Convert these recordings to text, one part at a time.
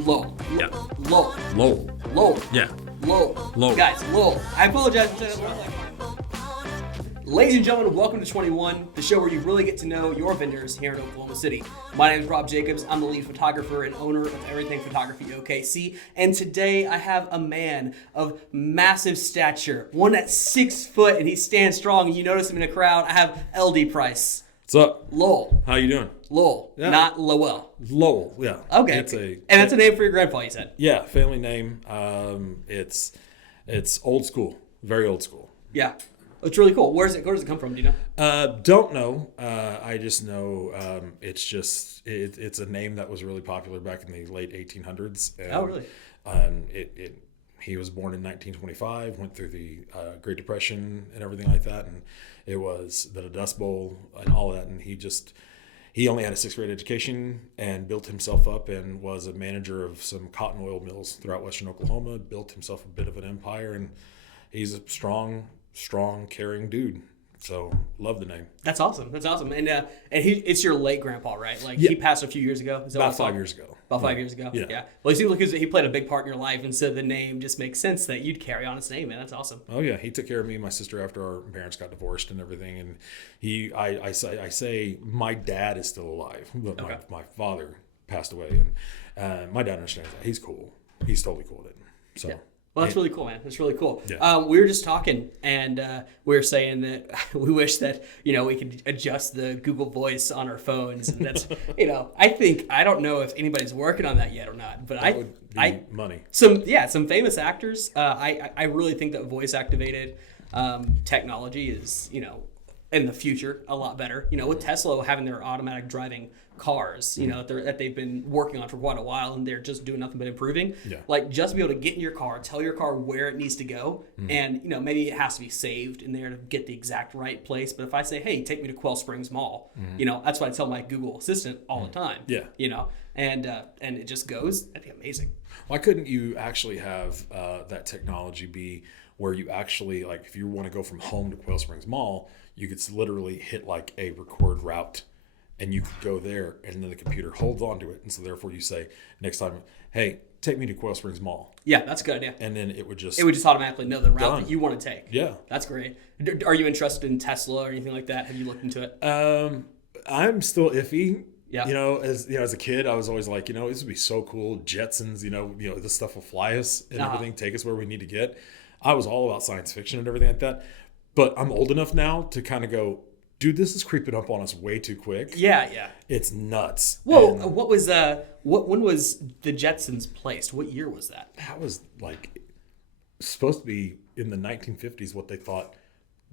Lowell. Yeah. Lowell. Lowell. Lowell. Yeah. Lowell. Lowell. Guys, Lowell. I apologize for saying that. Ladies and gentlemen, welcome to 21, the show where you really get to know your vendors here in Oklahoma City. My name is Rob Jacobs. I'm the lead photographer and owner of Everything Photography OKC. And today I have a man of massive stature, one that's 6 foot and he stands strong. And you notice him in a crowd. I have LD Price. What's up? Lowell. How you doing? Lowell, Yeah. not Lowell. Lowell. Yeah. Okay. And that's a name for your grandpa, you said? Yeah, family name. It's old school, very old school. Yeah. It's really cool. Where does it come from? Do you know? Don't know. I just know it's a name that was really popular back in the late 1800s. And, oh, really? He was born in 1925, went through the Great Depression and everything like that, and it was the Dust Bowl and all of that. And he only had a 6th grade education and built himself up and was a manager of some cotton oil mills throughout western Oklahoma. Built himself a bit of an empire, and he's a strong, caring dude. So love the name. That's awesome. And it's your late grandpa, right? Like Yeah. he passed a few years ago. Is that About 5 years ago. About 5 years ago. Yeah. Well, it seems like he played a big part in your life, and so the name just makes sense that you'd carry on his name, man. That's awesome. Oh yeah, he took care of me and my sister after our parents got divorced and everything. And I say my dad is still alive, but my father passed away, and my dad understands that. He's cool. He's totally cool with it. So. Yeah. Well, that's really cool, man. That's really cool. Yeah. We were just talking, and we were saying that we wish that we could adjust the Google Voice on our phones, and that's I don't know if anybody's working on that yet or not, but That would be money. Some famous actors. I really think that voice activated technology is in the future a lot better. With Tesla having their automatic driving cars, that they've been working on for quite a while, and they're just doing nothing but improving. Yeah. Like just be able to get in your car, tell your car where it needs to go, and maybe it has to be saved in there to get the exact right place. But if I say, hey, take me to Quail Springs Mall, that's what I tell my Google Assistant all the time. Yeah. And it just goes. That'd be amazing. Why couldn't you actually have that technology be where you actually, like, if you want to go from home to Quail Springs Mall, you could literally hit like a record route, and you could go there, and then the computer holds on to it, and so therefore you say next time, hey, take me to Quail Springs Mall. Yeah, that's a good idea. And then it would just automatically know the route that you want to take. Yeah, that's great. Are you interested in Tesla or anything like that? Have you looked into it? I'm still iffy. Yeah. As a kid, I was always like, this would be so cool. Jetsons, this stuff will fly us and everything, take us where we need to get. I was all about science fiction and everything like that. But I'm old enough now to kind of go, dude, this is creeping up on us way too quick. Yeah. It's nuts. Whoa, when was the Jetsons placed? What year was that? That was like supposed to be in the 1950s, what they thought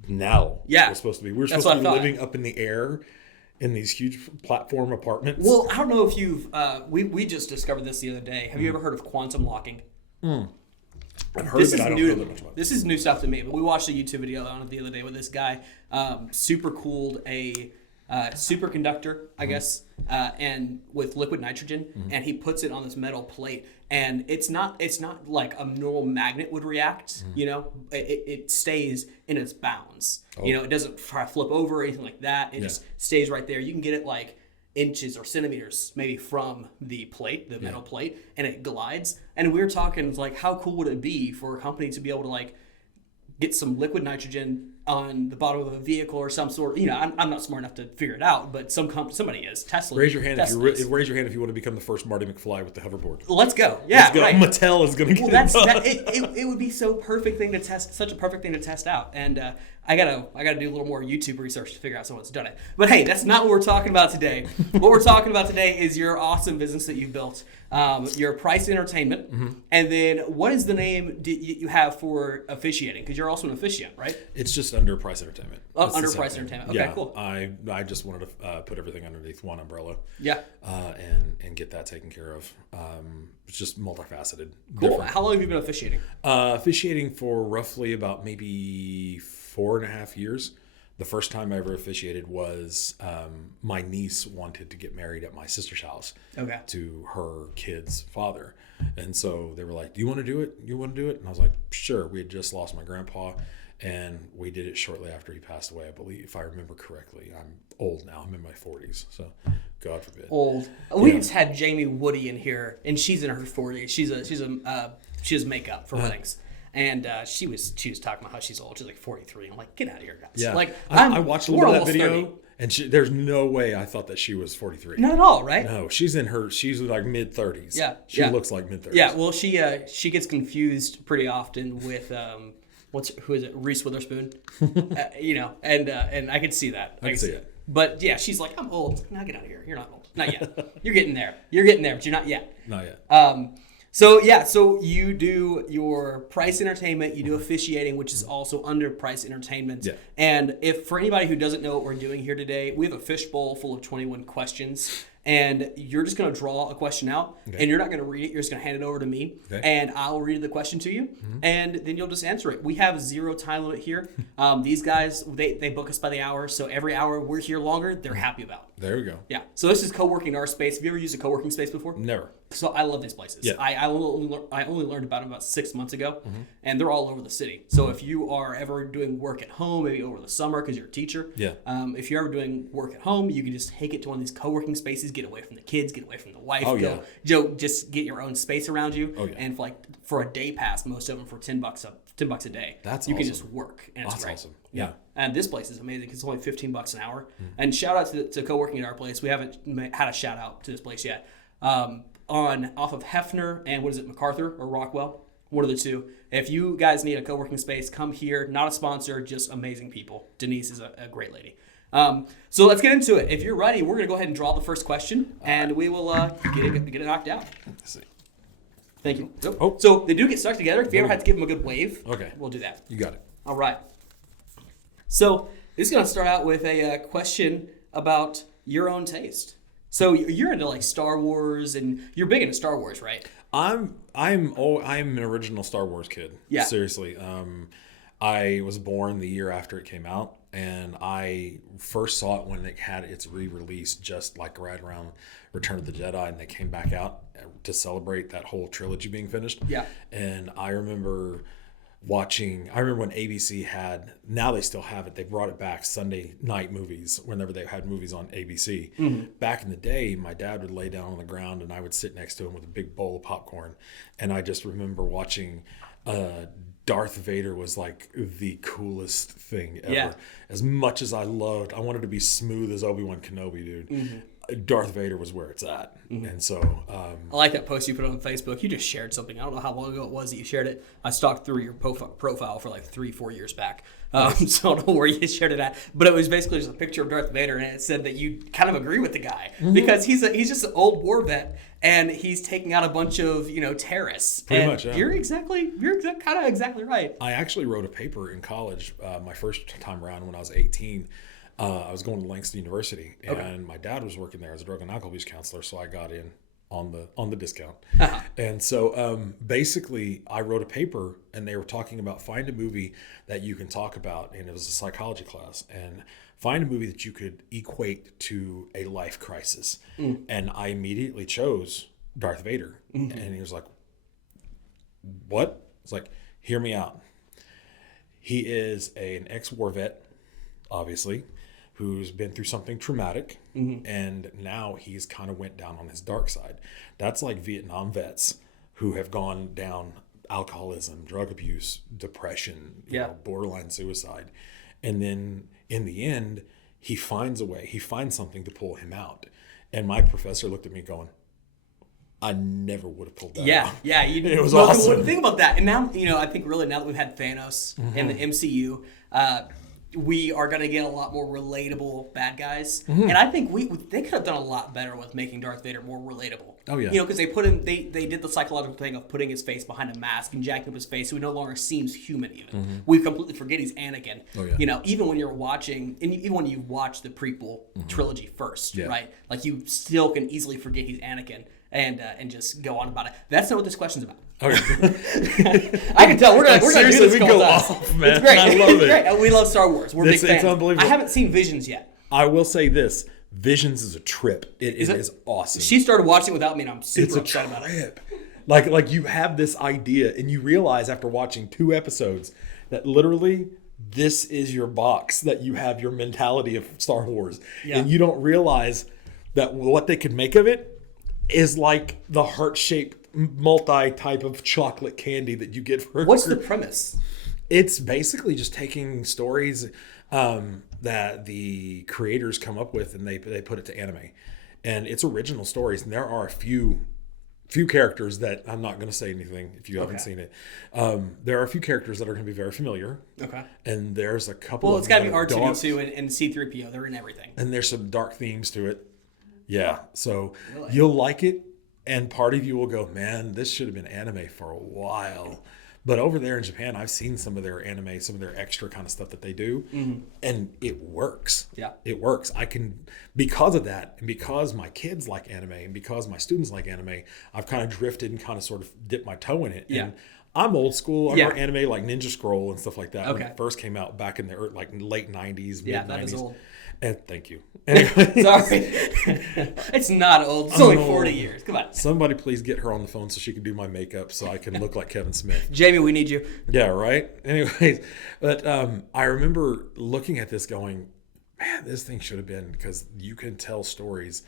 now was supposed to be. We were supposed to be living up in the air in these huge platform apartments. Well, I don't know if you've, we just discovered this the other day. Have you ever heard of quantum locking? I've heard it, I don't know that much about it. This is new stuff to me, but we watched a YouTube video on it the other day with this guy super cooled a superconductor, I guess, and with liquid nitrogen, and he puts it on this metal plate, and it's not like a normal magnet would react. It stays in its bounds. It doesn't try to flip over or anything like that. It just stays right there. You can get it like inches or centimeters maybe from the plate, the metal plate, and it glides. And we were talking like, how cool would it be for a company to be able to like get some liquid nitrogen on the bottom of a vehicle or some sort. I'm not smart enough to figure it out, but somebody is. Tesla. Raise your hand if you want to become the first Marty McFly with the hoverboard. Let's go. Yeah, let's go. Right. Mattel is going to get it would be so perfect thing to test, such a perfect thing to test out. And I gotta do a little more YouTube research to figure out someone's done it. But hey, that's not what we're talking about today. What we're talking about today is your awesome business that you've built. Your Price Entertainment, and then what is the name you have for officiating? Because you're also an officiant, right? It's just under Price Entertainment. Oh, under Price Entertainment. Okay, cool. I just wanted to put everything underneath one umbrella. Yeah. And get that taken care of. It's just multifaceted. Cool. Different. How long have you been officiating? Officiating for roughly about maybe 4.5 years. The first time I ever officiated was my niece wanted to get married at my sister's house to her kid's father. And so they were like, do you want to do it? You want to do it? And I was like, sure. We had just lost my grandpa. And we did it shortly after he passed away, I believe, if I remember correctly. I'm old now. I'm in my 40s, so God forbid. Old. We just had Jamie Woody in here, and she's in her 40s. She does makeup for weddings. And she was talking about how she's old. She's like 43. I'm like, get out of here, guys. Yeah. Like, I watched a little bit of that video, 30. and there's no way I thought that she was 43. Not at all, right? No, she's like mid 30s. Yeah. She looks like mid 30s. Yeah, well, she gets confused pretty often with who is it? Reese Witherspoon. And I could see that. I can see it. But yeah, she's like, I'm old. Now get out of here. You're not old. Not yet. You're getting there. You're getting there, but you're not yet. Not yet. So you do your price entertainment, you do officiating, which is also under price entertainment. Yeah. And if for anybody who doesn't know what we're doing here today, we have a fishbowl full of 21 questions. And you're just going to draw a question out, and you're not going to read it. You're just going to hand it over to me, and I'll read the question to you, and then you'll just answer it. We have 0 time limit here. These guys, they book us by the hour, so every hour we're here longer, they're happy about. There we go. Yeah. So this is co-working our space. Have you ever used a co-working space before? Never. So I love these places. Yeah. I only learned about them about 6 months ago, and they're all over the city. So if you are ever doing work at home, maybe over the summer because you're a teacher, if you're ever doing work at home, you can just take it to one of these co-working spaces, get away from the kids, get away from the wife, just get your own space around you. Oh, yeah. And for a day pass, most of them for $10 a day. That's you awesome. can just work, and it's great. Awesome. Yeah. And this place is amazing because it's only $15 an hour. And shout out to co-working at our place. We haven't had a shout out to this place yet. Off of Hefner and MacArthur or Rockwell, one of the two. If you guys need a co-working space, come here. Not a sponsor, just amazing people. Denise is a great lady. So let's get into it. If you're ready, we're gonna go ahead and draw the first question, and we will get it knocked out. Let's see. Thank you. So they do get stuck together. If you ever had to give them a good wave, we'll do that. You got it. All right. So this is gonna start out with a question about your own taste. So you're into like Star Wars, and you're big into Star Wars, right? I'm an original Star Wars kid. Yeah. Seriously. I was born the year after it came out, and I first saw it when it had its re-release, just like right around Return of the Jedi, and they came back out to celebrate that whole trilogy being finished. Yeah. And I remember when ABC had, now they still have it, they brought it back, Sunday night movies, whenever they had movies on ABC. Back in the day, my dad would lay down on the ground and I would sit next to him with a big bowl of popcorn. And I just remember watching Darth Vader was like the coolest thing ever. Yeah. As much as I wanted to be smooth as Obi-Wan Kenobi, dude. Darth Vader was where it's at. And so I like that post you put on Facebook. You just shared something. I don't know how long ago it was that you shared it. I stalked through your profile for like 3-4 years back. So I don't know where you shared it at. But it was basically just a picture of Darth Vader, and it said that you kind of agree with the guy because he's just an old war vet, and he's taking out a bunch of terrorists. Pretty much, yeah. You're kind of exactly right. I actually wrote a paper in college my first time around when I was 18. I was going to Langston University, and my dad was working there as a drug and alcohol abuse counselor, so I got in on the discount. And so basically I wrote a paper, and they were talking about find a movie that you can talk about, and it was a psychology class, and find a movie that you could equate to a life crisis. And I immediately chose Darth Vader. And he was like, what? It's like, hear me out. He is an ex-war vet, obviously, who's been through something traumatic, and now he's kind of went down on his dark side. That's like Vietnam vets who have gone down alcoholism, drug abuse, depression, borderline suicide. And then in the end, he finds a way. He finds something to pull him out. And my professor looked at me going, I never would have pulled that out. Yeah. It was awesome. Think about that. And now, I think really now that we've had Thanos in the MCU, we are going to get a lot more relatable bad guys. And I think they could have done a lot better with making Darth Vader more relatable. Oh, yeah. Because they did the psychological thing of putting his face behind a mask and jacking up his face so he no longer seems human even. We completely forget he's Anakin. Oh, yeah. Even when you're watching, and even when you watch the prequel trilogy first, right? Like you still can easily forget he's Anakin and just go on about it. That's not what this question's about. Okay. I can tell we're gonna do this. We go off, man. It's great. I love it. Great. We love Star Wars. We're big fans. It's unbelievable. I haven't seen Visions yet. I will say this: Visions is a trip. It is awesome. She started watching without me, and I'm super excited about it. Like you have this idea, and you realize after watching 2 episodes that literally this is your box that you have your mentality of Star Wars. Yeah. And you don't realize that what they could make of it is like the heart-shaped multi-type of chocolate candy that you get for What's the premise? It's basically just taking stories that the creators come up with and they put it to anime. And it's original stories. And there are a few characters that I'm not going to say anything if you haven't seen it. There are a few characters that are going to be very familiar. Okay. And there's a couple. Well, it's got to be R2D2 and C-3PO. They're in everything. And there's some dark themes to it. Yeah. So Really? You'll like it. And part of you will go, man, this should have been anime for a while. But over there in Japan, I've seen some of their anime, some of their extra kind of stuff that they do. Mm-hmm. And it works. Yeah. It works. I can, because of that, and because my kids like anime, and because my students like anime, I've kind of drifted and kind of sort of dipped my toe in it. Yeah. And I'm old school. I remember anime like Ninja Scroll and stuff like that when Okay. it first came out back in the like late 90s, Yeah, mid 90s. that is old. And thank you. Anyway, Sorry. It's not old. It's only 40 years. Come on. somebody please get her on the phone so she can do my makeup so I can look like Kevin Smith. Jamie, we need you. Yeah, right? Anyways, but I remember looking at this going, man, this thing should have been, because you can tell stories.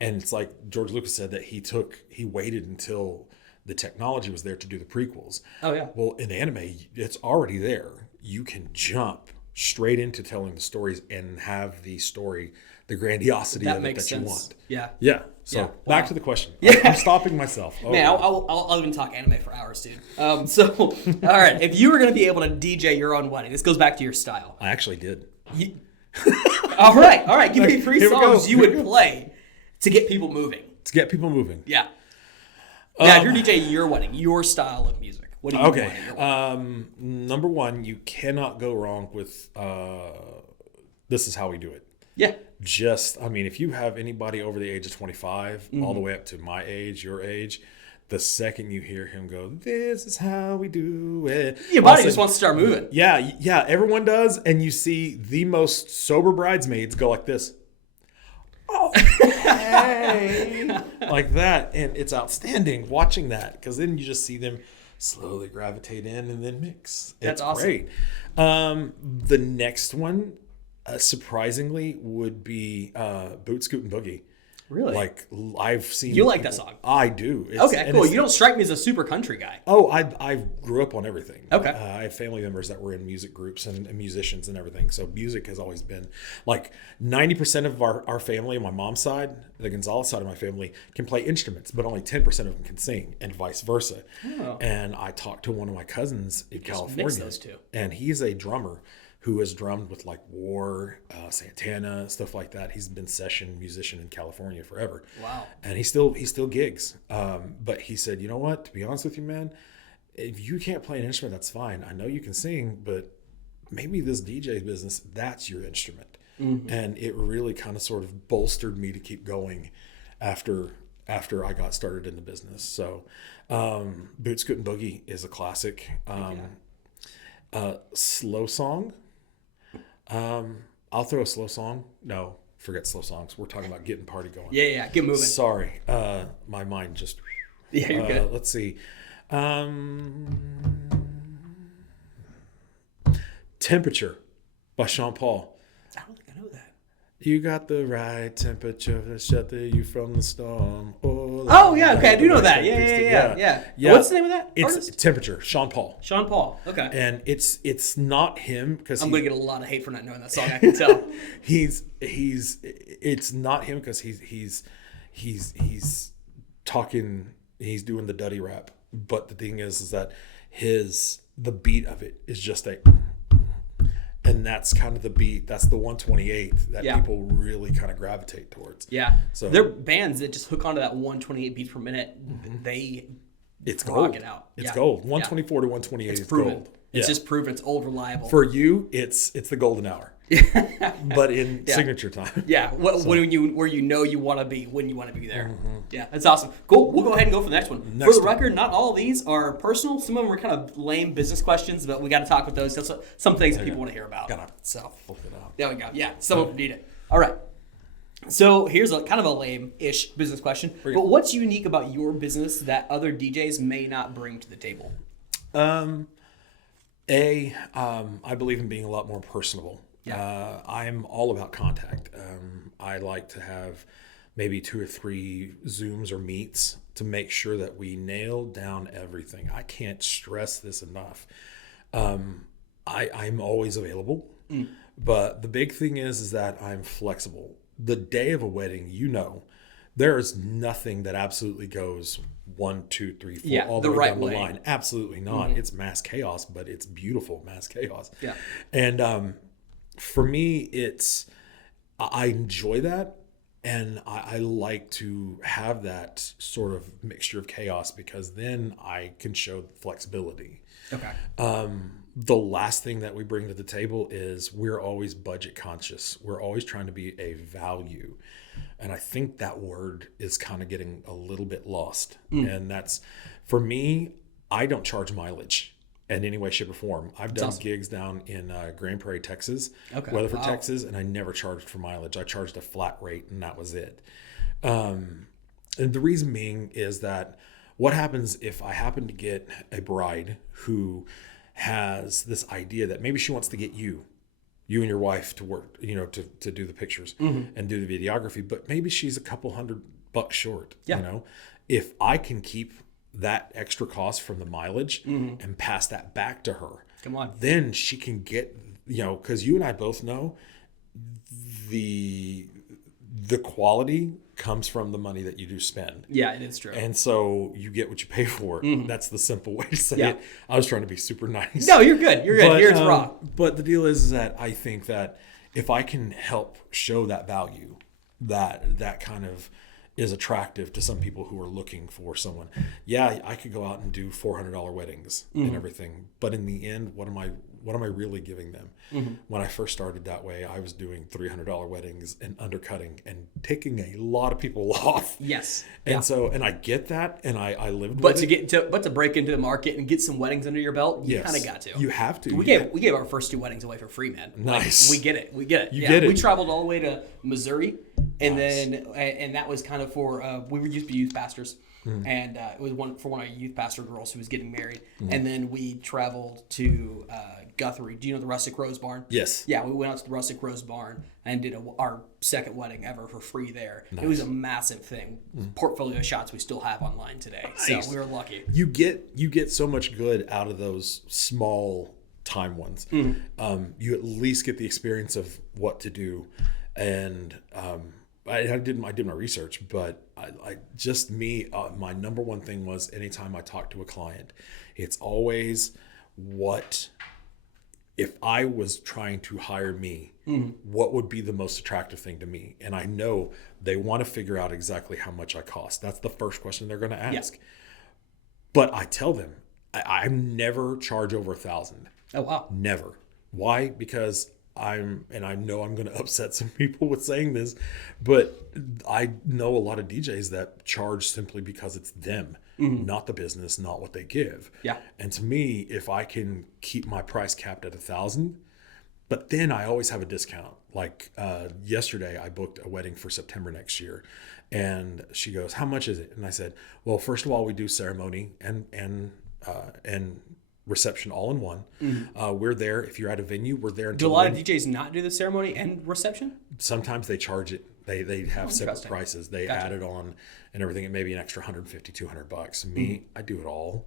And it's like George Lucas said that he waited until the technology was there to do the prequels. Oh, yeah. Well, in anime, it's already there. You can jump straight into telling the stories and have the story, the grandiosity That of it makes that sense. you want. Yeah. Yeah. So Yeah. back Wow. to the question. Yeah. I'm stopping myself. Oh, Man, I'll even talk anime for hours, dude. All right. If you were going to be able to DJ your own wedding, this goes back to your style. I actually did. All right. Give me 3 Here we songs go. you would play to get people moving. To get people moving. Yeah. If you're DJ your wedding, your style of music. What do you want at your wedding? Number one, you cannot go wrong with This Is How We Do It. Yeah. If you have anybody over the age of 25, all the way up to my age, your age, the second you hear him go, "This is how we do it," Your body just wants to start moving. Yeah, everyone does, and you see the most sober bridesmaids go like this. Oh, hey, like that, and it's outstanding watching that, because then you just see them slowly gravitate in and then mix. That's awesome. Great. The next one, surprisingly, would be Boot Scootin' Boogie. Really? Like, I've seen. You like that song? I do. Okay, cool. You don't strike me as a super country guy. Oh, I grew up on everything. Okay. I have family members that were in music groups and musicians and everything. So music has always been like 90% of our family on my mom's side, the Gonzalez side of my family, can play instruments, but only 10% of them can sing, and vice versa. Oh. And I talked to one of my cousins in California. mix those two. And he's a drummer who has drummed with like War, Santana, stuff like that. He's been session musician in California forever. Wow. And he still gigs. But he said, you know what, to be honest with you, man, if you can't play an instrument, that's fine. I know you can sing, but maybe this DJ business, that's your instrument. Mm-hmm. And it really kind of sort of bolstered me to keep going after I got started in the business. So Boot Scootin' Boogie is a classic. Slow song. I'll throw a slow song. No, forget slow songs. We're talking about getting party going. Yeah. Get moving. Sorry. My mind just... Yeah, you're good. Let's see. Temperature by Sean Paul. I don't think I know that. You got the right temperature to shelter you from the storm. Oh, yeah. Okay. I do know that. Yeah. What's the name of that It's artist? Temperature, Sean Paul. Sean Paul. Okay. And it's not him, because I'm going to get a lot of hate for not knowing that song. I can tell. It's not him, because he's talking, he's doing the duddy rap. But the thing is that the beat of it is just and that's kind of the beat. That's the 128 that people really kind of gravitate towards. Yeah. So they're bands that just hook onto that 128 beats per minute. It's rock gold. it out. It's Yeah. gold. 124 to 128 It's is proven. gold. It's just proven. It's old, reliable. For you, it's the golden hour. But in signature time. Yeah, when you want to be when you want to be there. Mm-hmm. Yeah, that's awesome. Cool. We'll go ahead and go for the next one. For the record, not all of these are personal. Some of them are kind of lame business questions, but we got to talk with those. That's some things that people want to hear about. So Flip it out. there we go. Yeah, some of them need it. All right. So here's a kind of a lame-ish business question. But what's unique about your business that other DJs may not bring to the table? I believe in being a lot more personable. Yeah. I'm all about contact. I like to have maybe 2 or 3 Zooms or meets to make sure that we nail down everything. I can't stress this enough. I'm always available, but the big thing is that I'm flexible. The day of a wedding, there is nothing that absolutely goes 1, 2, 3, 4 Yeah, all the the way right down the way. line. Absolutely not. It's mass chaos, but it's beautiful mass chaos. Yeah. And for me, I enjoy that, and I like to have that sort of mixture of chaos because then I can show flexibility. Okay. The last thing that we bring to the table is we're always budget conscious. We're always trying to be a value. And I think that word is kind of getting a little bit lost. And that's, for me, I don't charge mileage in any way, shape, or form. I've done gigs down in Grand Prairie, Texas, Weatherford, Texas, and I never charged for mileage. I charged a flat rate, and that was it. And the reason being is that what happens if I happen to get a bride who has this idea that maybe she wants to get you and your wife to work, to do the pictures and do the videography, but maybe she's a couple $100 short, if I can keep that extra cost from the mileage and pass that back to her, Come on. then she can get, because you and I both know the quality comes from the money that you do spend. Yeah, it is true. And so you get what you pay for. That's the simple way to say it. I was trying to be super nice. No, you're good. You're good. But, Here it's raw. But the deal is that I think that if I can help show that value, that kind of is attractive to some people who are looking for someone. Yeah, I could go out and do $400 weddings and everything, but in the end, what am I really giving them? When I first started that way, I was doing $300 weddings and undercutting and taking a lot of people off. Yes. And so, and I get that, and I lived But with to but to break into the market and get some weddings under your belt, you kind of got to. You have to. We gave our first 2 weddings away for free, man. Nice. We get it. We get it. You get it. We traveled all the way to Missouri, and Nice. then that was kind of for we were used to be youth pastors, and it was one of our youth pastor girls who was getting married, and then we traveled to Guthrie. Do you know the Rustic Rose Barn? Yes. Yeah, we went out to the Rustic Rose Barn and did our second wedding ever for free there. Nice. It was a massive thing. Portfolio shots we still have online today. Nice. So we were lucky. You get so much good out of those small time ones. You at least get the experience of what to do, and I did my research, but my number one thing was anytime I talk to a client, it's always if I was trying to hire me, what would be the most attractive thing to me? And I know they want to figure out exactly how much I cost. That's the first question they're going to ask. Yeah. But I tell them, I never charge over $1,000. Oh, wow. Never. Why? Because I know I'm going to upset some people with saying this, but I know a lot of DJs that charge simply because it's them. Not the business, not what they give. Yeah. And to me, if I can keep my price capped at $1,000, but then I always have a discount. Like yesterday, I booked a wedding for September next year, and she goes, "How much is it?" And I said, "Well, first of all, we do ceremony and reception all in one. We're there. If you're at a venue, we're there until." Do a lot of DJs not do the ceremony and reception? Sometimes they charge it. They have separate prices. They add it on and everything. It may be an extra $150, $200. Me, I do it all.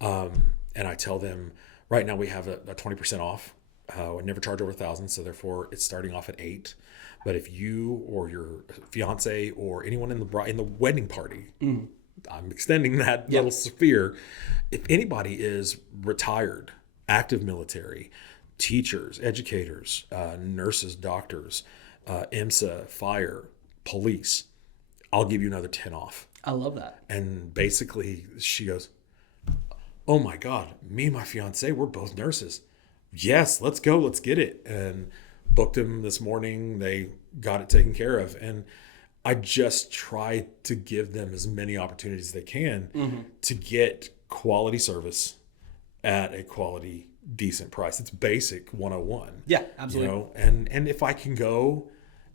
And I tell them, right now we have a 20% off. I never charge over $1,000, so therefore it's starting off at $8. But if you or your fiance or anyone in the wedding party, I'm extending that little sphere. If anybody is retired, active military, teachers, educators, nurses, doctors, IMSA, fire, police, I'll give you another 10 off. I love that. And basically she goes, "Oh my God, me and my fiance, we're both nurses. Yes, let's go, let's get it." And booked them this morning. They got it taken care of. And I just try to give them as many opportunities as they can to get quality service at a quality, decent price. It's basic 101. Yeah, absolutely. And if I can go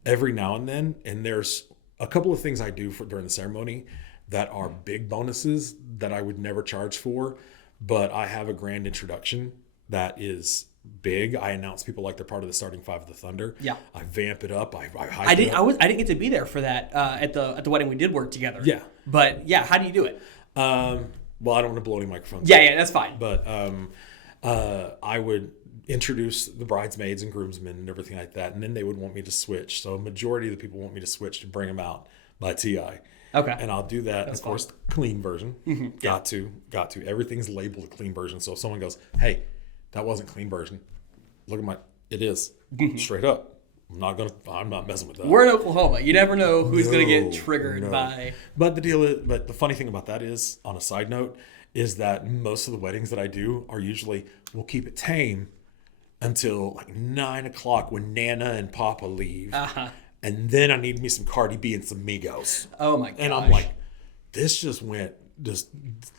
every now and then, and there's a couple of things I do during the ceremony that are big bonuses that I would never charge for, but I have a grand introduction that is big. I announce people like they're part of the starting five of the Thunder. Yeah. I vamp it up. I hype I it didn't. up. I didn't get to be there for that at the wedding. We did work together. Yeah. But yeah, how do you do it? Well, I don't want to blow any microphones. Yeah, that's fine. But I would introduce the bridesmaids and groomsmen and everything like that, and then they would want me to switch. So a majority of the people want me to switch to Bring 'Em Out by T.I. Okay. And I'll do that. That's of course, clean version. Mm-hmm. Got to. Everything's labeled a clean version. So if someone goes, hey, that wasn't clean version, look at it is. Straight up. I'm not messing with that. We're in Oklahoma. You never know who's going to get triggered by. But the funny thing about that is, on a side note, is that most of the weddings that I do are usually, we'll keep it tame until like 9 o'clock when Nana and Papa leave. Uh-huh. And then I need me some Cardi B and some Migos. Oh my gosh. And I'm like, this just went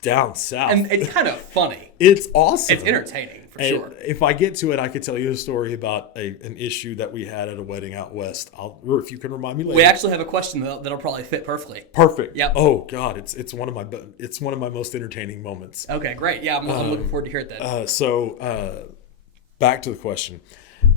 down south. And it's kind of funny. It's awesome. It's entertaining, for sure. If I get to it, I could tell you a story about an issue that we had at a wedding out west. Or if you can remind me later. We actually have a question that'll probably fit perfectly. Perfect. Yep. Oh God, it's one of my most entertaining moments. Okay, great. Yeah, I'm looking forward to hear it then. So back to the question.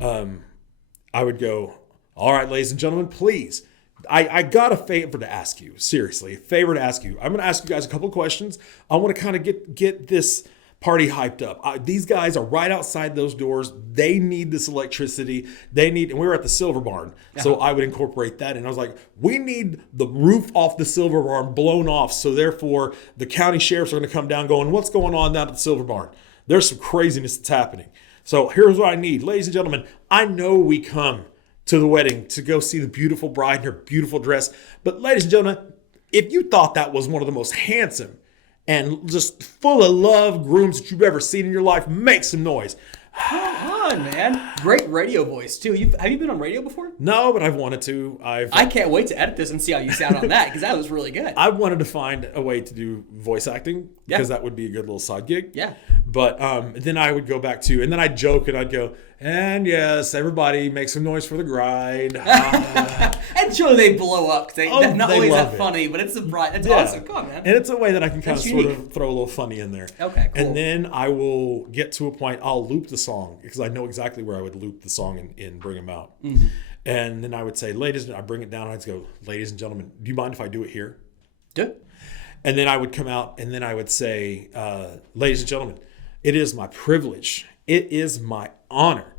I would go, all right, ladies and gentlemen, please. I got a favor to ask you. Seriously, a favor to ask you. I'm going to ask you guys a couple of questions. I want to kind of get this party hyped up. These guys are right outside those doors. They need this electricity. And we were at the Silver Barn. So I would incorporate that. And I was like, we need the roof off the Silver Barn blown off. So therefore, the county sheriffs are going to come down going, what's going on down at the Silver Barn? There's some craziness that's happening. So here's what I need. Ladies and gentlemen, I know we come to the wedding to go see the beautiful bride in her beautiful dress. But ladies and gentlemen, if you thought that was one of the most handsome and just full of love grooms that you've ever seen in your life, make some noise. Come on, man. Great radio voice, too. Have you been on radio before? No, but I've wanted to. I can't wait to edit this and see how you sound on that, because that was really good. I wanted to find a way to do voice acting, because that would be a good little side gig. Yeah. But then I would go back to, and then I'd joke and I'd go, and yes, everybody make some noise for the bride. And surely they blow up. Not always that funny, but it's a bride. It's awesome. Come on, man. And it's a way that I can kind of sort of throw a little funny in there. Okay, cool. And then I will get to a point, I'll loop the song, because I know exactly where I would loop the song and bring them out. Mm-hmm. And then I would say, I bring it down, I'd go, ladies and gentlemen, do you mind if I do it here? Do. And then I would come out and then I would say, ladies and gentlemen, it is my privilege. It is my honor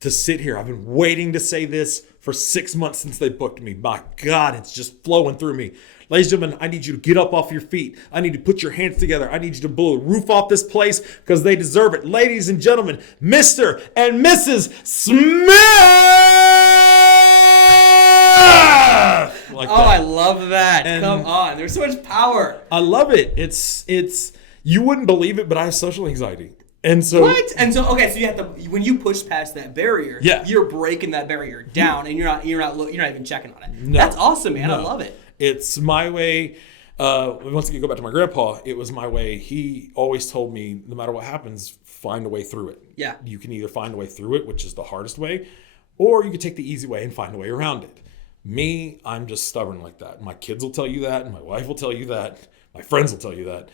to sit here. I've been waiting to say this for 6 months since they booked me. My God, it's just flowing through me. Ladies and gentlemen, I need you to get up off your feet. I need you to put your hands together. I need you to blow the roof off this place because they deserve it. Ladies and gentlemen, Mr. and Mrs. Smith! Like I love that. And come on. There's so much power. I love it. It's you wouldn't believe it, but I have social anxiety. And so what? And so okay, so you have to, when you push past that barrier, you're breaking that barrier down, and you're not even checking on it. No, that's awesome, man. I love it. It's my way. Once again, go back to my grandpa. It was my way. He always told me, no matter what happens, find a way through it. Yeah. You can either find a way through it, which is the hardest way, or you can take the easy way and find a way around it. Me, I'm just stubborn like that. My kids will tell you that, and my wife will tell you that. My friends will tell you that.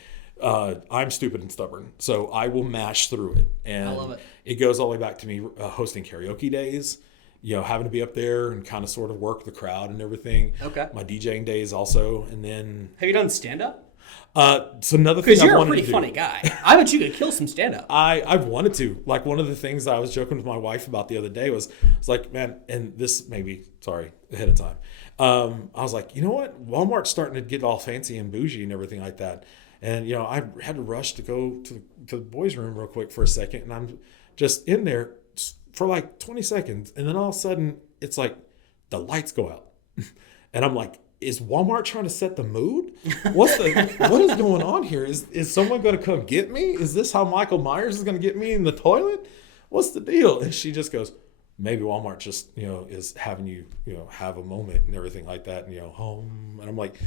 I'm stupid and stubborn, so I will mash through it. And I love it. It goes all the way back to me hosting karaoke days, having to be up there and kind of sort of work the crowd and everything. Okay. My DJing days also, and then have you done stand-up? So another thing I wanted to do. Because you're a pretty funny guy. I bet you could kill some stand-up. I've wanted to. Like, one of the things I was joking with my wife about the other day was like, man, and this maybe, sorry, ahead of time. I was like, you know what? Walmart's starting to get all fancy and bougie and everything like that. And, I had to rush to go to the boys' room real quick for a second. And I'm just in there for like 20 seconds. And then all of a sudden, it's like the lights go out. And I'm like, is Walmart trying to set the mood? What is going on here? Is someone going to come get me? Is this how Michael Myers is going to get me in the toilet? What's the deal? And she just goes, maybe Walmart just, is having you, have a moment and everything like that, and, home. And I'm like,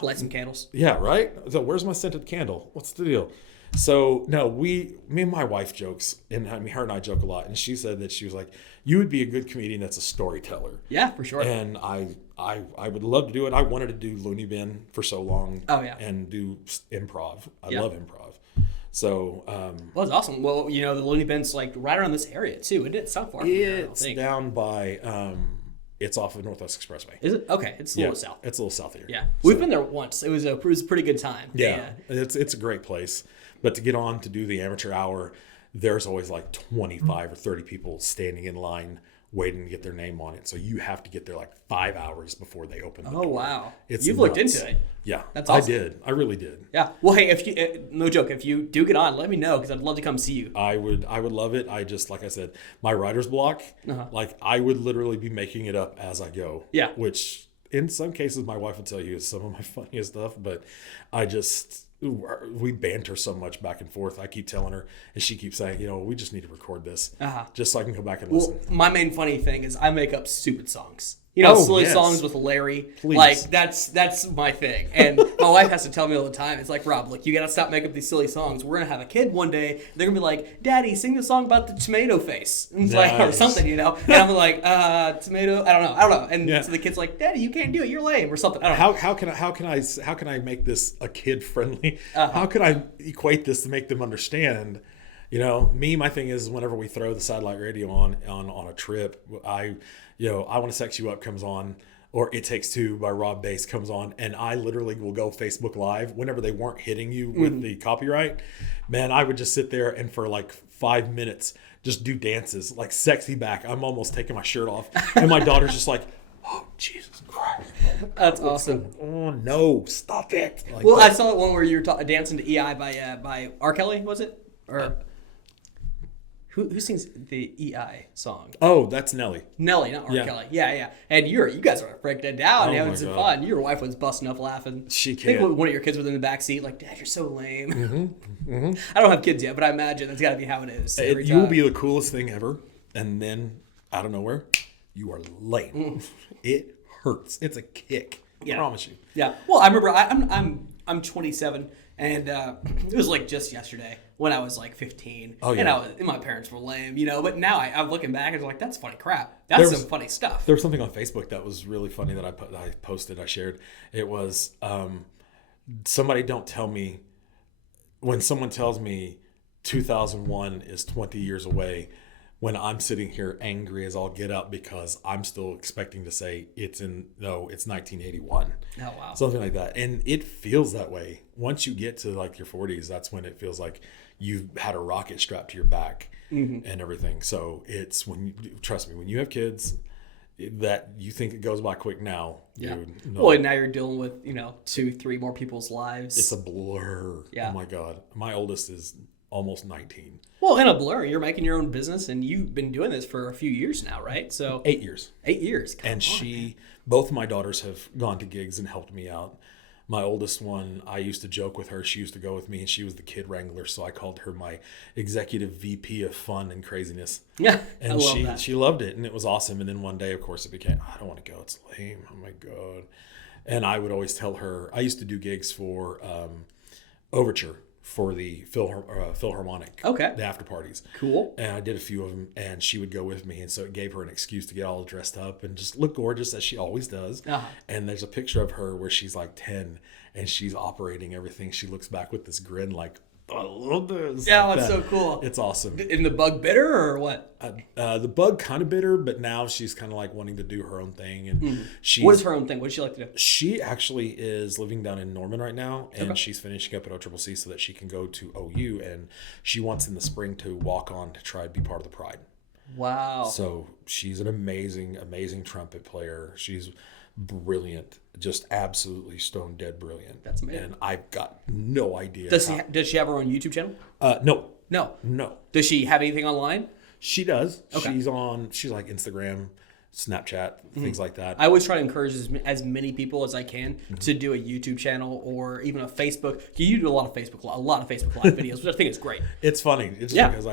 light some candles. Yeah, right? So where's my scented candle? What's the deal? So, no, me and my wife jokes, and her and I joke a lot. And she said that she was like, you would be a good comedian that's a storyteller. Yeah, for sure. And I would love to do it. I wanted to do Looney Bin for so long. Oh, yeah. And do improv. I love improv. So Well, that's awesome. Well, you know, the Looney Bens like right around this area too. It's not far from here, I don't it's think. down by it's off of North West Expressway. Is it? Okay, it's a little south. It's a little south here. Yeah, we've been there once. It was a pretty good time. Yeah, it's a great place. But to get on to do the amateur hour, there's always like 25 or 30 people standing in line waiting to get their name on it. So you have to get there like 5 hours before they open the door. Oh, wow. It's You've nuts. looked into it. Yeah, That's awesome. I did. I really did. Yeah. Well, hey, if you no joke, if you do get on, let me know because I'd love to come see you. I would love it. I just, like I said, my writer's block, like I would literally be making it up as I go. Yeah. Which in some cases my wife would tell you is some of my funniest stuff, but we banter so much back and forth. I keep telling her, and she keeps saying, we just need to record this just so I can go back and listen. Well, my main funny thing is I make up stupid songs. Silly yes. songs with Larry. Please. Like, that's my thing. And my wife has to tell me all the time. It's like, Rob, look, you got to stop making up these silly songs. We're going to have a kid one day. They're going to be like, Daddy, sing the song about the tomato face. And it's like, or something, And I'm like, tomato, I don't know. And so the kid's like, Daddy, you can't do it. You're lame or something. I don't know. How can I make this a kid friendly? How can I equate this to make them understand? My thing is whenever we throw the satellite radio on a trip, I Want to Sex You Up comes on, or It Takes Two by Rob Bass comes on, and I literally will go Facebook Live whenever they weren't hitting you with the copyright. Man, I would just sit there and for like 5 minutes just do dances like sexy back. I'm almost taking my shirt off, and my daughter's just like, oh Jesus Christ, that's awesome. Oh no, stop it! I saw that one where you were dancing to EI by R. Kelly, was it? Or who sings the EI song? Oh, that's Nelly. Nelly, not R. Kelly. Yeah. And you guys were breaking it down and having some fun. Your wife was busting up laughing. She I can't. think one of your kids was in the back seat like, Dad, you're so lame. I don't have kids yet, but I imagine that's got to be how it is. You will be the coolest thing ever, and then out of nowhere, you are lame. It hurts. It's a kick. I promise you. Yeah. Well, I remember I'm 27, and it was like just yesterday when I was like 15, and my parents were lame, But now I'm looking back and I'm like, that's funny crap. That's some funny stuff. There was something on Facebook that was really funny that I posted. I shared. It was somebody don't tell me when someone tells me 2001 is 20 years away. When I'm sitting here angry as all get up because I'm still expecting to say it's 1981. Oh, wow. Something like that. And it feels that way. Once you get to like your 40s, that's when it feels like you've had a rocket strapped to your back and everything. So it's trust me, when you have kids that you think it goes by quick now. Yeah. Dude, Well, and now you're dealing with, 2-3 more people's lives. It's a blur. Yeah. Oh my God. My oldest is almost 19. Well, in a blur, you're making your own business, and you've been doing this for a few years now, right? So 8 years. 8 years. And both my daughters have gone to gigs and helped me out. My oldest one, I used to joke with her. She used to go with me, and she was the kid wrangler, so I called her my executive VP of fun and craziness. Yeah, and I love that. She loved it, and it was awesome. And then one day, of course, it became, I don't want to go. It's lame. Oh my God. And I would always tell her. I used to do gigs for Overture. For the Philharmonic, the after parties. Cool. And I did a few of them, and she would go with me, and so it gave her an excuse to get all dressed up and just look gorgeous as she always does. And there's a picture of her where she's like 10, and she's operating everything. She looks back with this grin like, I love this. Yeah, that's so cool. It's awesome. In the bug bitter or what? The bug kind of bitter, but now she's kind of like wanting to do her own thing. And what is her own thing? What does she like to do? She actually is living down in Norman right now, and she's finishing up at OCCC so that she can go to OU. And she wants in the spring to walk on to try to be part of the Pride. Wow. So she's an amazing, amazing trumpet player. She's brilliant, just absolutely stone dead brilliant. That's amazing. And I've got no idea. Does she have her own YouTube channel? No. Does she have anything online? She does. Okay. She's like Instagram, Snapchat, things like that. I always try to encourage as many people as I can to do a YouTube channel or even a Facebook. You do a lot of Facebook Live videos, which I think is great. It's funny. It's just because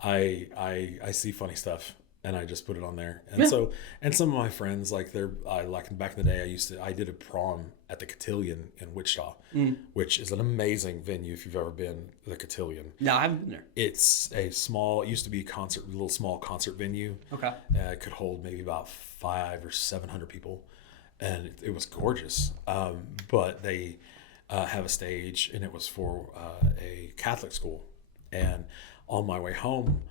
I see funny stuff and I just put it on there. And so some of my friends like back in the day I did a prom at the Cotillion in Wichita, which is an amazing venue if you've ever been the Cotillion. No, I haven't been there. It's it used to be a little small concert venue. Okay. It could hold maybe about 500 or 700 people, and it was gorgeous. But have a stage, and it was for a Catholic school. And on my way home,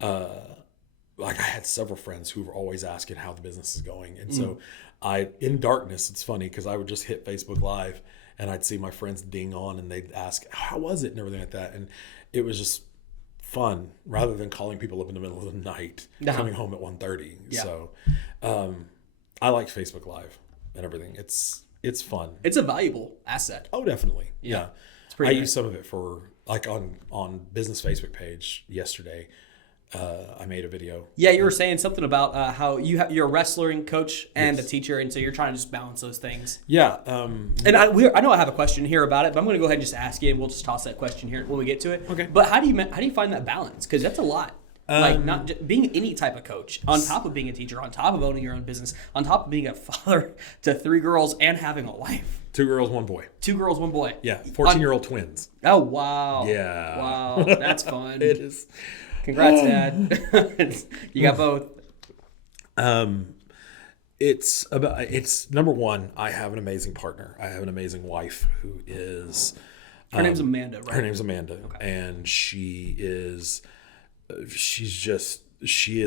like I had several friends who were always asking how the business is going. And so in darkness, it's funny because I would just hit Facebook Live and I'd see my friends ding on and they'd ask, how was it? And everything like that. And it was just fun rather than calling people up in the middle of the night, coming home at 1:30. Yeah. So I like Facebook Live and everything. It's fun. It's a valuable asset. Oh, definitely. Yeah. It's pretty I use some of it for like on business Facebook page yesterday. I made a video. Yeah, you were saying something about how you're a wrestling coach and a teacher, and so you're trying to just balance those things. Yeah. And I know I have a question here about it, but I'm going to go ahead and just ask you, and we'll just toss that question here when we get to it. Okay. But how do you find that balance? Because that's a lot. Like not just being any type of coach, on top of being a teacher, on top of owning your own business, on top of being a father to 3 girls and having a wife. 2 girls, 1 boy. 2 girls, 1 boy. Yeah. 14-year-old twins. Oh wow. Yeah. Wow, that's fun. It is. Congrats, Dad. You got both. It's number one, I have an amazing partner. I have an amazing wife who is her name's Amanda, right? Her name's Amanda. Okay. And she is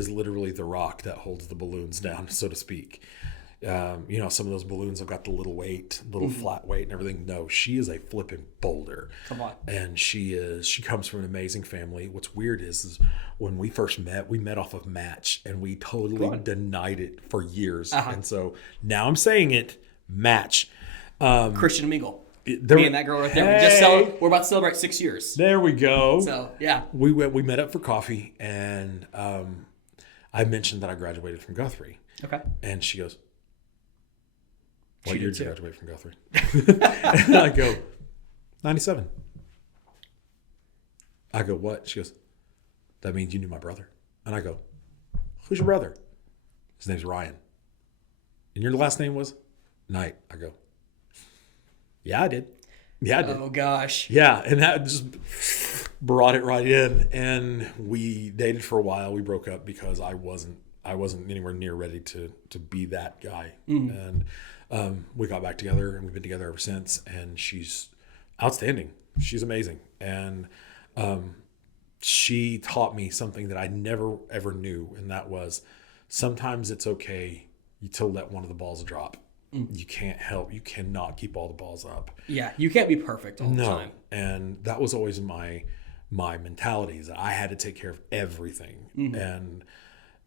literally the rock that holds the balloons down, so to speak. Some of those balloons have got the little weight, flat weight and everything. No, she is a flipping boulder. Come on. And she comes from an amazing family. What's weird is when we first met, we met off of Match and we totally denied it for years. And so now I'm saying it, Match. Christian and Mingle. Me and that girl right there. We're about to celebrate 6 years. There we go. So yeah. We met up for coffee and I mentioned that I graduated from Guthrie. Okay. And she goes, what year did you graduate from Guthrie? And I go, 97. I go, what? She goes, that means you knew my brother. And I go, who's your brother? His name's Ryan. And your last name was Knight. I go, yeah, I did. Yeah, I did. Oh, gosh. Yeah, and that just brought it right in. And we dated for a while. We broke up because I wasn't anywhere near ready to be that guy. And we got back together and we've been together ever since. And she's outstanding. She's amazing. And she taught me something that I never ever knew. And that was sometimes it's okay to let one of the balls drop. You cannot keep all the balls up. Yeah, you can't be perfect all the time. And that was always my mentality is that I had to take care of everything. And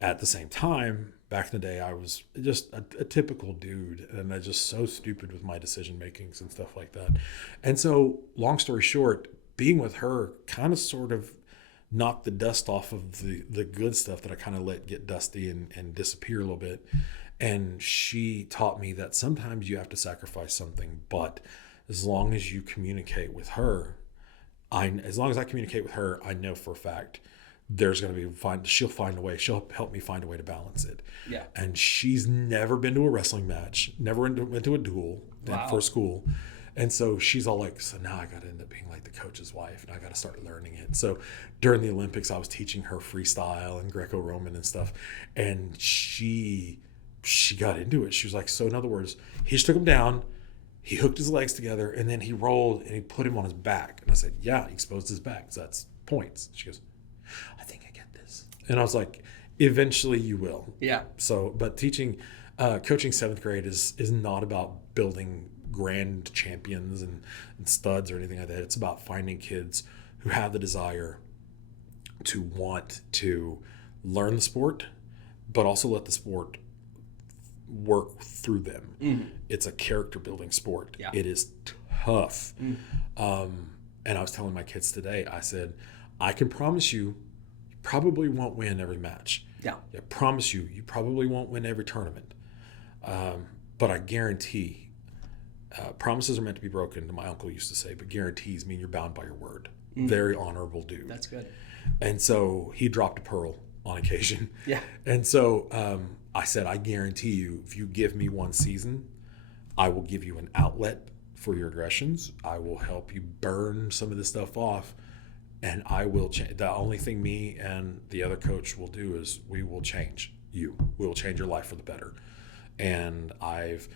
at the same time, back in the day, I was just a typical dude, and I was just so stupid with my decision makings and stuff like that. And so, long story short, being with her kind of sort of knocked the dust off of the good stuff that I kind of let get dusty and disappear a little bit. And she taught me that sometimes you have to sacrifice something, but as long as you communicate with her, as long as I communicate with her, I know for a fact there's going to be she'll find a way. She'll help me find a way to balance it. Yeah. And she's never been to a wrestling match, never went to a duel for school. And so she's all like, so now I got to end up being like the coach's wife and I got to start learning it. So during the Olympics, I was teaching her freestyle and Greco-Roman and stuff. And she got into it. She was like, so in other words, he just took him down, he hooked his legs together, and then he rolled and he put him on his back. And I said, yeah, he exposed his back. So that's points. She goes, I think I get this. And I was like, eventually you will. Yeah. So, but coaching 7th grade is not about building grand champions and studs or anything like that. It's about finding kids who have the desire to want to learn the sport, but also let the sport work through them. It's a character building sport. Yeah. It is tough. And I was telling my kids today, I said, I can promise you probably won't win every match. Yeah. I promise you probably won't win every tournament. But I guarantee, promises are meant to be broken, my uncle used to say, but guarantees mean you're bound by your word. Very honorable dude. That's good. And so he dropped a pearl on occasion. Yeah. And so I said, I guarantee you, if you give me one season, I will give you an outlet for your aggressions. I will help you burn some of this stuff off, and I will change. The only thing me and the other coach will do is we will change you. We will change your life for the better. And I've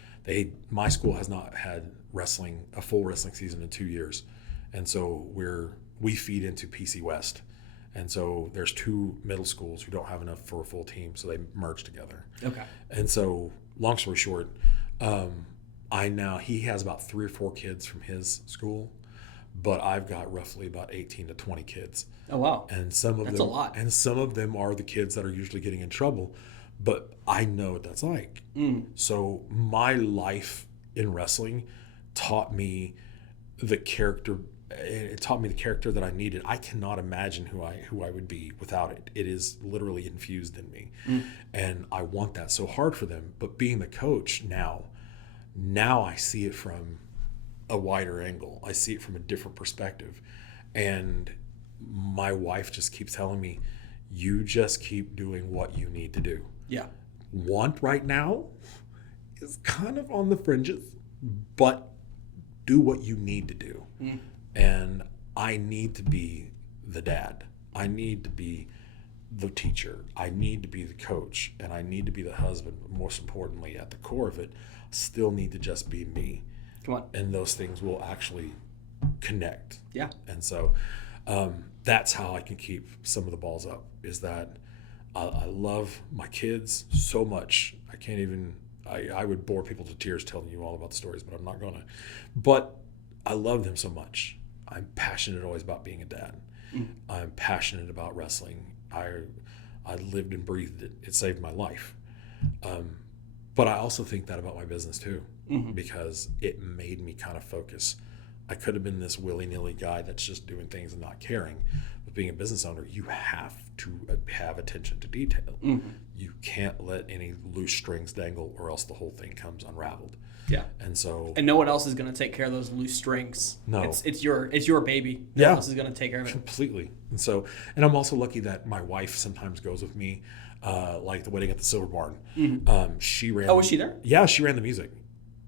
My school has not had a full wrestling season in 2 years, and so we feed into PC West, and so there's 2 middle schools who don't have enough for a full team, so they merge together. Okay. And so, long story short, he has about 3 or 4 kids from his school, but I've got roughly about 18 to 20 kids. Oh wow. And That's a lot. And some of them are the kids that are usually getting in trouble, but I know what that's like. So my life in wrestling taught me the character. It taught me the character that I needed. I cannot imagine who I would be without it. It is literally infused in me, and I want that so hard for them. But being the coach now I see it from a wider angle. I see it from a different perspective, and my wife just keeps telling me, "You just keep doing what you need to do." Yeah. Want right now is kind of on the fringes, but do what you need to do. And I need to be the dad. I need to be the teacher. I need to be the coach, and I need to be the husband. But most importantly, at the core of it, I still need to just be me. Come on. And those things will actually connect. Yeah. And so that's how I can keep some of the balls up, is that I love my kids so much. I can't even, I would bore people to tears telling you all about the stories, but I'm not going to. But I love them so much. I'm passionate always about being a dad. I'm passionate about wrestling. I lived and breathed it. It saved my life. But I also think that about my business too, because it made me kind of focus. I could have been this willy-nilly guy that's just doing things and not caring. But being a business owner, you have to have attention to detail. You can't let any loose strings dangle, or else the whole thing comes unraveled. Yeah. And no one else is going to take care of those loose strings. No. It's your baby. No one else is going to take care of it. Completely. And I'm also lucky that my wife sometimes goes with me, like the wedding at the Silver Barn. She ran. Oh, was she there? Yeah, she ran the music.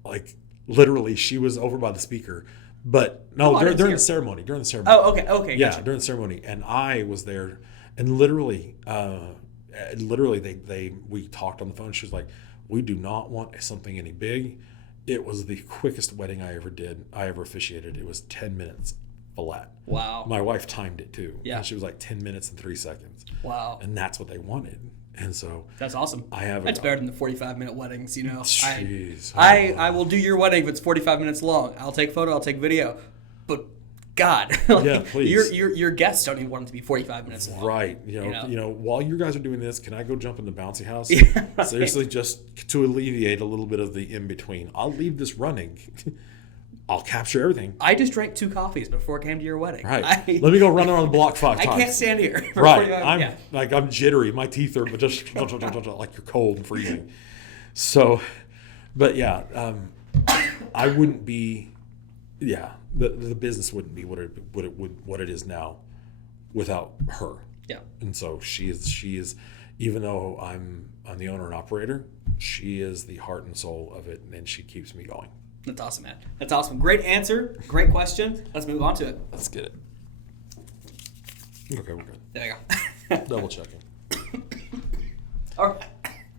Like literally, she was over by the speaker. But no, during the ceremony. Oh, okay. Yeah, gotcha. during the ceremony, and I was there, and literally, we talked on the phone. She was like, "We do not want something any big." It was the quickest wedding I ever officiated. It was 10 minutes flat. Wow. My wife timed it too. Yeah. And she was like 10 minutes and 3 seconds. Wow. And that's what they wanted. And so that's awesome. That's better than the 45-minute weddings, you know. Jeez. I will do your wedding if it's 45 minutes long. I'll take photo, I'll take video. But God, yeah, please. Your guests don't even want it to be 45 minutes long. Right. You know, while you guys are doing this, can I go jump in the bouncy house? Yeah, right. Seriously, just to alleviate a little bit of the in between. I'll leave this running. I'll capture everything. I just drank 2 coffees before I came to your wedding. Right. Let me go run around the block 5 times. I can't stand here. For right. 45, I'm jittery. My teeth are just like you're cold and freezing. So, but yeah, I wouldn't be. Yeah, the business wouldn't be what it is now without her. Yeah. And so she is, even though I'm the owner and operator, she is the heart and soul of it, and she keeps me going. That's awesome, man. That's awesome. Great answer. Great question. Let's move on to it. Let's get it. Okay, we're good. There you go. Double checking. All right.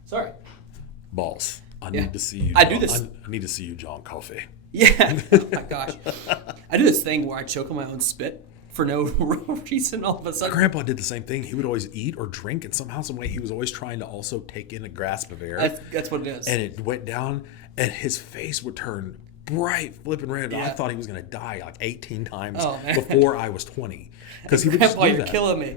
Sorry. Balls. I need to see you. I do this. I need to see you, John Coffey. Yeah. Oh my gosh. I do this thing where I choke on my own spit for no reason all of a sudden. My grandpa did the same thing. He would always eat or drink, and somehow, some way, he was always trying to also take in a grasp of air. That's what it is. And it went down, and his face would turn bright flipping red. Yeah. I thought he was going to die like 18 times man. before I was 20. Because he would just do you're that. killing me.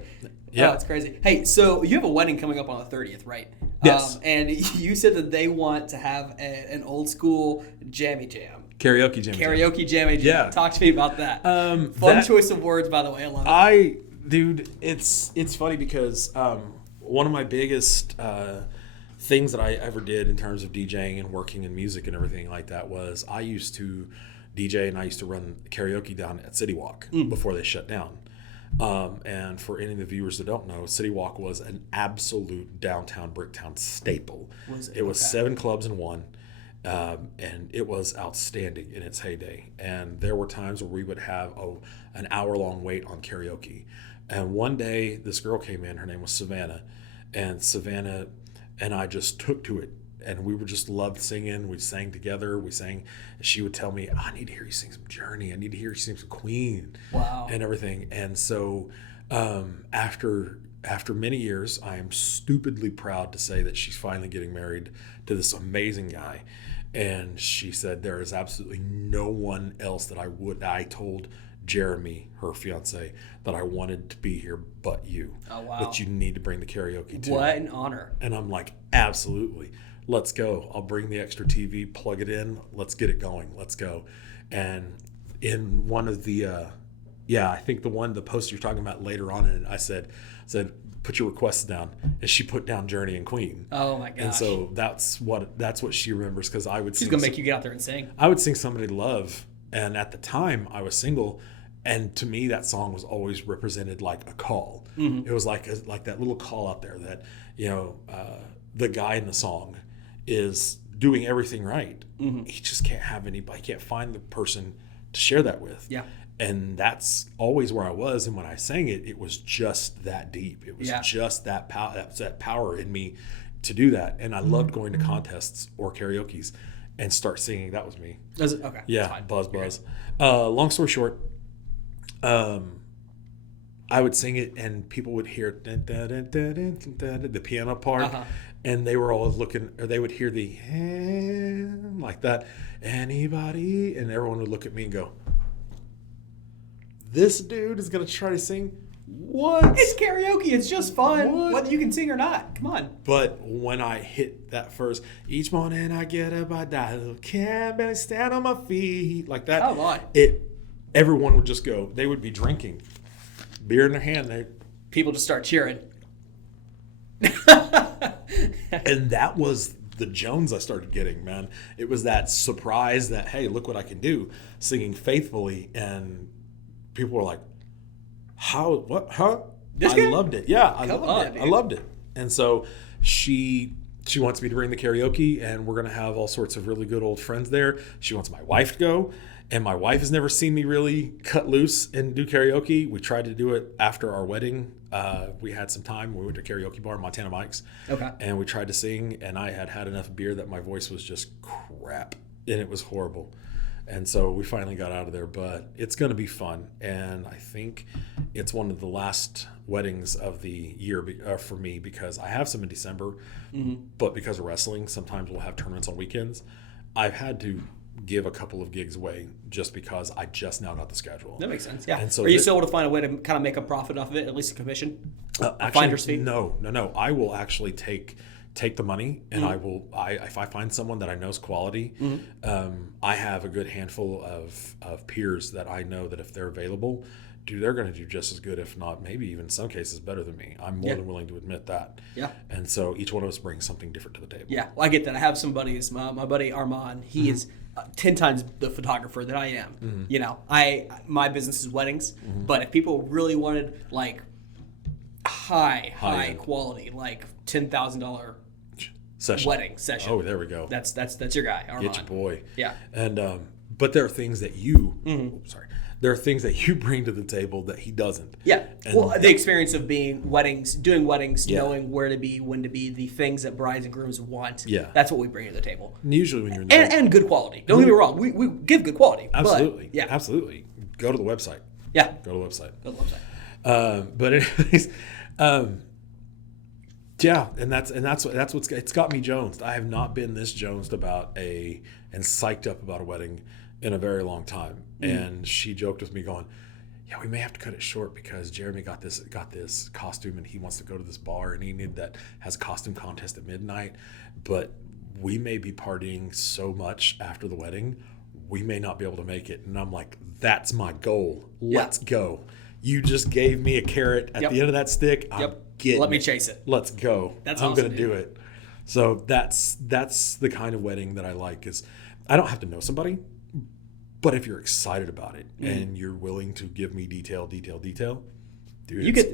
Yeah. Oh, it's crazy. Hey, so you have a wedding coming up on the 30th, right? Yes. And you said that they want to have an old school jammy jam. Karaoke jam. Karaoke jammy jam. Yeah. Talk to me about that. Fun choice of words, by the way. I love it. Dude, it's funny because one of my biggest things that I ever did in terms of DJing and working in music and everything like that was I used to DJ and I used to run karaoke down at City Walk before they shut down. And for any of the viewers that don't know, City Walk was an absolute downtown Bricktown staple. It was 7 clubs in one. And it was outstanding in its heyday. And there were times where we would have an hour-long wait on karaoke. And one day, this girl came in. Her name was Savannah. And Savannah and I just took to it. and we were just loved singing. We sang together. We sang. She would tell me, I need to hear you sing some Journey. I need to hear you sing some Queen. Wow. And everything. And so after many years, I am stupidly proud to say that she's finally getting married to this amazing guy. And she said, there is absolutely no one else that I told Jeremy, her fiance, that I wanted to be here but you. Oh, wow. That you need to bring the karaoke to. What an honor. And I'm like, absolutely. Let's go. I'll bring the extra TV, plug it in. Let's get it going. Let's go. And in one of the, I think the post you're talking about later on, and I said, put your requests down, and she put down Journey and Queen. Oh my gosh! And so that's what she remembers, because I would. She's gonna make you get out there and sing. I would sing Somebody to Love, and at the time I was single, and to me that song was always represented like a call. Mm-hmm. It was like that little call out there that the guy in the song is doing everything right. Mm-hmm. He just can't have anybody. He can't find the person to share that with. Yeah. And that's always where I was. And when I sang it, it was just that deep. It was just that power in me to do that. And I loved going to contests or karaoke's and start singing. That was me. Okay. Yeah, buzz. Long story short, I would sing it and people would hear the piano part. And they were all looking, or they would hear the like that. Anybody? And everyone would look at me and go, this dude is going to try to sing what? It's karaoke. It's just fun. Whether you can sing or not. Come on. But when I hit that first, each morning I get up, I die, can't barely stand on my feet, like that. Oh, my. Everyone would just go, they would be drinking, beer in their hand. People just start cheering. And that was the Jones I started getting, man. It was that surprise that, hey, look what I can do, singing faithfully. And people were like, how, what, huh? I loved it. Yeah, I loved it. And so she wants me to bring the karaoke, and we're going to have all sorts of really good old friends there. She wants my wife to go, and my wife has never seen me really cut loose and do karaoke. We tried to do it after our wedding. We had some time. We went to a karaoke bar, Montana Mike's. Okay. And we tried to sing, and I had enough beer that my voice was just crap, and it was horrible. And so we finally got out of there, but it's going to be fun. And I think it's one of the last weddings of the year for me, because I have some in December, but because of wrestling, sometimes we'll have tournaments on weekends. I've had to give a couple of gigs away just because I just now got the schedule. That makes sense. Yeah. And so are you still able to find a way to kind of make a profit off of it, at least a commission? Finder's fee? No. I will actually take the money, and if I find someone that I know is quality, I have a good handful of peers that I know that if they're available, they're going to do just as good, if not maybe even in some cases better than me. I'm more than willing to admit that. Yeah. And so each one of us brings something different to the table. Yeah, well, I get that. I have some buddies. My buddy Armand, he is 10 times the photographer that I am. You know, my business is weddings, but if people really wanted like high quality, like $10,000 wedding session. Oh, there we go. That's your guy, Armand. Get your boy. Yeah. And but there are things that you there are things that you bring to the table that he doesn't. Yeah. And well, the experience of doing weddings, knowing where to be, when to be, the things that brides and grooms want. Yeah. That's what we bring to the table. And usually when you're in and good quality. Don't get me wrong. We give good quality. Absolutely. But, absolutely. Go to the website. Yeah. Go to the website. But anyways, yeah, and that's what's it's got me jonesed. I have not been this jonesed about and psyched up about a wedding in a very long time. And she joked with me going, yeah, we may have to cut it short because Jeremy got this costume and he wants to go to this bar and he has a costume contest at midnight, but we may be partying so much after the wedding, we may not be able to make it. And I'm like, that's my goal. Let's go. You just gave me a carrot at the end of that stick. Let me chase it. Let's go. I'm going to do it. So that's the kind of wedding that I like. Is I don't have to know somebody, but if you're excited about it and you're willing to give me detail, dude.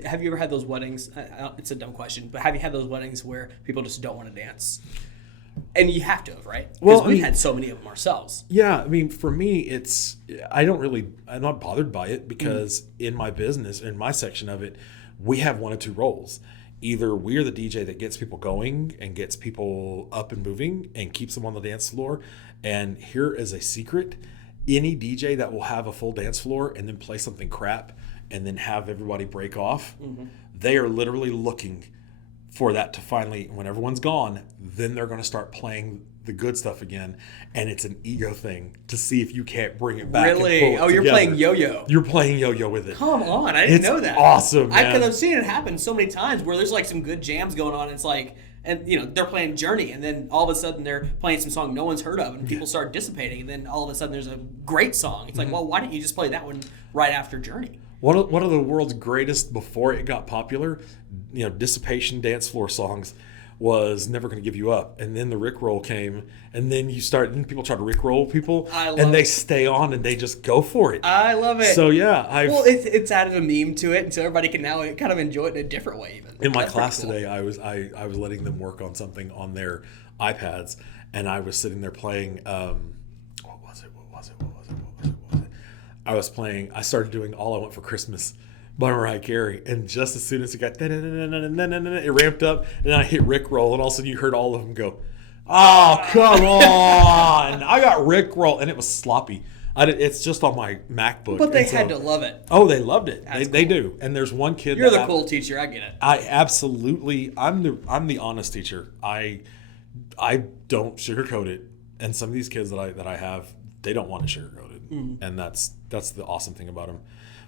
Have you ever had those weddings? It's a dumb question, but have you had those weddings where people just don't want to dance? And you have to have, right? Because we've had so many of them ourselves. Yeah, I mean, for me, I'm not bothered by it because in my business, in my section of it, we have one or two roles. either we're the DJ that gets people going and gets people up and moving and keeps them on the dance floor. And here is a secret. Any DJ that will have a full dance floor and then play something crap and then have everybody break off, they are literally looking for that to finally, when everyone's gone, then they're going to start playing the good stuff again. And it's an ego thing to see if you can't bring it back. Really? And pull it You're together. playing yo-yo. You're playing yo-yo with it. Come on, I didn't know that. Awesome, man. Because I've seen it happen so many times where there's like some good jams going on. And it's like, and you know, they're playing Journey, and then all of a sudden they're playing some song no one's heard of, and people start dissipating, and then all of a sudden there's a great song. It's like, well, why didn't you just play that one right after Journey? One of the world's greatest, before it got popular, dissipation dance floor songs was Never Gonna Give You Up. And then the Rickroll came, and then people try to Rickroll people, and they stay on and they just go for it. I love it. So yeah, well, it's added a meme to it, and so everybody can now kind of enjoy it in a different way even. In my class today, I was letting them work on something on their iPads, and I was sitting there playing, what was it? I started doing All I Want for Christmas by Mariah Carey, and just as soon as it got it ramped up, and I hit Rickroll, and all of a sudden you heard all of them go, "Oh, come on!" I got Rickroll, and it was sloppy. It's just on my MacBook. But they had to love it. Oh, they loved it. They cool. do. And there's one kid. You're the cool teacher. I get it. I absolutely. I'm the honest teacher. I don't sugarcoat it. And some of these kids that I have, they don't want to sugarcoat it, and that's the awesome thing about them.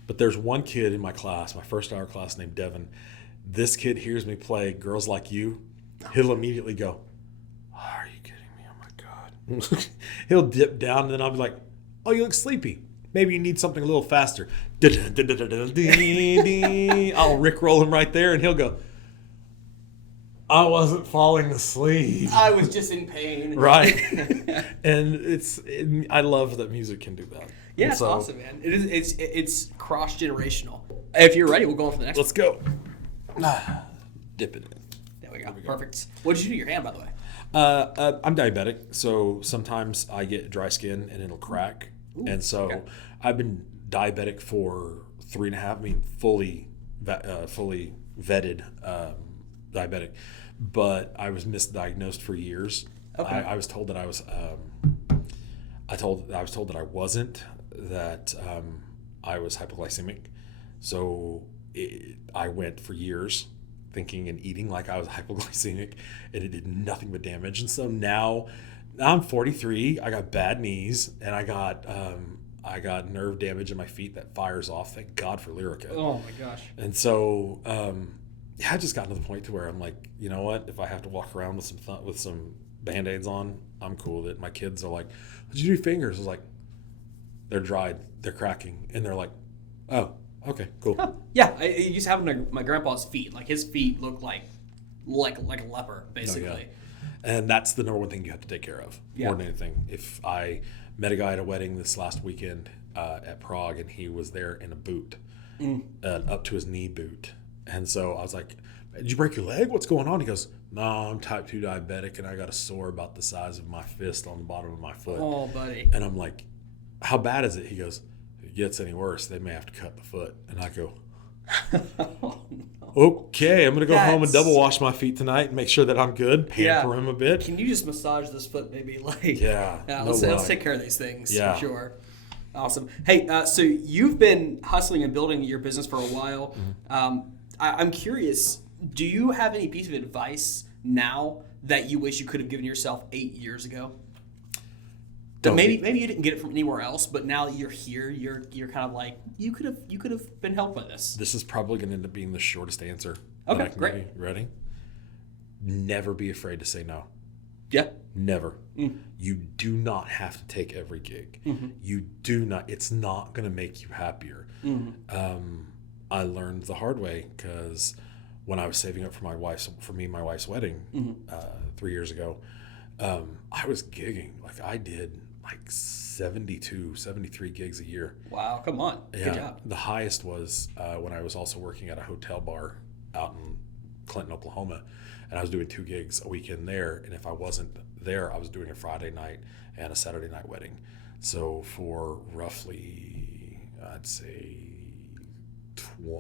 But there's one kid in my class, my first hour class, named Devin. This kid hears me play Girls Like You. He'll immediately go, "Are you kidding me? Oh my God." He'll dip down, and then I'll be like, "Oh, you look sleepy. Maybe you need something a little faster." I'll Rickroll him right there, and he'll go, "I wasn't falling asleep. I was just in pain." Right. And I love that music can do that. Yeah, it's awesome, man. It's cross-generational. If you're ready, we'll go on for the next Let's go. Dip it in. There we go. Perfect. What did you do to your hand, by the way? I'm diabetic, so sometimes I get dry skin and it'll crack. Ooh, and so okay. I've been diabetic for 3.5, fully vetted diabetic. But I was misdiagnosed for years. Okay. I was told that I was I was told that I wasn't, that I was hypoglycemic. So I went for years thinking and eating like I was hypoglycemic, and it did nothing but damage. And so now I'm 43. I got bad knees, and I got nerve damage in my feet that fires off. Thank God for Lyrica. Oh my gosh. And so I just gotten to the point to where I'm like, you know what? If I have to walk around with some Band-Aids on, I'm cool with it. My kids are like, "What'd you do fingers?" I was like, "They're dried, they're cracking," and they're like, "Oh, okay, cool." Huh. Yeah, I used to have my grandpa's feet. Like his feet look like a leper, basically. Oh, yeah. And that's the number one thing you have to take care of more than anything. If I met a guy at a wedding this last weekend at Prague, and he was there in a boot, up to his knee boot, and so I was like, "Did you break your leg? What's going on?" He goes, "No, I'm type 2 diabetic, and I got a sore about the size of my fist on the bottom of my foot." Oh, buddy. And I'm like, "How bad is it?" He goes, "If it gets any worse, they may have to cut the foot." And I go, Oh, no. "Okay, I'm going to go home and double wash my feet tonight and make sure that I'm good, pamper him a bit." Can you just massage this foot maybe? Let's take care of these things for sure. Awesome. Hey, so you've been hustling and building your business for a while. I'm curious, do you have any piece of advice now that you wish you could have given yourself 8 years ago? Maybe you didn't get it from anywhere else, but now that you're here, you're kind of like, you could have been helped by this. This is probably going to end up being the shortest answer. Okay, great. You ready? Never be afraid to say no. Yeah. Never. You do not have to take every gig. You do not. It's not going to make you happier. I learned the hard way because when I was saving up for my wife's wedding 3 years ago, I was gigging. Like I did like 73 gigs a year. Wow, come on. Yeah, good job. The highest was when I was also working at a hotel bar out in Clinton, Oklahoma, and I was doing 2 gigs a weekend there. And if I wasn't there, I was doing a Friday night and a Saturday night wedding. So for roughly, I'd say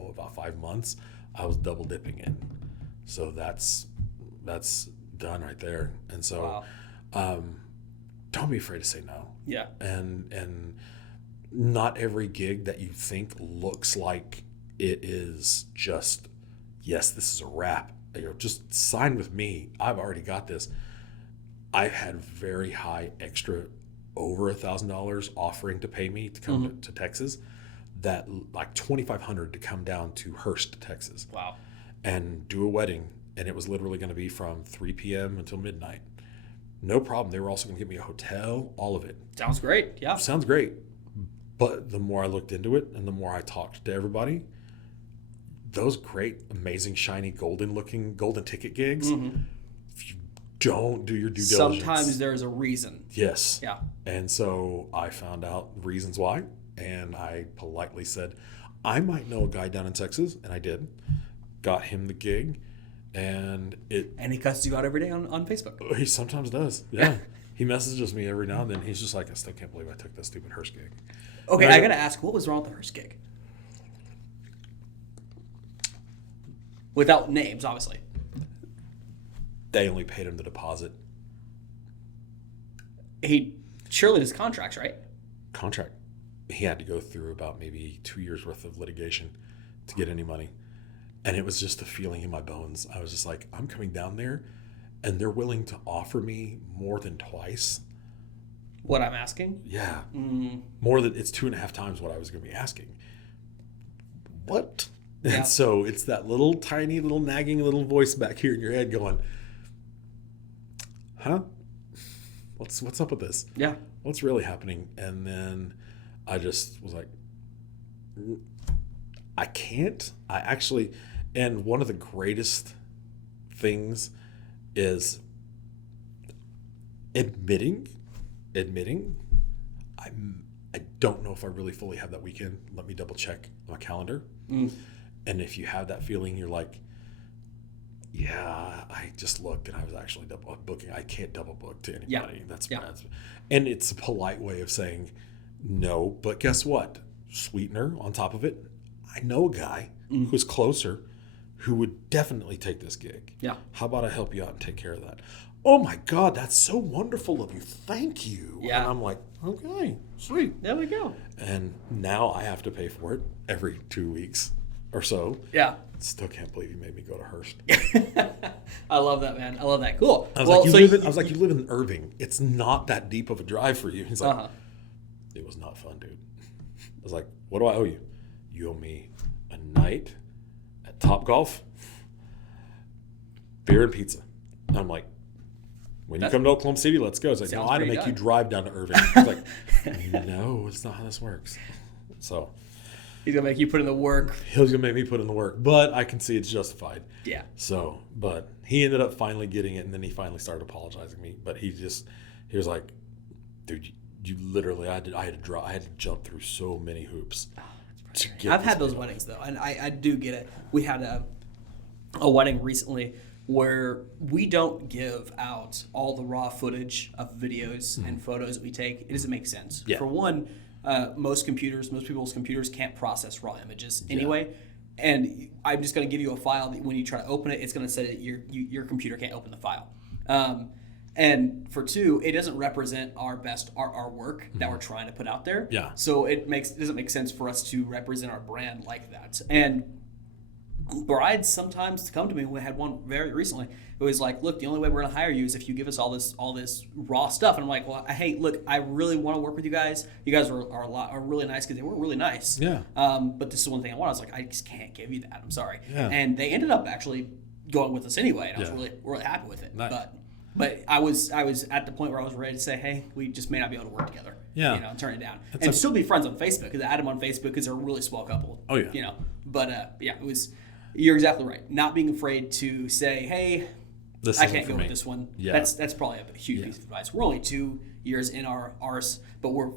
about 5 months, I was double dipping in. So that's done right there. And so, Wow. don't be afraid to say no. Yeah. And not every gig that you think looks like it is just, yes, this is a wrap. Just sign with me. I've already got this. I've had very high extra, over $1,000 offering to pay me to come to Texas, that like $2,500 to come down to Hurst, Texas. Wow. And do a wedding. And it was literally going to be from 3 p.m. until midnight. No problem. They were also going to give me a hotel, all of it. Sounds great. Yeah. Sounds great. But the more I looked into it and the more I talked to everybody, those great, amazing, shiny, golden ticket gigs, if you don't do your due diligence. Sometimes there's a reason. Yes. Yeah. And so I found out reasons why. And I politely said, I might know a guy down in Texas. And I did. Got him the gig. And he cusses you out every day on Facebook. He sometimes does. Yeah. He messages me every now and then. He's just like, I still can't believe I took that stupid Hearst gig. Okay, I got to ask, what was wrong with the Hearst gig? Without names, obviously. They only paid him the deposit. He surely does contracts, right? Contract. He had to go through about maybe 2 years worth of litigation to get any money. And it was just a feeling in my bones. I was just like, I'm coming down there and they're willing to offer me more than twice. What I'm asking? Yeah. More than, it's 2.5 times what I was going to be asking. What? Yeah. And so it's that little tiny little nagging little voice back here in your head going, huh? What's up with this? Yeah. What's really happening? And then I just was like, I can't. I actually, and one of the greatest things is admitting I don't know if I really fully have that weekend. Let me double check my calendar. And if you have that feeling, you're like, yeah, I just looked and I was actually double booking. I can't double book to anybody. Yeah. That's and it's a polite way of saying no. But guess what? Sweetener on top of it. I know a guy who's closer who would definitely take this gig. Yeah. How about I help you out and take care of that? Oh my God, that's so wonderful of you. Thank you. Yeah. And I'm like, okay, sweet. There we go. And now I have to pay for it every 2 weeks or so. Yeah. Still can't believe you made me go to Hearst. I love that, man. I love that. Cool. I was like, you live in Irving. It's not that deep of a drive for you. He's like, it was not fun, dude. I was like, what do I owe you? You owe me a night at Topgolf, beer and pizza. And I'm like, when you come to Oklahoma City, let's go. It's like, no, I had to make you drive down to Irving. I was like, no, it's not how this works. So he's going to make you put in the work. He's going to make me put in the work, but I can see it's justified. Yeah. So, but he ended up finally getting it, and then he finally started apologizing to me. But he was like, dude, you literally, I had to jump through so many hoops. I've had those weddings though, and I do get it. We had a wedding recently where we don't give out all the raw footage of videos and photos that we take. It doesn't make sense. Yeah. For one, most people's computers can't process raw images anyway. And I'm just going to give you a file that when you try to open it, it's going to say that your computer can't open the file. And for two, it doesn't represent our work that we're trying to put out there. Yeah. So it doesn't make sense for us to represent our brand like that. And brides sometimes come to me. We had one very recently. It was like, look, the only way we're going to hire you is if you give us all this raw stuff. And I'm like, well, hey, look, I really want to work with you guys. You guys are really nice because they were really nice. Yeah. But this is one thing I want. I was like, I just can't give you that. I'm sorry. Yeah. And they ended up actually going with us anyway. And I was really, really happy with it. Nice. But I was at the point where I was ready to say, hey, we just may not be able to work together. Yeah. And turn it down. And still be friends on Facebook because I add them on Facebook because they're a really swell couple. Oh, yeah. But it was, you're exactly right. Not being afraid to say, hey, I can't go with this one. Yeah. That's probably a huge piece of advice. We're only 2 years in ours, but we're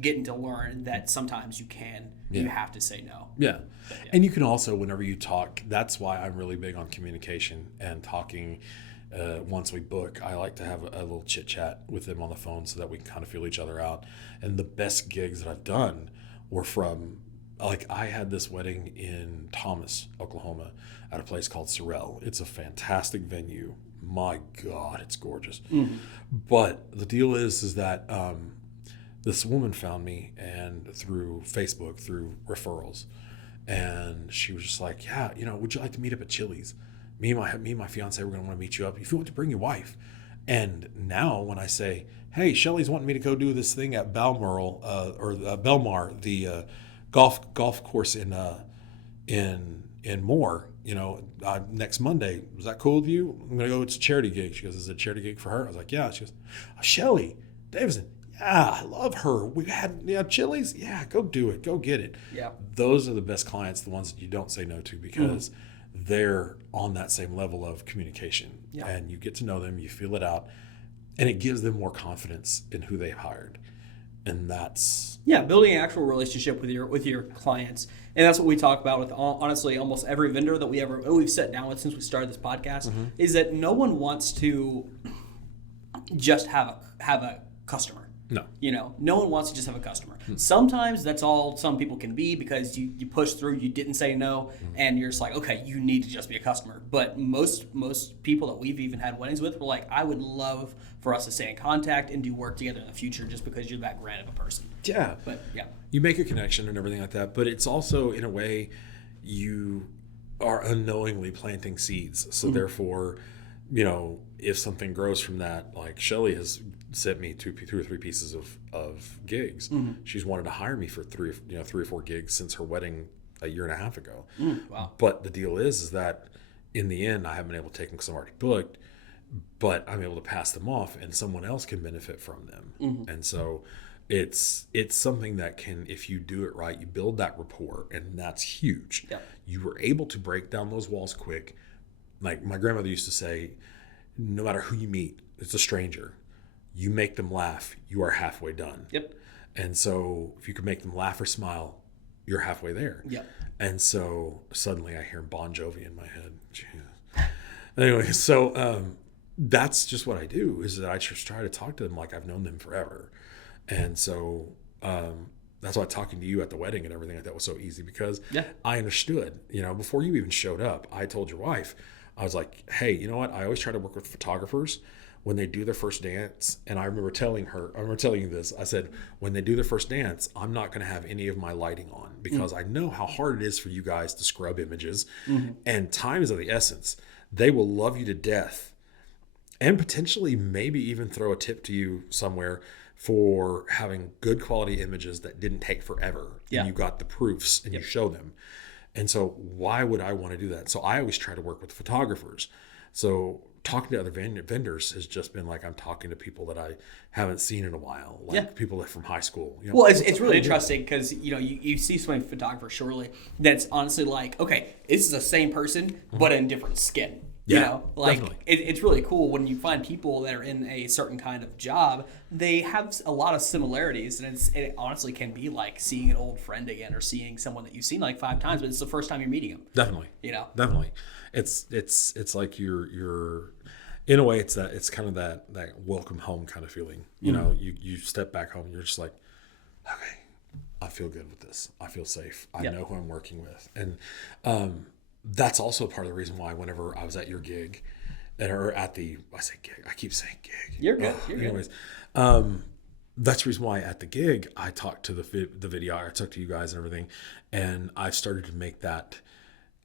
getting to learn that sometimes you have to say no. Yeah. And you can also, whenever you talk, that's why I'm really big on communication and talking. Once we book, I like to have a little chit chat with them on the phone so that we can kind of feel each other out. And the best gigs that I've done were from like I had this wedding in Thomas, Oklahoma, at a place called Sorrel. It's a fantastic venue. My God, it's gorgeous. Mm-hmm. But the deal is that this woman found me and through Facebook, through referrals, and she was just like, yeah, would you like to meet up at Chili's? Me and my fiance, we're going to want to meet you up. If you want to bring your wife. And now when I say, hey, Shelly's wanting me to go do this thing at Balmoral, or Belmar, the golf course in Moore, next Monday. Was that cool with you? I'm going to go. It's a charity gig. She goes, is it a charity gig for her? I was like, yeah. She goes, Shelly Davison. Yeah, I love her. We had Chili's. Yeah, go do it. Go get it. Yeah. Those are the best clients, the ones that you don't say no to, because they're on that same level of communication. Yeah. And you get to know them, you feel it out, and it gives them more confidence in who they hired. And that's building an actual relationship with your clients. And that's what we talk about with honestly almost every vendor that we've sat down with since we started this podcast, is that no one wants to just have a customer. No. No one wants to just have a customer. Sometimes that's all some people can be, because you push through, you didn't say no, and you're just like, okay, you need to just be a customer. But most people that we've even had weddings with were like, I would love for us to stay in contact and do work together in the future, just because you're that grand of a person. Yeah. But yeah. You make a connection and everything like that, but it's also, in a way, you are unknowingly planting seeds. So therefore, if something grows from that, like Shelly has sent me two or three pieces of gigs. She's wanted to hire me for three or four gigs since her wedding a year and a half ago. Wow. But the deal is that in the end, I haven't been able to take them because I'm already booked, but I'm able to pass them off and someone else can benefit from them. And so it's something that can, if you do it right, you build that rapport, and that's huge. Yeah. You were able to break down those walls quick. Like my grandmother used to say, no matter who you meet, it's a stranger. You make them laugh, you are halfway done. Yep. And so if you can make them laugh or smile, you're halfway there. Yep. And so suddenly I hear Bon Jovi in my head. Jesus. Anyway, so that's just what I do, is that I just try to talk to them like I've known them forever. And so that's why talking to you at the wedding and everything like that was so easy, because I understood, before you even showed up, I told your wife, I was like, hey, you know what? I always try to work with photographers when they do their first dance. And I remember telling you this. I said, when they do their first dance, I'm not going to have any of my lighting on, because I know how hard it is for you guys to scrub images. And time is of the essence. They will love you to death, and potentially maybe even throw a tip to you somewhere for having good quality images that didn't take forever. Yeah. And you got the proofs and you show them. And so why would I want to do that? So I always try to work with photographers. So talking to other vendors has just been like I'm talking to people that I haven't seen in a while, like people that from high school. Well, it's really interesting, because you see so many photographers surely that's honestly like, okay, this is the same person but in different skin. Definitely. It's really cool when you find people that are in a certain kind of job. They have a lot of similarities, and it honestly can be like seeing an old friend again, or seeing someone that you've seen like 5 times, but it's the first time you're meeting them. Definitely. Definitely. It's like you're in a way, it's kind of that welcome home kind of feeling. You step back home and you're just like, okay, I feel good with this. I feel safe. I know who I'm working with. And that's also part of the reason why whenever I was at your gig, or at the, I say gig, I keep saying gig. You're good. Anyways, that's the reason why at the gig, I talked to the video, I talked to you guys and everything. And I started to make that,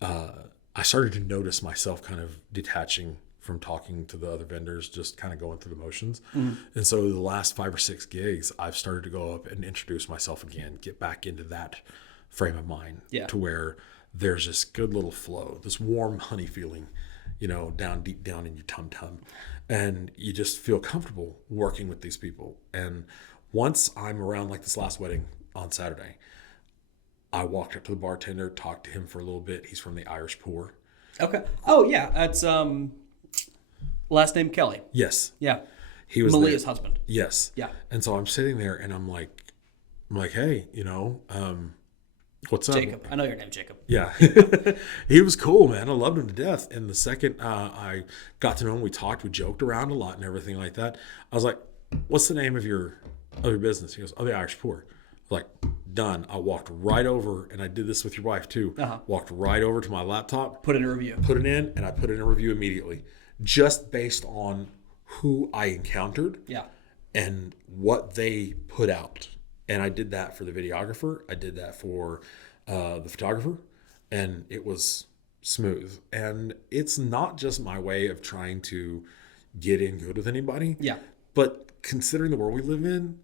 I started to notice myself kind of detaching from talking to the other vendors, just kind of going through the motions. And so the last 5 or 6 gigs, I've started to go up and introduce myself again, get back into that frame of mind to where there's this good little flow, this warm honey feeling, deep down in your tum-tum. And you just feel comfortable working with these people. And once I'm around, like this last wedding on Saturday, I walked up to the bartender, talked to him for a little bit. He's from the Irish Poor. Okay. Oh, yeah. That's last name Kelly. Yes. Yeah. He was Malia's husband. Yes. Yeah. And so I'm sitting there and I'm like, hey, what's up? Jacob. I know your name, Jacob. Yeah. He was cool, man. I loved him to death. And the second I got to know him, we talked, we joked around a lot and everything like that. I was like, what's the name of your business? He goes, the Irish Poor. I was like, done, I walked right over, and I did this with your wife too. Walked right over to my laptop, Put in a review. put it in, and I put it in a review immediately, just based on who I encountered and what they put out. And I did that for the videographer. I did that for the photographer, and it was smooth. And it's not just my way of trying to get in good with anybody. Yeah. But considering the world we live in,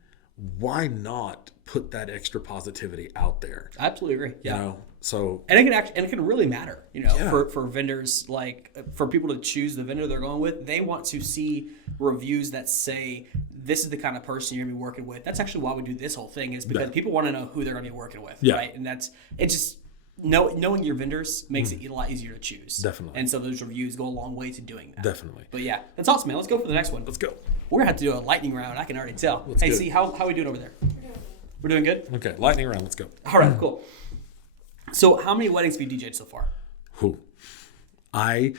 why not put that extra positivity out there? I absolutely agree. Yeah. You know? So And it can really matter, you know, for vendors, like for people to choose the vendor they're going with. They want to see reviews that say this is the kind of person you're gonna be working with. That's actually why we do this whole thing, is because people want to know who they're gonna be working with, right? And it's just knowing your vendors makes it a lot easier to choose. Definitely. And so those reviews go a long way to doing that. Definitely. But yeah, that's awesome, man. Let's go for the next one. Let's go. We're gonna have to do a lightning round. I can already tell. Let's hey, do see it. how are we doing over there? We're doing good. Okay, lightning round. Let's go. All right, cool. So how many weddings have you DJ'd so far? Who? I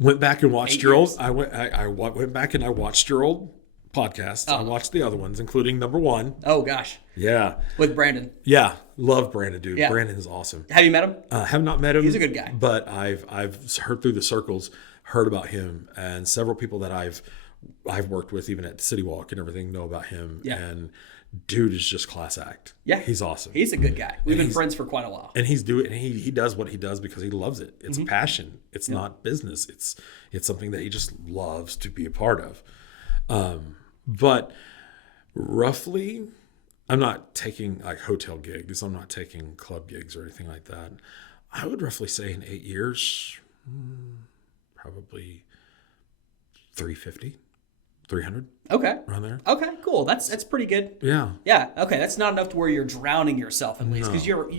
went back and watched 8 your old. years. I went back and I watched your old podcast. I watched the other ones, including number 1. Oh gosh, Yeah, with Brandon. yeah. Love Brandon, dude. Yeah. Brandon is awesome. Have you met him? Have not met him. He's a good guy. But I've heard through the circles, heard about him, and several people that I've worked with, even at City Walk and everything, know about him. Yeah. And dude is just class act. Yeah, he's awesome. He's a good guy. We've been friends for quite a while. And he does what he does because he loves it. It's a passion. It's not business. It's something that he just loves to be a part of. But roughly, I'm not taking like hotel gigs. I'm not taking club gigs or anything like that. I would roughly say in 8 years, probably 350, 300. Okay. Around there. Okay, cool. That's pretty good. Yeah. Yeah. Okay, that's not enough to where you're drowning yourself at least, because you're.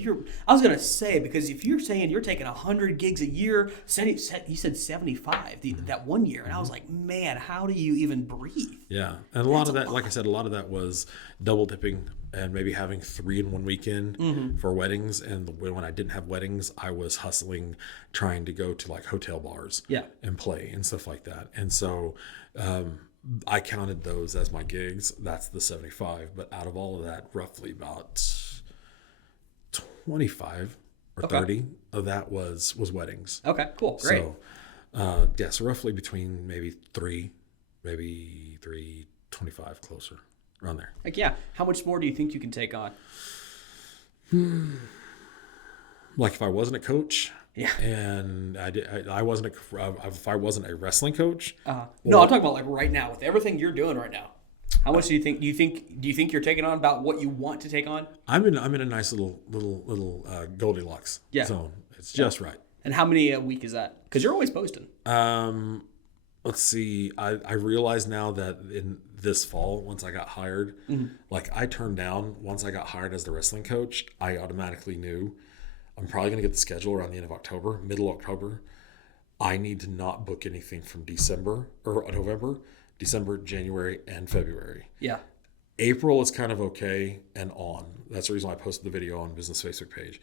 I was gonna say, because if you're saying you're taking 100 gigs a year, you said 75 that one year, and I was like, man, how do you even breathe? Yeah, and a lot of that, like I said, a lot of that was double dipping and maybe having 3 in one weekend for weddings. And when I didn't have weddings, I was hustling, trying to go to like hotel bars, and play and stuff like that. And so I counted those as my gigs. That's the 75. But out of all of that, roughly about 25 or 30 of that was weddings. Okay, cool, great. So, so roughly between maybe 325 closer, around there. Like, yeah, how much more do you think you can take on? Like if I wasn't a coach, Yeah. and I wasn't if I wasn't a wrestling coach. No, I'm talking about like right now with everything you're doing right now. How much do you think you're taking on about what you want to take on? I'm in a nice little Goldilocks zone. It's just right. And how many a week is that? Because you're always posting. Let's see. I realize now that in this fall, once I got hired, like I turned down, once I got hired as the wrestling coach, I automatically knew I'm probably going to get the schedule around the end of October, middle October. I need to not book anything from December or November, December, January, and February. Yeah. April is kind of okay and on. That's the reason why I posted the video on business Facebook page.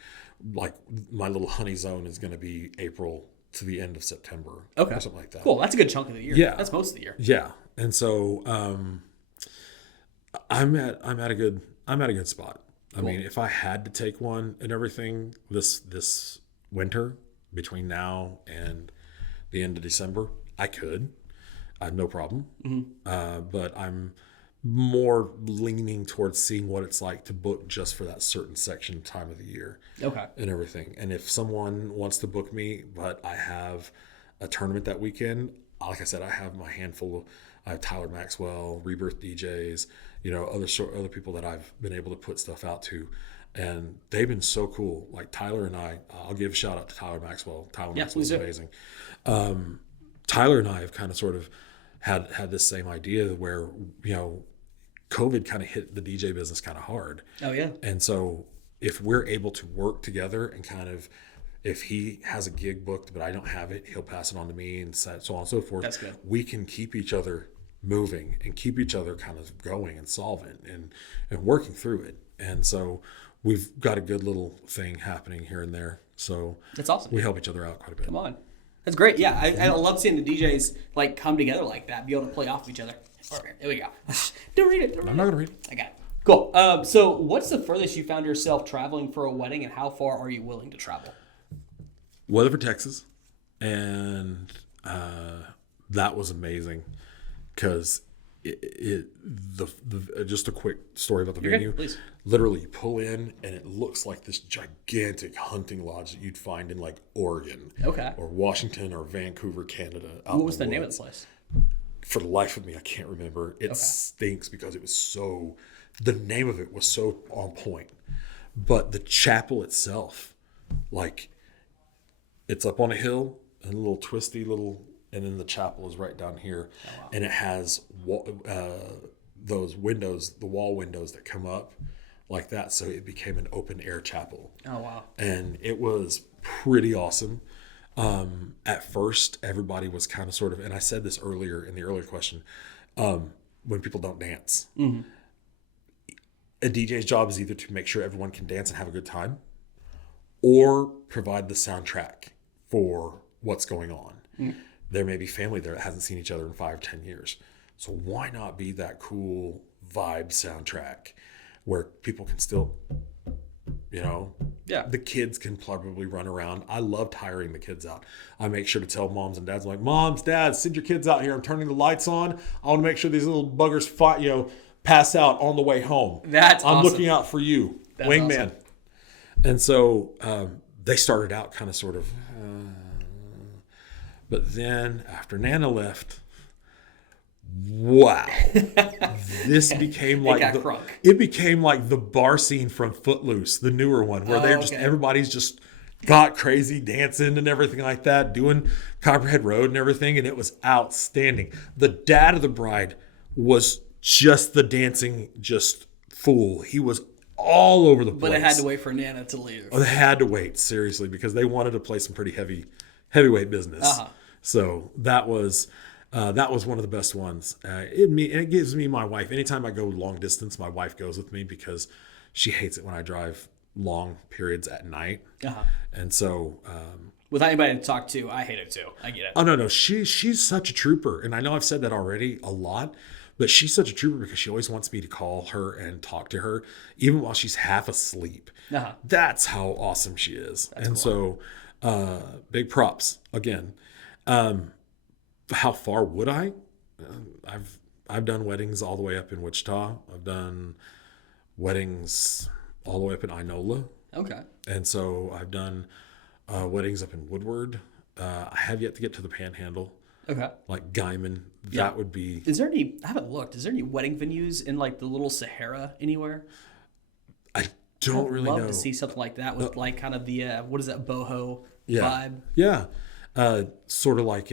Like my little honey zone is going to be April to the end of September. Okay. Or something like that. Cool. That's a good chunk of the year. Yeah. That's most of the year. Yeah. And so I'm at a good spot. I mean, if I had to take one and everything this winter between now and the end of December, I could. I have no problem. But I'm more leaning towards seeing what it's like to book just for that certain section time of the year. Okay. And everything. And if someone wants to book me, but I have a tournament that weekend, like I said, I have my handful. I have Tyler Maxwell, Rebirth DJs, other people that I've been able to put stuff out to, and they've been so cool. Like Tyler and I'll give a shout out to Tyler Maxwell. Tyler Maxwell's amazing. Tyler and I have kind of sort of had this same idea where, COVID kind of hit the DJ business kind of hard. Oh yeah. And so if we're able to work together and kind of, if he has a gig booked but I don't have it, he'll pass it on to me and so on and so forth. That's good. We can keep each other moving and keep each other kind of going and solvent and working through it. And so we've got a good little thing happening here and there. So that's awesome. We help each other out quite a bit. Come on. That's great. Yeah, I love seeing the DJs like come together like that, be able to play off of each other. There we go. Don't read it. I'm not going to read it. I got it. Cool. So what's the furthest you found yourself traveling for a wedding, and how far are you willing to travel? Weatherford, Texas, and that was amazing because just a quick story about the venue. Good, please. Literally, you pull in and it looks like this gigantic hunting lodge that you'd find in like Oregon, or Washington, or Vancouver, Canada. What was the name of this place? For the life of me, I can't remember. It stinks because it was so. The name of it was so on point, but the chapel itself, like, it's up on a hill and a little twisty little. And then the chapel is right down here. Oh, wow. And it has those windows, the wall windows that come up like that. So it became an open air chapel. Oh, wow. And it was pretty awesome. At first, everybody was kind of sort of, and I said this earlier in the earlier question, when people don't dance. Mm-hmm. A DJ's job is either to make sure everyone can dance and have a good time, or provide the soundtrack for what's going on. Mm. There may be family there that hasn't seen each other in 5-10 years. So why not be that cool vibe soundtrack where people can still, the kids can probably run around. I loved hiring the kids out. I make sure to tell moms and dads, I'm like, moms, dads, send your kids out here. I'm turning the lights on. I want to make sure these little buggers pass out on the way home. That's I'm awesome. looking out for you, That's wingman. Awesome. And so they started out kind of sort of, but then after Nana left, wow, this became like it became like the bar scene from Footloose, the newer one, where everybody's just got crazy dancing and everything like that, doing Copperhead Road and everything, and it was outstanding. The dad of the bride was just the dancing fool. He was all over the place. But it had to wait for Nana to leave. Oh, they had to wait, seriously, because they wanted to play some pretty heavyweight business. Uh-huh. So that was one of the best ones. It gives me my wife. Anytime I go long distance, my wife goes with me because she hates it when I drive long periods at night. Uh-huh. And so, without anybody to talk to, I hate it too. I get it. Oh no, she's such a trooper, and I know I've said that already a lot, but she's such a trooper because she always wants me to call her and talk to her, even while she's half asleep. Uh-huh. That's how awesome she is. That's and cool. So, big props again. How far would I? I've done weddings all the way up in Wichita. I've done weddings all the way up in Inola. Okay. And so I've done weddings up in Woodward. I have yet to get to the Panhandle. Okay. Like Guyman. That would be. Is there any? I haven't looked. Is there any wedding venues in like the Little Sahara anywhere? I don't really know. I'd love to see something like that with like kind of the what is that boho vibe? Yeah. Sort of like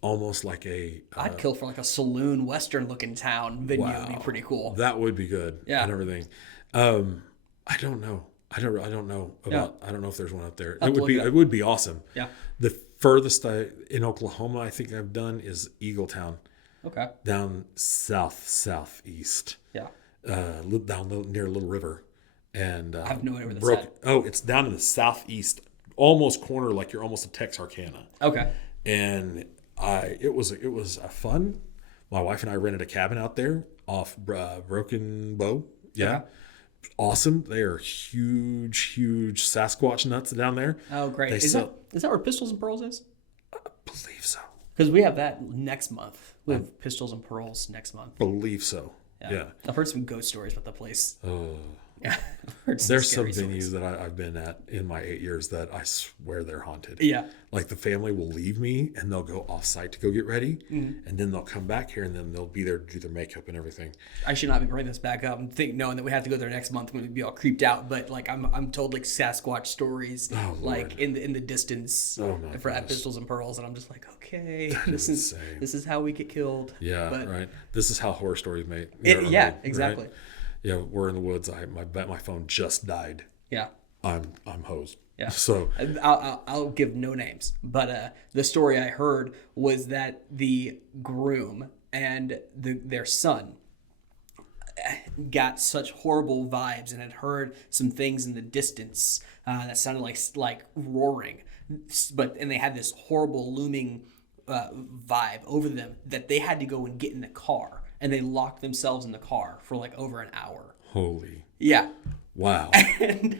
almost like a. I'd kill for like a saloon, Western looking town venue. Wow. Would be pretty cool. That would be good. Yeah. And everything. I don't know. I don't know about. Yeah. I don't know if there's one up there. It would be awesome. Yeah. The furthest in Oklahoma I think I've done is Eagletown. Okay. Down southeast. Yeah. Down near Little River, and I have no idea where that's at. Oh, it's down in the southeast. Almost corner, like you're almost a Texarkana. Okay. And it was a fun. My wife and I rented a cabin out there off Broken Bow. Yeah. Awesome. They are huge Sasquatch nuts down there. Oh, great. Is that where Pistols and Pearls is? I believe so. Because we have that next month. We have Pistols and Pearls next month. Believe so. Yeah. I've heard some ghost stories about the place. Oh. Yeah. There's some venues that I've been at in my 8 years that I swear they're haunted. Yeah. Like the family will leave me and they'll go off site to go get ready. Mm-hmm. And then they'll come back here and then they'll be there to do their makeup and everything. I should not be bringing this back up and knowing that we have to go there next month. I'm going to be all creeped out. But like I'm told like Sasquatch stories like in the distance for at Pistols and Pearls. And I'm just like, okay, this is how we get killed. Yeah, right. This is how horror stories made. Yeah, exactly. Right? Yeah, we're in the woods. My phone just died. Yeah, I'm hosed. Yeah. So I'll give no names, but the story I heard was that the groom and their son got such horrible vibes and had heard some things in the distance that sounded like roaring, and they had this horrible looming vibe over them that they had to go and get in the car and they locked themselves in the car for like over an hour. Holy. Yeah. Wow. and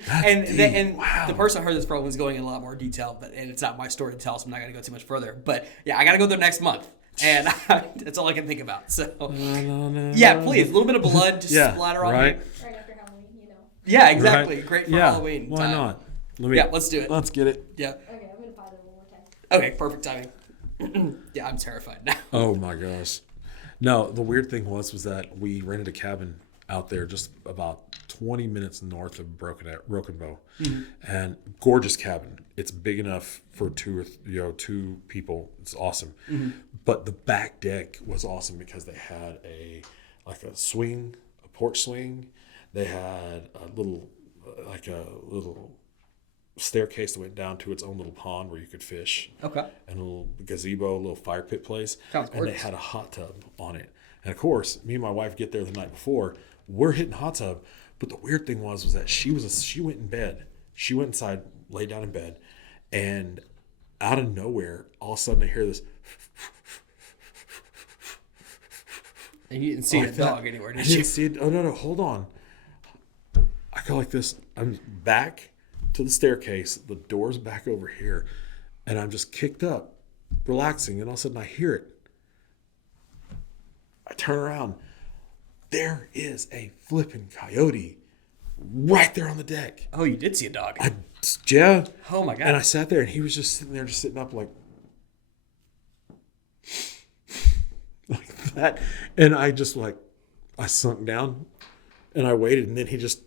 the person I heard this from was going in a lot more detail, and it's not my story to tell, so I'm not going to go too much further. But yeah, I got to go there next month, and that's all I can think about. So yeah, please, a little bit of blood just splatter on me. Right after Halloween, you know. Yeah, exactly. Right. Great for Halloween. Why time. not? Let's do it. Let's get it. Yeah. Okay, I'm gonna pause it one more time. Okay, perfect timing. Yeah, I'm terrified now. Oh my gosh. No, the weird thing was that we rented a cabin out there just about 20 minutes north of Broken Bow, and gorgeous cabin. It's big enough for two people. It's awesome. But the back deck was awesome because they had a swing, a porch swing. They had a little staircase that went down to its own little pond where you could fish. Okay. And a little gazebo, a little fire pit place. Sounds and they gorgeous. had a hot tub on it. And of course, me and my wife get there the night before. We're hitting hot tub, but the weird thing was that she went in bed. She went inside, laid down in bed, and out of nowhere, all of a sudden I hear this. And you didn't see a dog anywhere, did I you? didn't see it. Oh no, hold on. I go like this. I'm back to the staircase. The door's back over here, and I'm just kicked up, relaxing, and all of a sudden I hear it. I turn around. There is a flipping coyote right there on the deck. Oh, you did see a dog. Yeah. Oh my God. And I sat there, and he was just sitting there, just sitting up like that. And I just I sunk down, and I waited, and then he just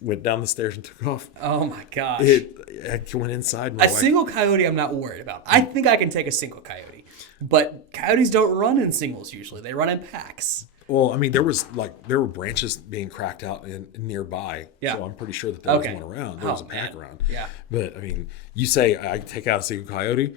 went down the stairs and took off. Oh my gosh. I went inside. A single coyote I'm not worried about. I think I can take a single coyote. But coyotes don't run in singles usually. They run in packs. Well, I mean, there were branches being cracked out nearby. Yeah. So I'm pretty sure that there was one around. There was a pack around. Yeah. But I mean, you say I take out a single coyote.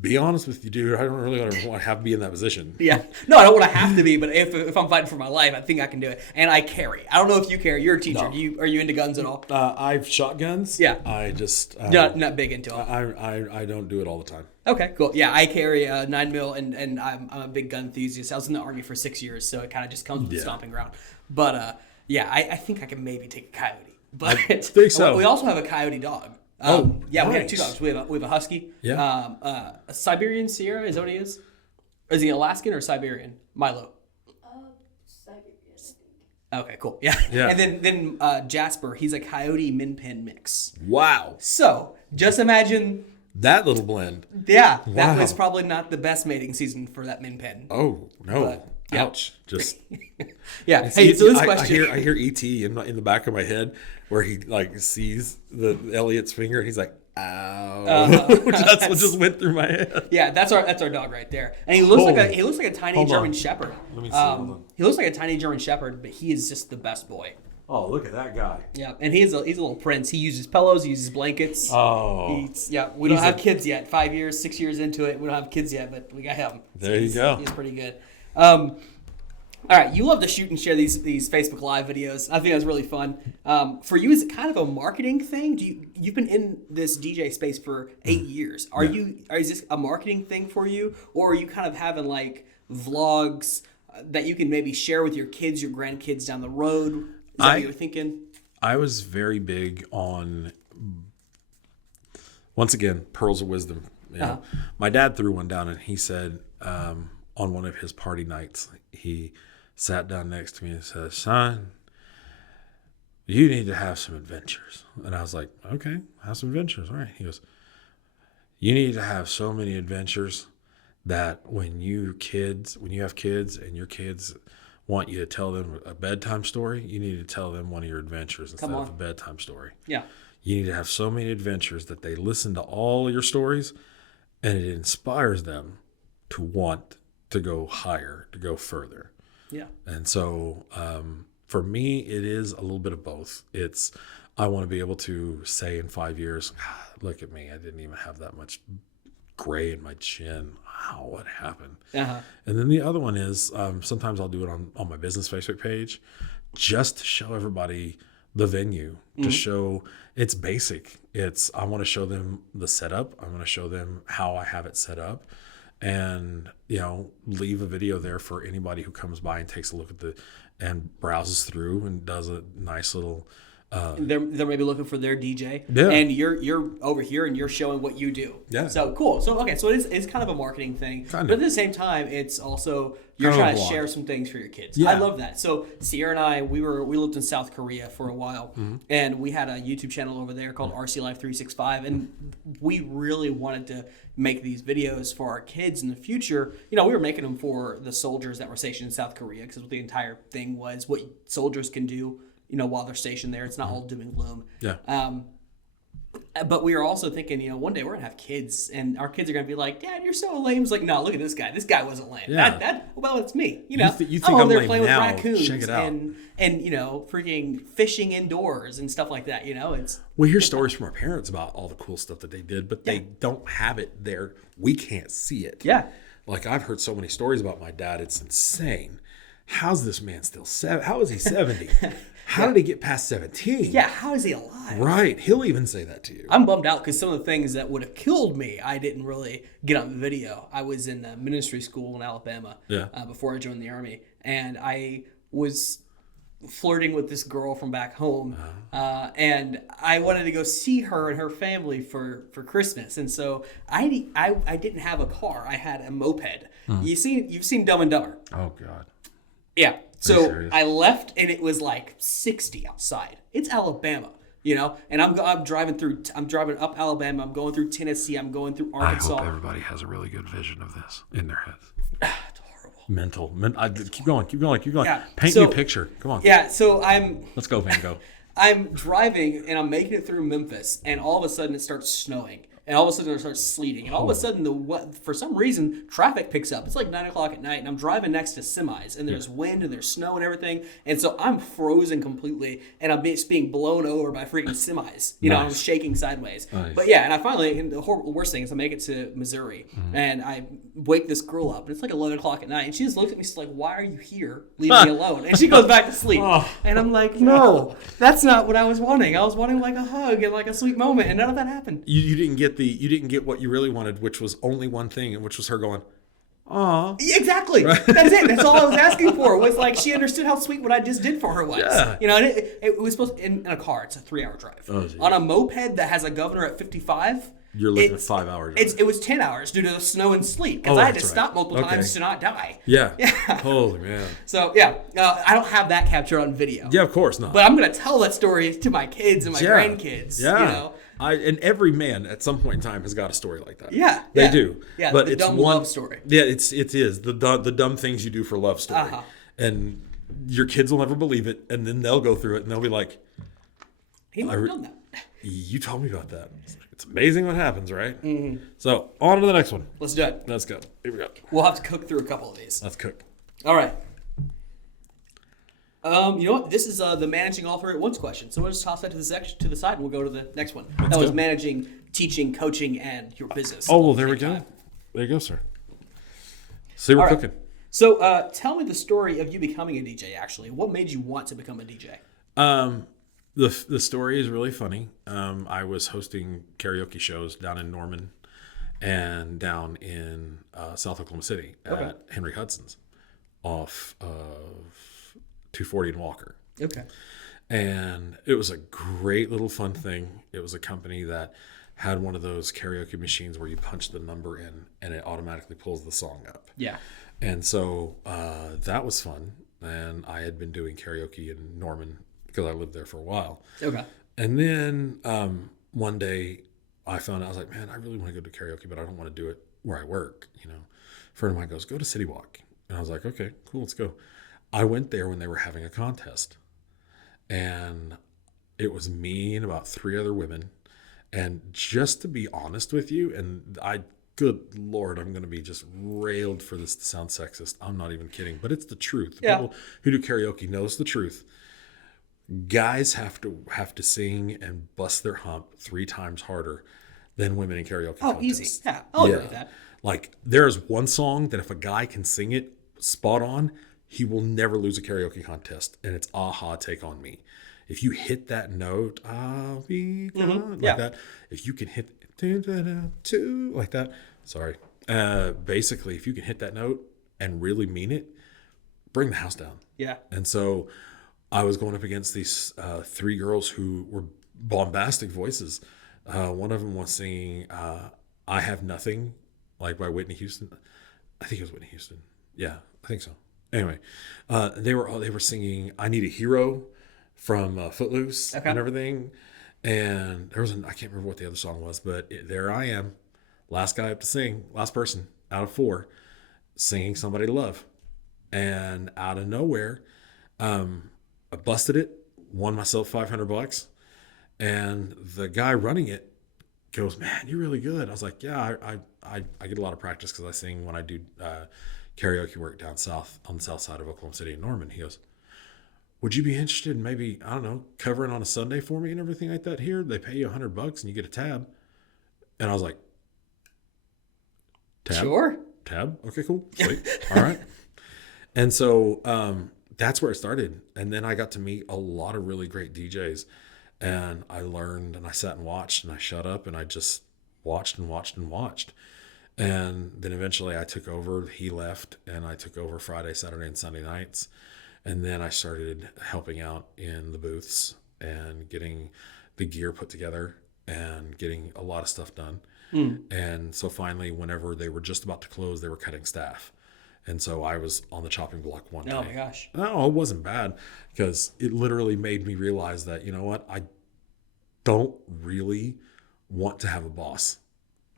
Be honest with you, dude. I don't really want to have to be in that position. Yeah. No, I don't want to have to be, but if I'm fighting for my life, I think I can do it. And I carry. I don't know if you carry. You're a teacher. No. Are you into guns at all? I've shot guns. Yeah. I just Not big into them. I don't do it all the time. Okay, cool. Yeah, I carry a 9mm, and I'm a big gun enthusiast. I was in the Army for 6 years, so it kind of just comes with the stomping ground. But yeah, I think I can maybe take a coyote. But I think so. We also have a coyote dog. Yeah, we have two dogs. We have a husky. Yeah. A Siberian Sierra, is that what he is? Or is he Alaskan or Siberian? Milo. Siberian, I think. Okay, cool. Yeah. And then Jasper, he's a coyote min pin mix. Wow. So just imagine. That little blend. Yeah, that Wow. was probably not the best mating season for that min pin. Oh no! But, yeah. Ouch! Just Yeah. Hey, so this I question. hear ET in the back of my head where he sees the Elliot's finger and he's like, "Ow!" That's what just went through my head. Yeah, that's our dog right there, and he looks like a tiny Hold German on. Shepherd. Let me see. Hold on. He looks like a tiny German Shepherd, but he is just the best boy. Oh, look at that guy. Yeah, and he's a little prince. He uses pillows, he uses blankets. Oh. We don't have kids yet. 5 years, 6 years into it, we don't have kids yet, but we got him. There you go. He's pretty good. All right, you love to shoot and share these Facebook Live videos. I think that's really fun. For you, is it kind of a marketing thing? You've been in this DJ space for 8 years. Is this a marketing thing for you, or are you kind of having like vlogs that you can maybe share with your kids, your grandkids down the road? Is that what you're thinking? I was very big on, once again, pearls of wisdom. You know? My dad threw one down, and he said on one of his party nights, he sat down next to me and said, "Son, you need to have some adventures." And I was like, "Okay, have some adventures." All right. He goes, "You need to have so many adventures that when you have kids and your kids want you to tell them a bedtime story, you need to tell them one of your adventures instead of a bedtime story. Yeah. You need to have so many adventures that they listen to all your stories and it inspires them to want to go higher, to go further." Yeah. And so for me, it is a little bit of both. It's, I want to be able to say in 5 years, "Look at me, I didn't even have that much gray in my chin. Wow, what happened?" Uh-huh. And then the other one is sometimes I'll do it on my business Facebook page just to show everybody the venue, to show it's basic. I want to show them the setup. I want to show them how I have it set up. and leave a video there for anybody who comes by and takes a look at and browses through and does a nice little. They're maybe looking for their DJ, Yeah. and you're over here and you're showing what you do. Yeah. So cool. So okay, so it's kind of a marketing thing, Kind but of. at the same time, it's also you're Kind of trying a to vlog. share some things for your kids. Yeah. I love that. So Sierra and I, we lived in South Korea for a while, Mm-hmm. and we had a YouTube channel over there called RC Life 365, and we really wanted to make these videos for our kids in the future. We were making them for the soldiers that were stationed in South Korea, because the entire thing was what soldiers can do. While they're stationed there, it's not all doom and gloom. Yeah. But we were also thinking, one day we're gonna have kids, and our kids are gonna be like, "Dad, you're so lame." It's like, no, look at this guy. This guy wasn't lame. Yeah. Well, it's me. You think I'm over I'm there lame playing now, with raccoons check it out. and freaking fishing indoors and stuff like that. It's We hear stories from our parents about all the cool stuff that they did, but they don't have it there. We can't see it. yeah. Like, I've heard so many stories about my dad. It's insane. How's this man still how is he 70? How did he get past 17? Yeah, how is he alive? Right. He'll even say that to you. I'm bummed out because some of the things that would have killed me, I didn't really get on video. I was in ministry school in Alabama before I joined the Army, and I was flirting with this girl from back home, and I wanted to go see her and her family for Christmas, and so I didn't have a car. I had a moped. You've seen Dumb and Dumber. Oh, God. Yeah. So serious? I left, and it was like 60 outside. It's Alabama, and I'm driving up Alabama. I'm going through Tennessee. I'm going through Arkansas. I hope everybody has a really good vision of this in their heads. It's horrible. Mental. Keep going. Yeah. Paint me a picture. Come on. Yeah. So Let's go, Van Gogh. I'm driving, and I'm making it through Memphis, and all of a sudden it starts snowing. And all of a sudden it starts sleeting. And all of a sudden, for some reason, traffic picks up. It's like 9 o'clock at night, and I'm driving next to semis, and there's wind, and there's snow and everything. And so I'm frozen completely, and I'm just being blown over by freaking semis. I'm shaking sideways. Nice. But yeah, and the worst thing is I make it to Missouri, and I wake this girl up, and it's like 11 o'clock at night, and she just looks at me, she's like, "Why are you here? Leave me alone." And she goes back to sleep. And I'm like, "No, that's not what I was wanting. I was wanting like a hug and like a sweet moment, and none of that happened." You didn't get what you really wanted, which was only one thing, and which was her going, "Aw." Exactly. Right. That's it. That's all I was asking for. Was like she understood how sweet what I just did for her was. Yeah. And it was supposed to, in a car. It's a 3-hour drive. Oh, geez. On a moped that has a governor at 55. You're looking at 5 hours. It was 10 hours due to the snow and sleet because I had to stop multiple times to not die. Yeah. Holy man. So yeah, I don't have that captured on video. Yeah, of course not. But I'm gonna tell that story to my kids and my grandkids. Yeah. And every man at some point in time has got a story like that. Yeah, they do. Yeah, but the it's dumb one love story. Yeah, it is the dumb things you do for love story, and your kids will never believe it, and then they'll go through it and they'll be like, "He might have done that." You told me about that. It's amazing what happens, right? Mm-hmm. So on to the next one. Let's do it. Let's go. Here we go. We'll have to cook through a couple of these. Let's cook. All right. You know what? This is the managing all three at once question. So we'll just toss that to the side, and we'll go to the next one. That was managing, teaching, coaching, and your business. Oh, well, there we go. There you go, sir. See, we're cooking. So tell me the story of you becoming a DJ, actually. What made you want to become a DJ? The story is really funny. I was hosting karaoke shows down in Norman and down in South Oklahoma City at Henry Hudson's off of 240 and Walker. Okay. And it was a great little fun thing. It was a company that had one of those karaoke machines where you punch the number in and it automatically pulls the song up. Yeah. And so that was fun. And I had been doing karaoke in Norman because I lived there for a while. Okay. And then one day I found out, I was like, man, I really want to go to karaoke, but I don't want to do it where I work. You know, a friend of mine goes, go to City Walk. And I was like, okay, cool, let's go. I went there when they were having a contest. And it was me and about 3 other women. And just to be honest with you, and good Lord, I'm going to be just railed for this to sound sexist. I'm not even kidding, but it's the truth. Yeah. People who do karaoke knows the truth. Guys have to sing and bust their hump 3 times harder than women in karaoke contests. Oh, easy. Yeah, I'll agree with that. Like, there's one song that if a guy can sing it spot on, he will never lose a karaoke contest, and it's Aha, Take On Me. If you hit that note, I'll be gone, like that. If you can hit like that, sorry, Basically, if you can hit that note and really mean it, bring the house down. Yeah. And so I was going up against these 3 girls who were bombastic voices. One of them was singing I Have Nothing, like by Whitney Houston. I think it was Whitney Houston. Yeah, I think so. Anyway, they were singing I Need a Hero from Footloose and everything. And there was I can't remember what the other song was, but there I am, last guy up to sing, last person out of 4, singing Somebody to Love. And out of nowhere, I busted it, won myself $500. And the guy running it goes, "Man, you're really good." I was like, "Yeah, I get a lot of practice because I sing when I do karaoke work down south on the south side of Oklahoma City in Norman." He goes, "Would you be interested in maybe, I don't know, covering on a Sunday for me and everything like that here? They pay you $100 and you get a tab." And I was like, "Tab? Sure. Tab? Okay, cool. Sweet. All right." And so that's where it started. And then I got to meet a lot of really great DJs. And I learned, and I sat and watched, and I shut up, and I just watched and watched and watched. And then eventually I took over. He left, and I took over Friday, Saturday, and Sunday nights. And then I started helping out in the booths and getting the gear put together and getting a lot of stuff done. And so finally, whenever they were just about to close, they were cutting staff. And so I was on the chopping block one day. Oh my gosh. No, it wasn't bad because it literally made me realize that, you know what, I don't really want to have a boss.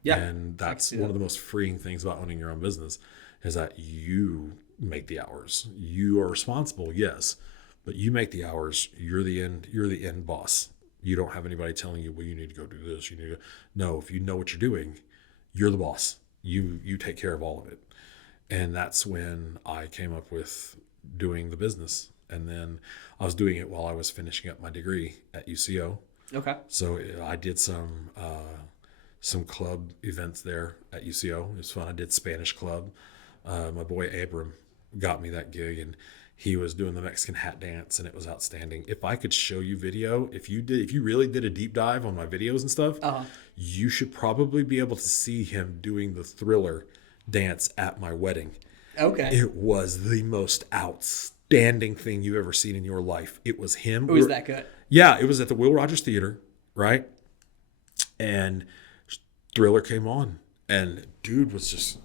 Yeah. And that's one of the most freeing things about owning your own business is that you make the hours. You are responsible, yes, but you make the hours. You're the end boss. You don't have anybody telling you, well, you need to go do this. You need to. No, if you know what you're doing, you're the boss. You take care of all of it. And that's when I came up with doing the business. And then I was doing it while I was finishing up my degree at UCO. Okay. So I did some club events there at UCO. It was fun. I did Spanish club. My boy Abram got me that gig, and he was doing the Mexican hat dance, and it was outstanding. If I could show you video, if you really did a deep dive on my videos and stuff, you should probably be able to see him doing the Thriller dance at my wedding. Okay. It was the most outstanding thing you've ever seen in your life. It was him. It was that good. Yeah, it was at the Will Rogers Theater, right? And Thriller came on, and dude was just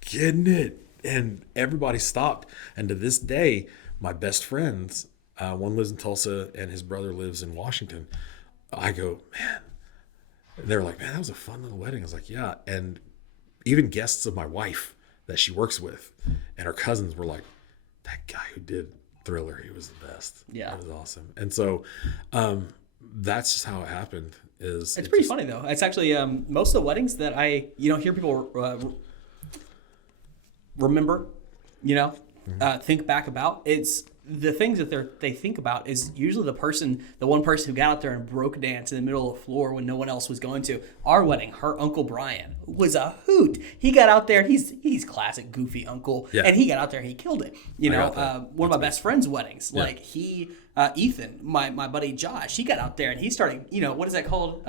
getting it, and everybody stopped. And to this day, my best friends, one lives in Tulsa, and his brother lives in Washington. I go, man. They're like, man, that was a fun little wedding. I was like, yeah, and even guests of my wife that she works with and her cousins were like, that guy who did Thriller, he was the best. Yeah. It was awesome. And so that's just how it happened. It's pretty funny, though. It's actually most of the weddings that I hear people remember, think back about. It's the things that they think about is usually the one person who got out there and broke dance in the middle of the floor when no one else was going to. Our wedding, her Uncle Brian was a hoot. He got out there. He's classic goofy uncle, and he got out there and he killed it. One of my best friend's weddings, like Ethan, my buddy Josh, he got out there and he started. What is that called?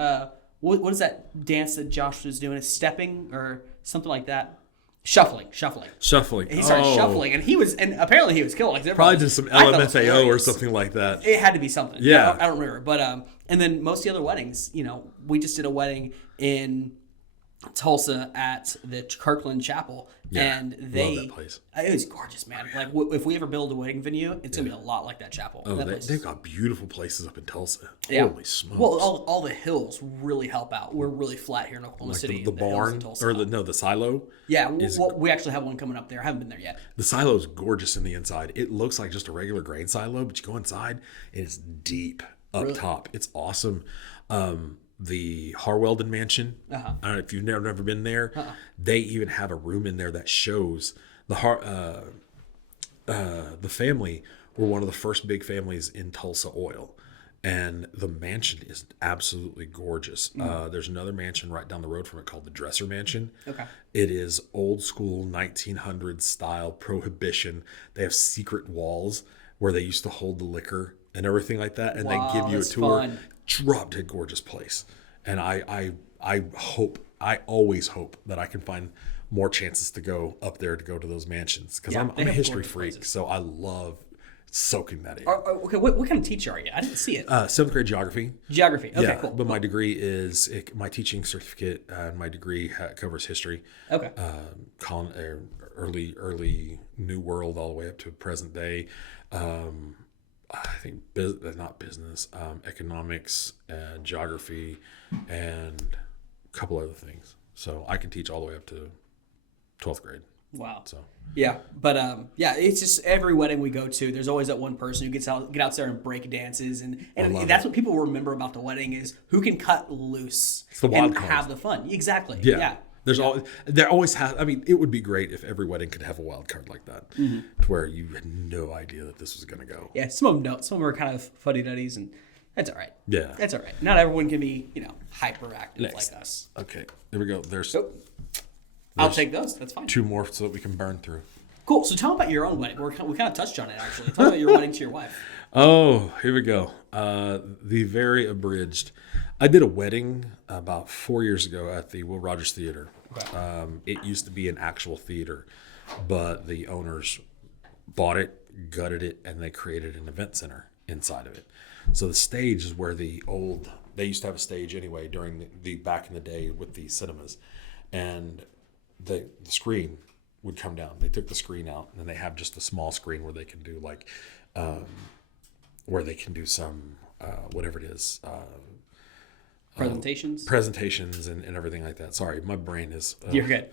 What is that dance that Josh was doing? Is stepping or something like that? Shuffling. He started shuffling, and apparently he was killing. Like, probably did some LMFAO or something like that. It had to be something. Yeah, I don't remember. But and then most of the other weddings, we just did a wedding in Tulsa at the Kirkland Chapel, and love that place. It was gorgeous, man. Like if we ever build a wedding venue, it's gonna be a lot like that chapel. Oh, they've got beautiful places up in Tulsa. Yeah. Holy smokes! Well, all the hills really help out. We're really flat here in Oklahoma City. The barn or the silo. Yeah, we actually have one coming up there. I haven't been there yet. The silo is gorgeous in the inside. It looks like just a regular grain silo, but you go inside, it's deep up top. It's awesome. The Harweldon Mansion. I don't know if you've never been there. They even have a room in there that shows the family were one of the first big families in Tulsa oil, and the mansion is absolutely gorgeous. There's another mansion right down the road from it called the Dresser Mansion. Okay, it is old school 1900s style prohibition. They have secret walls where they used to hold the liquor and everything like that, and they give you a tour. Fun. Drop dead gorgeous place, and I I always hope that I can find more chances to go up there, to go to those mansions, because I'm a history freak, so I love soaking that in. Okay, what kind of teacher are you? I didn't see it. 7th grade geography. Geography. Okay, Yeah, cool. but my degree is my teaching certificate. My degree covers history. Okay. Early New World all the way up to present day. I think not business, economics, geography, and a couple other things. So I can teach all the way up to 12th grade. Wow. So yeah, but it's just every wedding we go to, there's always that one person who get out there and break dances, and that's what people remember about the wedding is who can cut loose the wild and card. have the fun. Exactly. Yeah. There always has. I mean, it would be great if every wedding could have a wild card like that, to where you had no idea that this was going to go. Yeah, some of them don't. Some of them are kind of fuddy-duddies, and that's all right. Yeah, that's all right. Not everyone can be, hyperactive like us. Okay, there we go. There's I'll take those. That's fine. 2 more so that we can burn through. Cool. So tell me about your own wedding. We kind of touched on it, actually. Tell me about your wedding to your wife. Oh, here we go. The very abridged. I did a wedding about 4 years ago at the Will Rogers Theater. Okay. It used to be an actual theater, but the owners bought it, gutted it, and they created an event center inside of it. So the stage is where they used to have a stage anyway during the back in the day with the cinemas, and the screen would come down. They took the screen out, and they have just a small screen where they can do some whatever it is. Presentations and everything like that. Sorry, my brain is. You're good.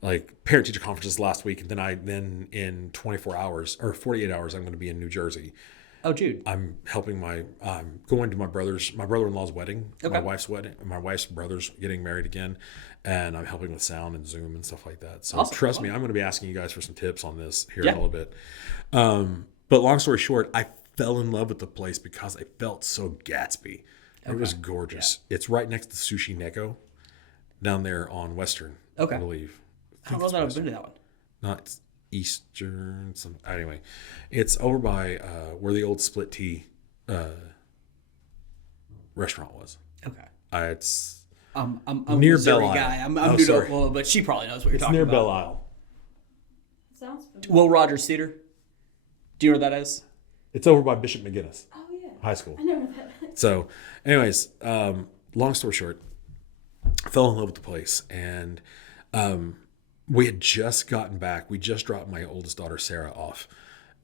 Like parent-teacher conferences last week, and then in 24 hours or 48 hours, I'm going to be in New Jersey. Oh, dude. I'm going to my brother-in-law's wedding, okay. My wife's brother's getting married again, and I'm helping with sound and Zoom and stuff like that. So awesome. Trust me, I'm going to be asking you guys for some tips on this here in a little bit. But long story short, I fell in love with the place because I felt so Gatsby. It was gorgeous. Yeah. It's right next to Sushi Neko down there on Western, I believe. I don't know that I've been to that one. Not Eastern. Anyway, it's over by where the old Split Tea restaurant was. Okay. It's I'm near Missouri Belle Isle. Guy. I'm new to Oklahoma, but she probably knows what you're talking about. It's near about. Belle Isle. Sounds familiar. Will Rogers Theater. Do you know where that is? It's over by Bishop McGinnis. Oh yeah. High school. I know where that is. So, anyways, long story short, I fell in love with the place, and we had just gotten back. We just dropped my oldest daughter Sarah off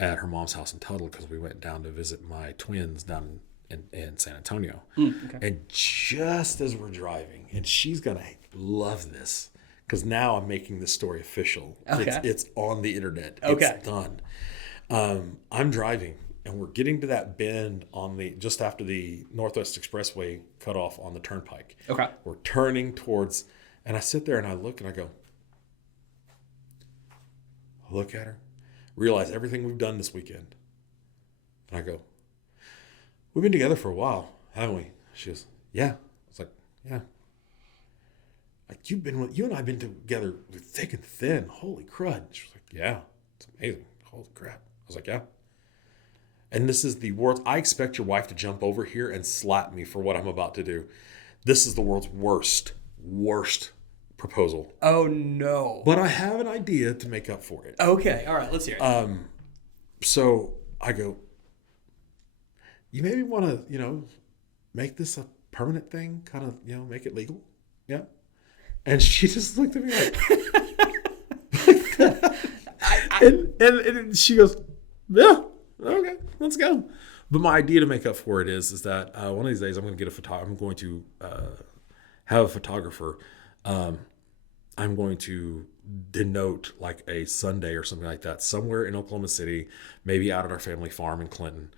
at her mom's house in Tuttle because we went down to visit my twins down in San Antonio. Okay. And just as we're driving, and she's gonna love this because now I'm making this story official. Okay. It's on the internet. Okay. It's done. I'm driving, and we're getting to that bend just after the Northwest Expressway cut off on the turnpike. Okay. We're turning towards, and I sit there and I look and I go, look at her, realize everything we've done this weekend. And I go, we've been together for a while, haven't we? She goes, yeah. I was like, yeah. Like you and I have been together thick and thin. Holy crud. She was like, yeah, it's amazing. Holy crap. I was like, yeah. And this is the world's, I expect your wife to jump over here and slap me for what I'm about to do. This is the world's worst proposal. Oh, no. But I have an idea to make up for it. Okay. All right. Let's hear it. So I go, you maybe want to, make this a permanent thing, kind of, make it legal. Yeah. And she just looked at me like, and she goes, yeah, okay, let's go. But my idea to make up for it is that one of these days I'm going to get I'm going to have a photographer. I'm going to denote like a Sunday or something like that somewhere in Oklahoma City, maybe out at our family farm in Clinton,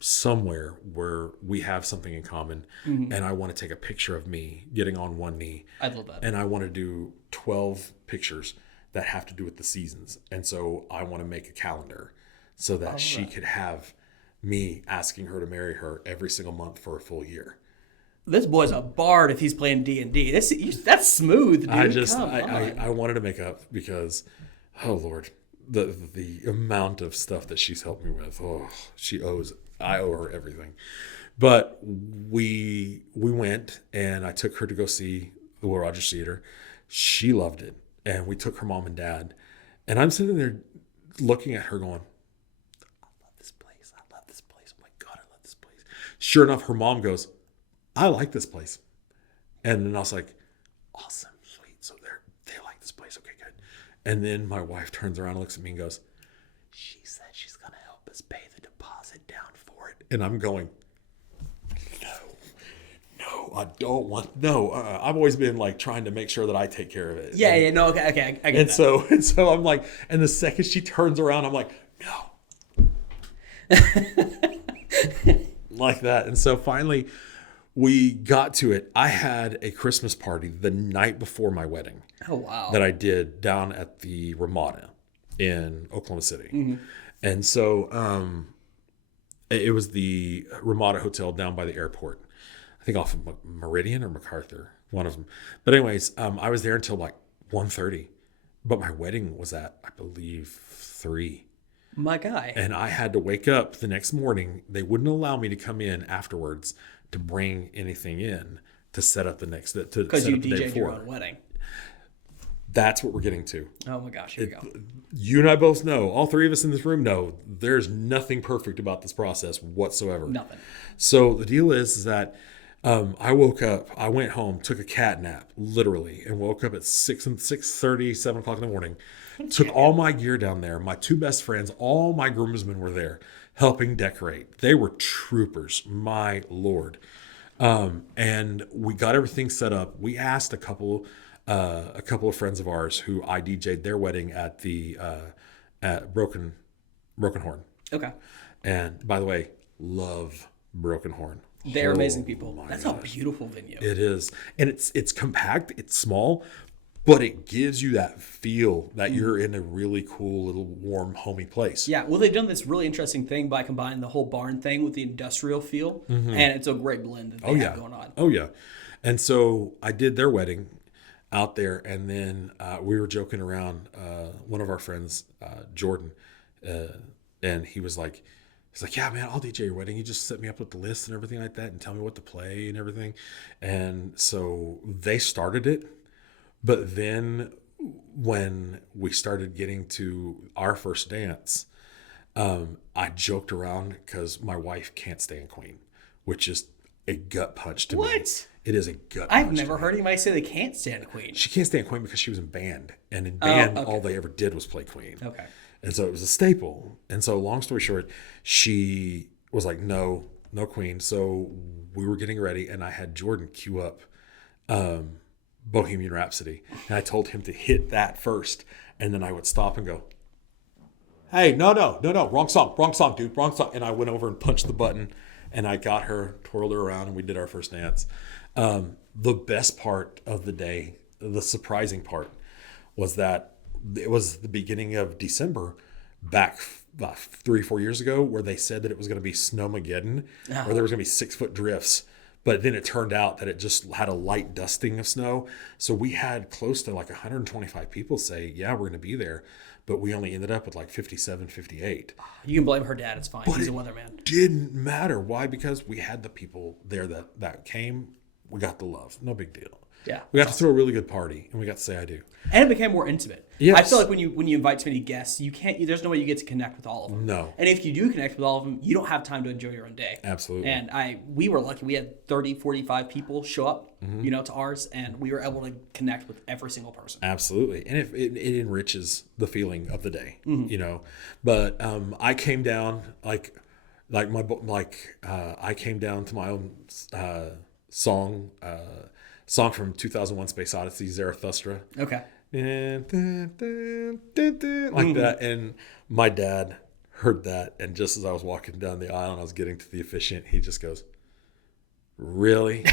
somewhere where we have something in common. Mm-hmm. And I want to take a picture of me getting on one knee. I'd love that. And I want to do 12 pictures that have to do with the seasons. And so I want to make a calendar so that she could have me asking her to marry her every single month for a full year. This boy's a bard if he's playing D&D. That's smooth, dude. I wanted to make up because, oh Lord, the amount of stuff that she's helped me with. Oh, I owe her everything. But we went, and I took her to go see the Will Rogers Theater. She loved it, and we took her mom and dad. And I'm sitting there looking at her going, I love this place. I love this place. Oh my God, I love this place. Sure enough, her mom goes, I like this place. And then I was like, awesome, sweet. So they like this place. Okay, good. And then my wife turns around and looks at me and goes, she said she's going to help us pay the deposit down for it. And I'm going, no, I don't want, no. I've always been like trying to make sure that I take care of it. Yeah, no, okay, I get that. And so I'm like, and the second she turns around, I'm like, no. Like that. And so finally we got to it. I had a Christmas party the night before my wedding. Oh, wow. That I did down at the Ramada in Oklahoma City. And so it was the Ramada Hotel down by the airport. I think off of Meridian or MacArthur, one of them. But anyways, I was there until like 1:30. But my wedding was at, I believe, 3. My guy. And I had to wake up the next morning. They wouldn't allow me to come in afterwards to bring anything in to set up the next day. Because you DJ'd your own wedding. That's what we're getting to. Oh my gosh, here we go. You and I both know, all three of us in this room know, there's nothing perfect about this process whatsoever. Nothing. So the deal is that I woke up, I went home, took a cat nap, literally, and woke up at 6:30, 7 o'clock in the morning. Took all my gear down there. My 2 best friends, all my groomsmen were there helping decorate. They were troopers, my Lord. And we got everything set up. We asked a couple of friends of ours who I DJ'd their wedding at the at Broken Horn. Okay. And by the way, love Broken Horn. They're amazing people. That's God. a beautiful venue. It is. And it's compact, it's small, but it gives you that feel that you're in a really cool little warm, homey place. Yeah, well, they've done this really interesting thing by combining the whole barn thing with the industrial feel, and it's a great blend that they have going on. Oh, yeah. And so I did their wedding out there, and then we were joking around. One of our friends, Jordan, and he's like, yeah, man, I'll DJ your wedding. You just set me up with the list and everything like that and tell me what to play and everything. And so they started it. But then when we started getting to our first dance, I joked around because my wife can't stand Queen, which is a gut punch to me. What? It is a gut punch. I've never heard anybody say they can't stand Queen. She can't stand Queen because she was in band. And in band, all they ever did was play Queen. Okay. And so it was a staple. And so long story short, she was like, no Queen. So we were getting ready, and I had Jordan cue up Bohemian Rhapsody. And I told him to hit that first. And then I would stop and go, hey, no, wrong song, dude, wrong song. And I went over and punched the button, and I got her, twirled her around, and we did our first dance. The best part of the day, the surprising part, was that it was the beginning of December back about 3-4 years ago, where they said that it was going to be Snowmageddon, where there was going to be 6-foot drifts. But then it turned out that it just had a light dusting of snow. So we had close to like 125 people say, yeah, we're going to be there. But we only ended up with like 57, 58. You can blame her dad. It's fine. But He's a weatherman. Didn't matter. Why? Because we had the people there that came. We got the love. No big deal. Yeah. We got to throw a really good party, and we got to say I do. And it became more intimate. Yes. I feel like when you invite too many guests, there's no way you get to connect with all of them. No. And if you do connect with all of them, you don't have time to enjoy your own day. Absolutely. And we were lucky. We had 30, 45 people show up, to ours, and we were able to connect with every single person. Absolutely. And it enriches the feeling of the day, But I came down I came down to my own song from 2001 Space Odyssey, Zarathustra. Okay. Like that. And my dad heard that, and just as I was walking down the aisle and I was getting to the officiant, he just goes, really?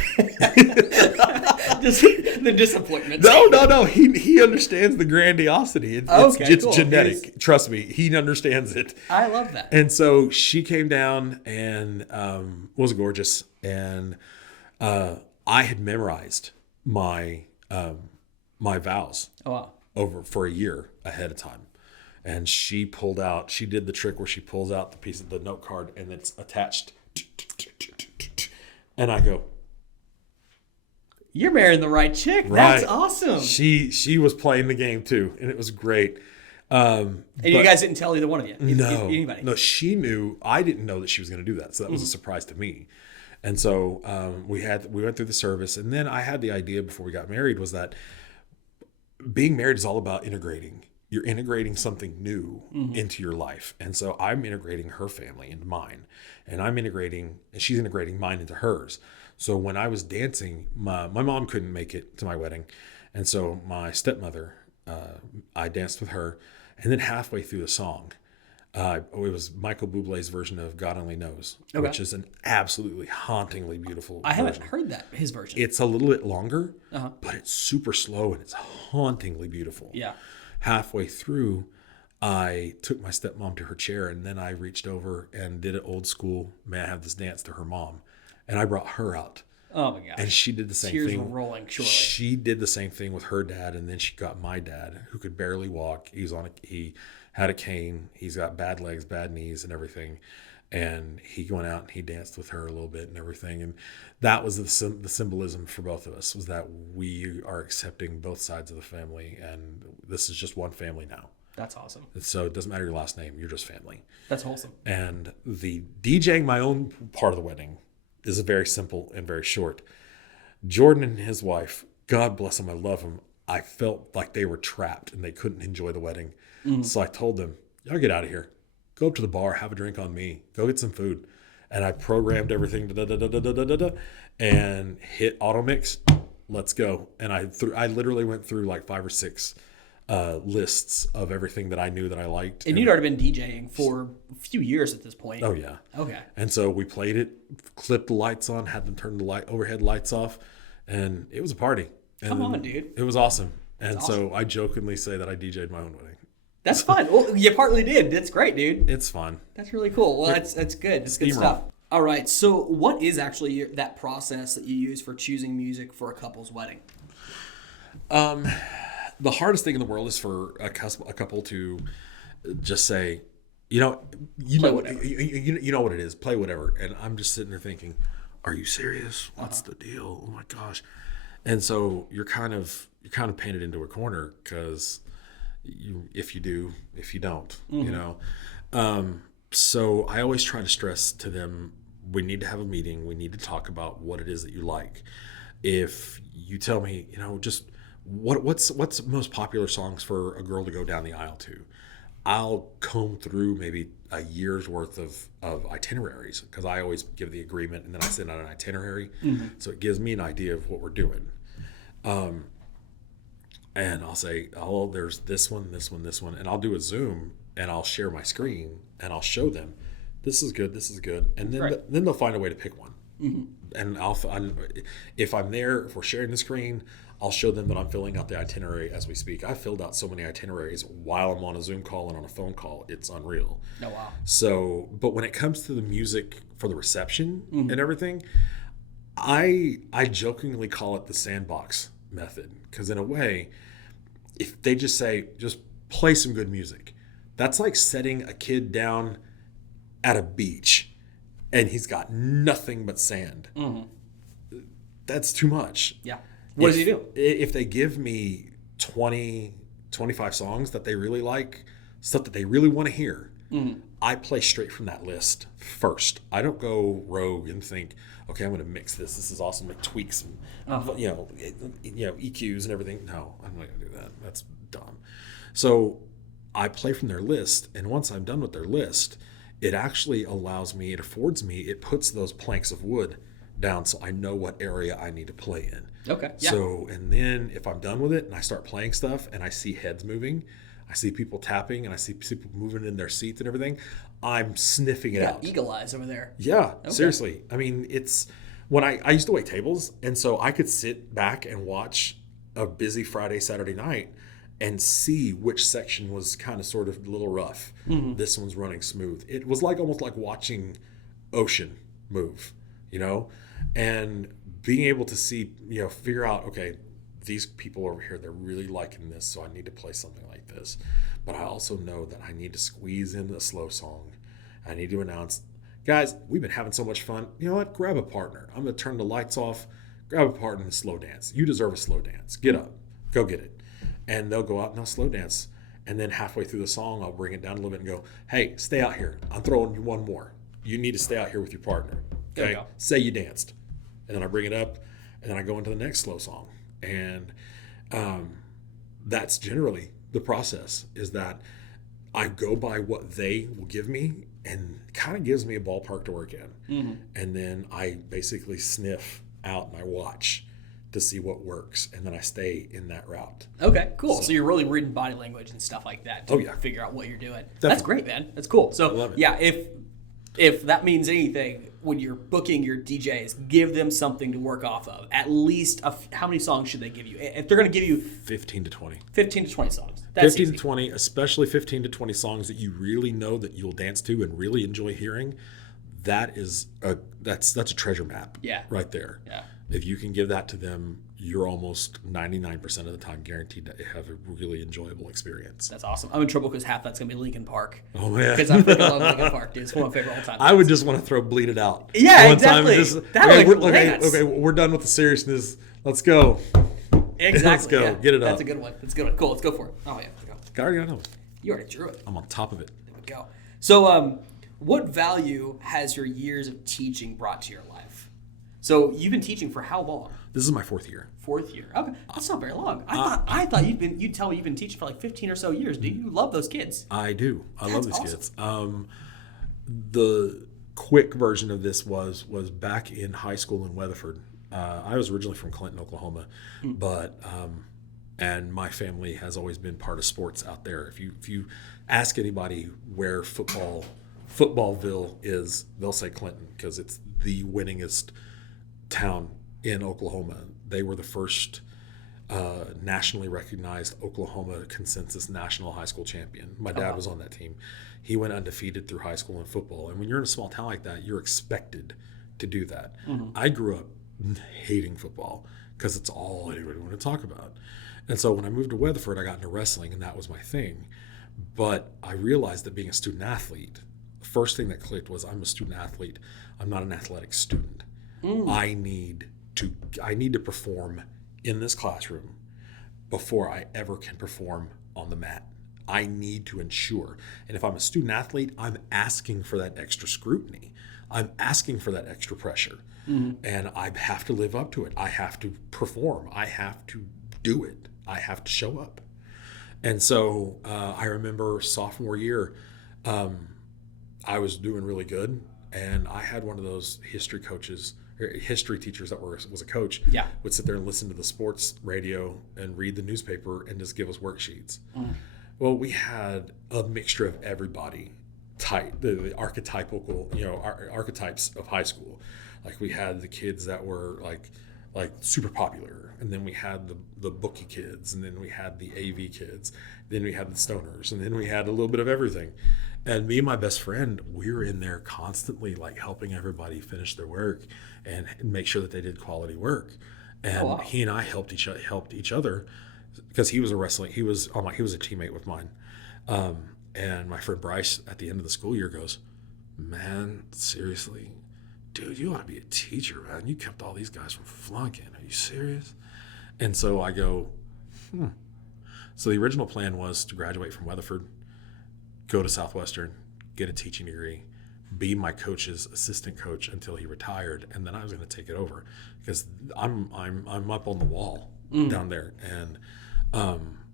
Just the disappointment. No. He understands the grandiosity. It's cool. genetic. Trust me, he understands it. I love that. And so she came down and was gorgeous. And I had memorized my my vows over for a year ahead of time. And she did the trick where she pulls out the piece of the note card, and it's attached And I go, You're marrying the right chick. right. That's awesome. She was playing the game too, and it was great. And you guys didn't tell either one of you? Anybody? No, she knew. I didn't know that she was going to do that, so that was a surprise to me. And so we went through the service, and then I had the idea before we got married was that being married is all about integrating. You're integrating something new into your life, and so I'm integrating her family into mine, and she's integrating mine into hers. So when I was dancing, my mom couldn't make it to my wedding, and so my stepmother, I danced with her, and then halfway through the song, it was Michael Bublé's version of "God Only Knows," which is an absolutely hauntingly beautiful. I haven't heard his version. It's a little bit longer, but it's super slow and it's hauntingly beautiful. Yeah. Halfway through, I took my stepmom to her chair, and then I reached over and did it old school. May I have this dance to her mom? And I brought her out. Oh my gosh. And she did the same Tears thing. were rolling, surely. She did the same thing with her dad, and then she got my dad, who could barely walk. He had a cane. He's got bad legs, bad knees, and everything. And he went out and he danced with her a little bit and everything. And that was the symbolism for both of us, was that we are accepting both sides of the family, and this is just one family now. That's awesome. So it doesn't matter your last name. You're just family. That's wholesome. And the DJing my own part of the wedding is very simple and very short. Jordan and his wife, God bless them, I love them. I felt like they were trapped and they couldn't enjoy the wedding. So I told them, y'all get out of here. Go up to the bar, have a drink on me. Go get some food. And I programmed everything and hit auto mix. Let's go. And I literally went through like 5 or 6 lists of everything that I knew that I liked. And you'd already been DJing for a few years at this point. Oh, yeah. Okay. And so we played it, clipped the lights on, had them turn the overhead lights off, and it was a party. And Come on, dude. It was awesome. And That's so I jokingly say that I DJ'd my own wedding. That's fun. Well, you partly did. That's great, dude. It's fun. That's really cool. Well, that's good. That's good stuff. All right. So what is actually that process that you use for choosing music for a couple's wedding? The hardest thing in the world is for a couple to just say, you know what it is, play whatever. And I'm just sitting there thinking, are you serious? What's the deal? Oh my gosh. And so you're kind of painted into a corner, because if you do, if you don't, you know. So I always try to stress to them, we need to have a meeting. We need to talk about what it is that you like. If you tell me, just what's the most popular songs for a girl to go down the aisle to, I'll comb through maybe a year's worth of itineraries, because I always give the agreement and then I send out an itinerary. So it gives me an idea of what we're doing. And I'll say, oh, there's this one, this one, this one. And I'll do a Zoom and I'll share my screen and I'll show them, this is good, this is good. And then then they'll find a way to pick one. And if I'm there, if we're sharing the screen, I'll show them that I'm filling out the itinerary as we speak. I've filled out so many itineraries while I'm on a Zoom call and on a phone call. It's unreal. Oh, wow. So, but when it comes to the music for the reception and everything, I jokingly call it the sandbox method, because in a way, if they just say, just play some good music, that's like setting a kid down at a beach and he's got nothing but sand. That's too much. Yeah. What does he do? If they give me 20, 25 songs that they really like, stuff that they really want to hear, I play straight from that list first. I don't go rogue and think, okay, I'm going to mix this. This is awesome. Like tweak some, EQs and everything. No, I'm not going to do that. That's dumb. So I play from their list, and once I'm done with their list, it actually it puts those planks of wood down so I know what area I need to play in. Okay. Yeah. So, and then if I'm done with it and I start playing stuff and I see heads moving, I see people tapping, and I see people moving in their seats and everything, I'm sniffing it out. Eagle eyes over there. Yeah, seriously. I mean, it's when I used to wait tables, and so I could sit back and watch a busy Friday, Saturday night and see which section was kind of sort of a little rough. This one's running smooth. It was almost like watching ocean move, and being able to see, figure out, okay, these people over here, they're really liking this, so I need to play something like this. But I also know that I need to squeeze in a slow song. I need to announce, guys, we've been having so much fun. You know what? Grab a partner. I'm going to turn the lights off. Grab a partner and slow dance. You deserve a slow dance. Get up. Go get it. And they'll go out and they'll slow dance. And then halfway through the song, I'll bring it down a little bit and go, hey, stay out here. I'm throwing you one more. You need to stay out here with your partner. There Okay? you go. Say you danced. And then I bring it up, and then I go into the next slow song. And that's generally the process, is that I go by what they will give me, and kind of gives me a ballpark to work in. And then I basically sniff out my watch to see what works, and then I stay in that route. Okay, cool. So you're really reading body language and stuff like that to figure out what you're doing. That's great, man. That's cool. So love it. yeah, if that means anything, when you're booking your DJs, give them something to work off of. At least how many songs should they give you? If they're going to give you 15 to 20. 15 to 20 songs, that's 15 easy. to 20, especially 15 to 20 songs that you really know that you'll dance to and really enjoy hearing. That's a treasure map. Yeah. Right there. Yeah. If you can give that to them, you're almost 99% of the time guaranteed to have a really enjoyable experience. That's awesome. I'm in trouble because half that's going to be Linkin Park. Oh, man. Because I freaking love Linkin Park, dude. It's one of my favorite all time. I would just want to throw Bleed It Out. Yeah, one exactly. Time and just, That okay, would okay, we're done with the seriousness. Let's go. Exactly. Let's go. Yeah. Get it up. That's a good one. That's a good one. Cool. Let's go for it. Oh, yeah. Let's go. I know. You already drew it. I'm on top of it. There we go. So, what value has your years of teaching brought to your life? So, you've been teaching for how long? This is my 4th year. 4th year. Okay, that's not very long. I thought you'd tell me you've been teaching for like 15 or so years. Do you love those kids? I do. I love these awesome. kids. The quick version of this was back in high school in Weatherford. I was originally from Clinton, Oklahoma, but and my family has always been part of sports out there. If you ask anybody where Footballville is, they'll say Clinton, because it's the winningest town in Oklahoma. They were the first nationally recognized Oklahoma consensus national high school champion. My dad was on that team. He went undefeated through high school in football. And when you're in a small town like that, you're expected to do that. I grew up hating football because it's all anybody wanted to talk about. And so when I moved to Weatherford, I got into wrestling, and that was my thing. But I realized that being a student athlete, the first thing that clicked was, I'm a student athlete. I'm not an athletic student. I need to perform in this classroom before I ever can perform on the mat. I need to ensure. And if I'm a student athlete, I'm asking for that extra scrutiny. I'm asking for that extra pressure. And I have to live up to it. I have to perform. I have to do it. I have to show up. And so I remember sophomore year, I was doing really good. And I had one of those history teachers that was a coach, would sit there and listen to the sports radio and read the newspaper and just give us worksheets. Well, we had a mixture of everybody, the archetypical, archetypes of high school. Like we had the kids that were like super popular, and then we had the bookie kids, and then we had the AV kids, then we had the stoners, and then we had a little bit of everything. And me and my best friend, we were in there constantly, like helping everybody finish their work and make sure that they did quality work. And he and I helped each other because he was a teammate with mine. And my friend Bryce, at the end of the school year, goes, "Man, seriously, dude, you ought to be a teacher, man. You kept all these guys from flunking. Are you serious?" And so I go, So the original plan was to graduate from Weatherford, go to Southwestern, get a teaching degree, be my coach's assistant coach until he retired, and then I was going to take it over because I'm up on the wall down there, and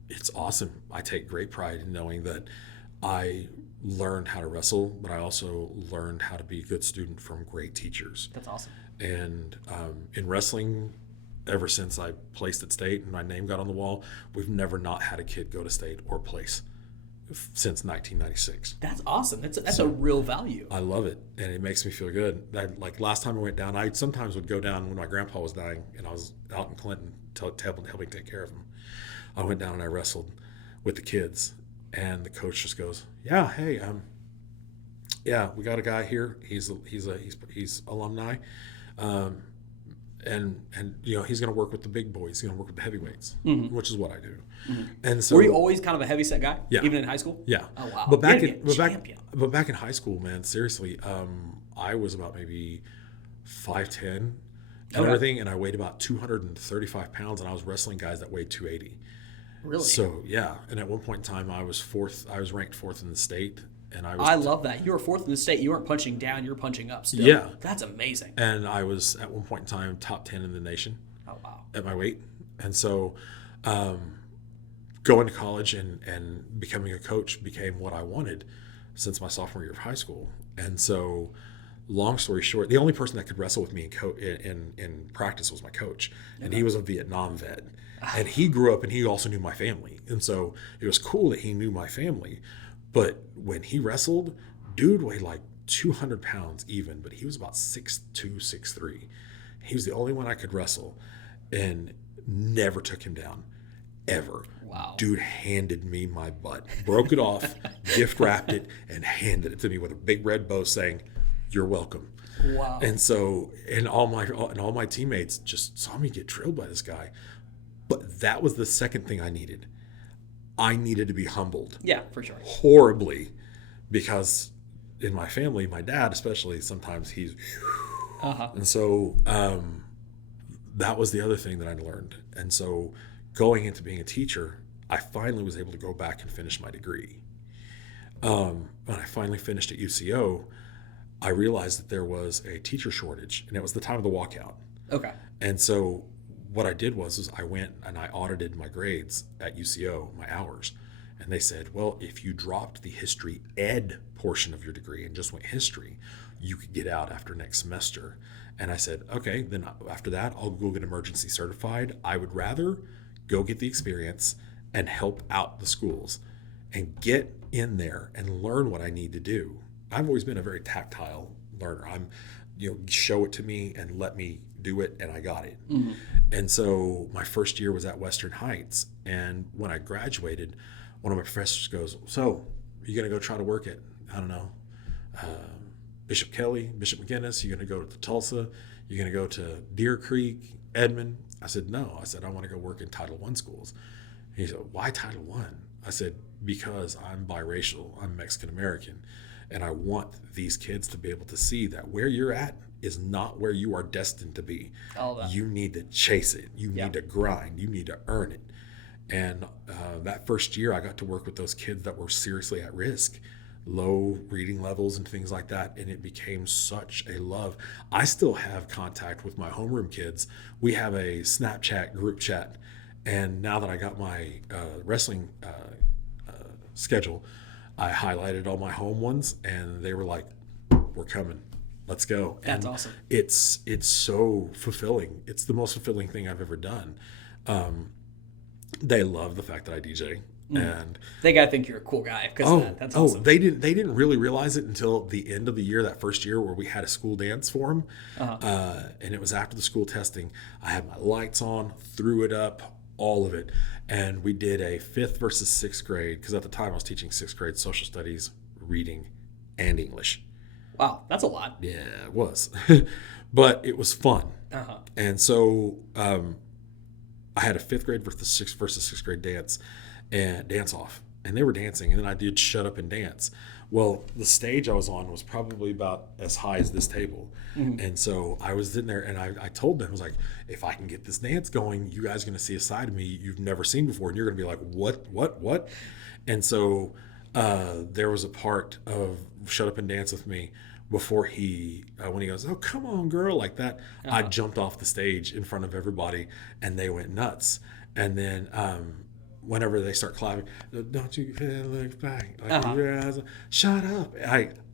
it's awesome. I take great pride in knowing that I learned how to wrestle, but I also learned how to be a good student from great teachers. That's awesome. And in wrestling, ever since I placed at state and my name got on the wall, we've never not had a kid go to state or place since 1996. That's awesome. That's a real value. I love it, and it makes me feel good. Like last time I went down, I sometimes would go down when my grandpa was dying, and I was out in Clinton helping take care of him. I went down and I wrestled with the kids, and the coach just goes, "Yeah, hey, we got a guy here. He's alumni, and he's going to work with the big boys. He's going to work with the heavyweights, which is what I do. Mm-hmm. And so, were you always kind of a heavyset guy? Yeah. Even in high school? Yeah. Oh wow. But back You in had to be a champion. but back in high school, man, seriously, I was about maybe 5'10" and everything, and I weighed about 235 pounds, and I was wrestling guys that weighed 280. Really? So yeah, and at one point in time, I was ranked fourth in the state, and I love that. You were fourth in the state. You weren't punching down. You were punching up still. Yeah. That's amazing. And I was at one point in time top 10 in the nation. Oh wow. At my weight. And so going to college and becoming a coach became what I wanted since my sophomore year of high school. And so long story short, the only person that could wrestle with me in practice was my coach. And he was a Vietnam vet. And he grew up and he also knew my family. And so it was cool that he knew my family. But when he wrestled, dude weighed like 200 pounds even, but he was about 6'2", 6'3". He was the only one I could wrestle and never took him down, ever. Wow. Dude handed me my butt, broke it off, gift wrapped it, and handed it to me with a big red bow saying, "You're welcome." Wow. And so, and all my teammates just saw me get drilled by this guy. But that was the second thing I needed. I needed to be humbled. Yeah, for sure. Horribly, because in my family, my dad especially, sometimes he's... And so that was the other thing that I learned. And so going into being a teacher, I finally was able to go back and finish my degree. When I finally finished at UCO, I realized that there was a teacher shortage, and it was the time of the walkout. Okay. And so what I did was I went and I audited my grades at UCO, my hours. And they said, well, if you dropped the history ed portion of your degree and just went history, you could get out after next semester. And I said, okay, then after that, I'll go get emergency certified. I would rather go get the experience and help out the schools and get in there and learn what I need to do. I've always been a very tactile learner. Show it to me and let me do it, and I got it. Mm-hmm. And so my first year was at Western Heights, and when I graduated, one of my professors goes, "So, are you going to go try to work at, I don't know, Bishop Kelly, Bishop McGinnis? You're going to go to Tulsa? You're going to go to Deer Creek, Edmond?" I said, "No." I said, "I want to go work in Title I schools." And he said, "Why Title I?" I said, "Because I'm biracial, I'm Mexican American, and I want these kids to be able to see that where you're at is not where you are destined to be. You need to chase it. You need to grind. You need to earn it." And that first year, I got to work with those kids that were seriously at risk, low reading levels and things like that. And it became such a love. I still have contact with my homeroom kids. We have a Snapchat group chat. And now that I got my wrestling schedule, I highlighted all my home ones, and they were like, "We're coming. Let's go." That's and awesome. It's so fulfilling. It's the most fulfilling thing I've ever done. They love the fact that I DJ, and they gotta think you're a cool guy because that's awesome. They didn't really realize it until the end of the year, that first year where we had a school dance for them, and it was after the school testing. I had my lights on, threw it up, all of it, and we did a 5th versus 6th grade, because at the time I was teaching 6th grade social studies, reading, and English. Wow, that's a lot. Yeah, it was. But it was fun. And so I had a 5th grade versus 6th grade dance off. And they were dancing, and then I did Shut Up and Dance. Well, the stage I was on was probably about as high as this table. Mm-hmm. And so I was in there, and I told them, I was like, if I can get this dance going, you guys are going to see a side of me you've never seen before, and you're going to be like, what? And so there was a part of Shut Up and Dance with me before when he goes, "Oh, come on, girl," like that, I jumped off the stage in front of everybody, and they went nuts. And then whenever they start clapping, "Don't you look back, like shut up."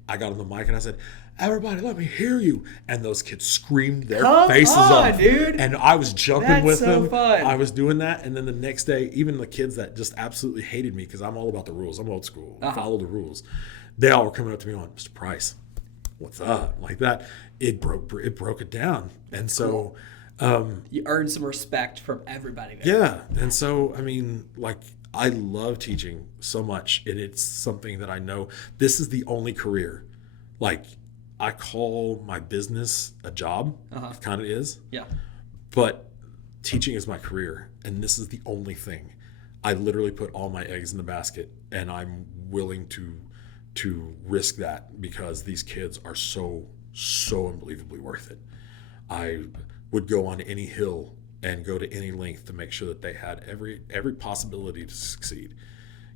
I got on the mic and I said, "Everybody, let me hear you." And those kids screamed their faces off, dude. And I was jumping with them. Fun. I was doing that. And then the next day, even the kids that just absolutely hated me, because I'm all about the rules, I'm old school, follow the rules, they all were coming up to me on, "Mr. Price, what's up?" like that. It broke it down. And so you earned some respect from everybody there. Yeah. And so, I mean, like, I love teaching so much, and it's something that I know this is the only career. Like, I call my business a job. It kind of is. Yeah. But teaching is my career, and this is the only thing. I literally put all my eggs in the basket, and I'm willing to risk that because these kids are so unbelievably worth it. I would go on any hill and go to any length to make sure that they had every possibility to succeed,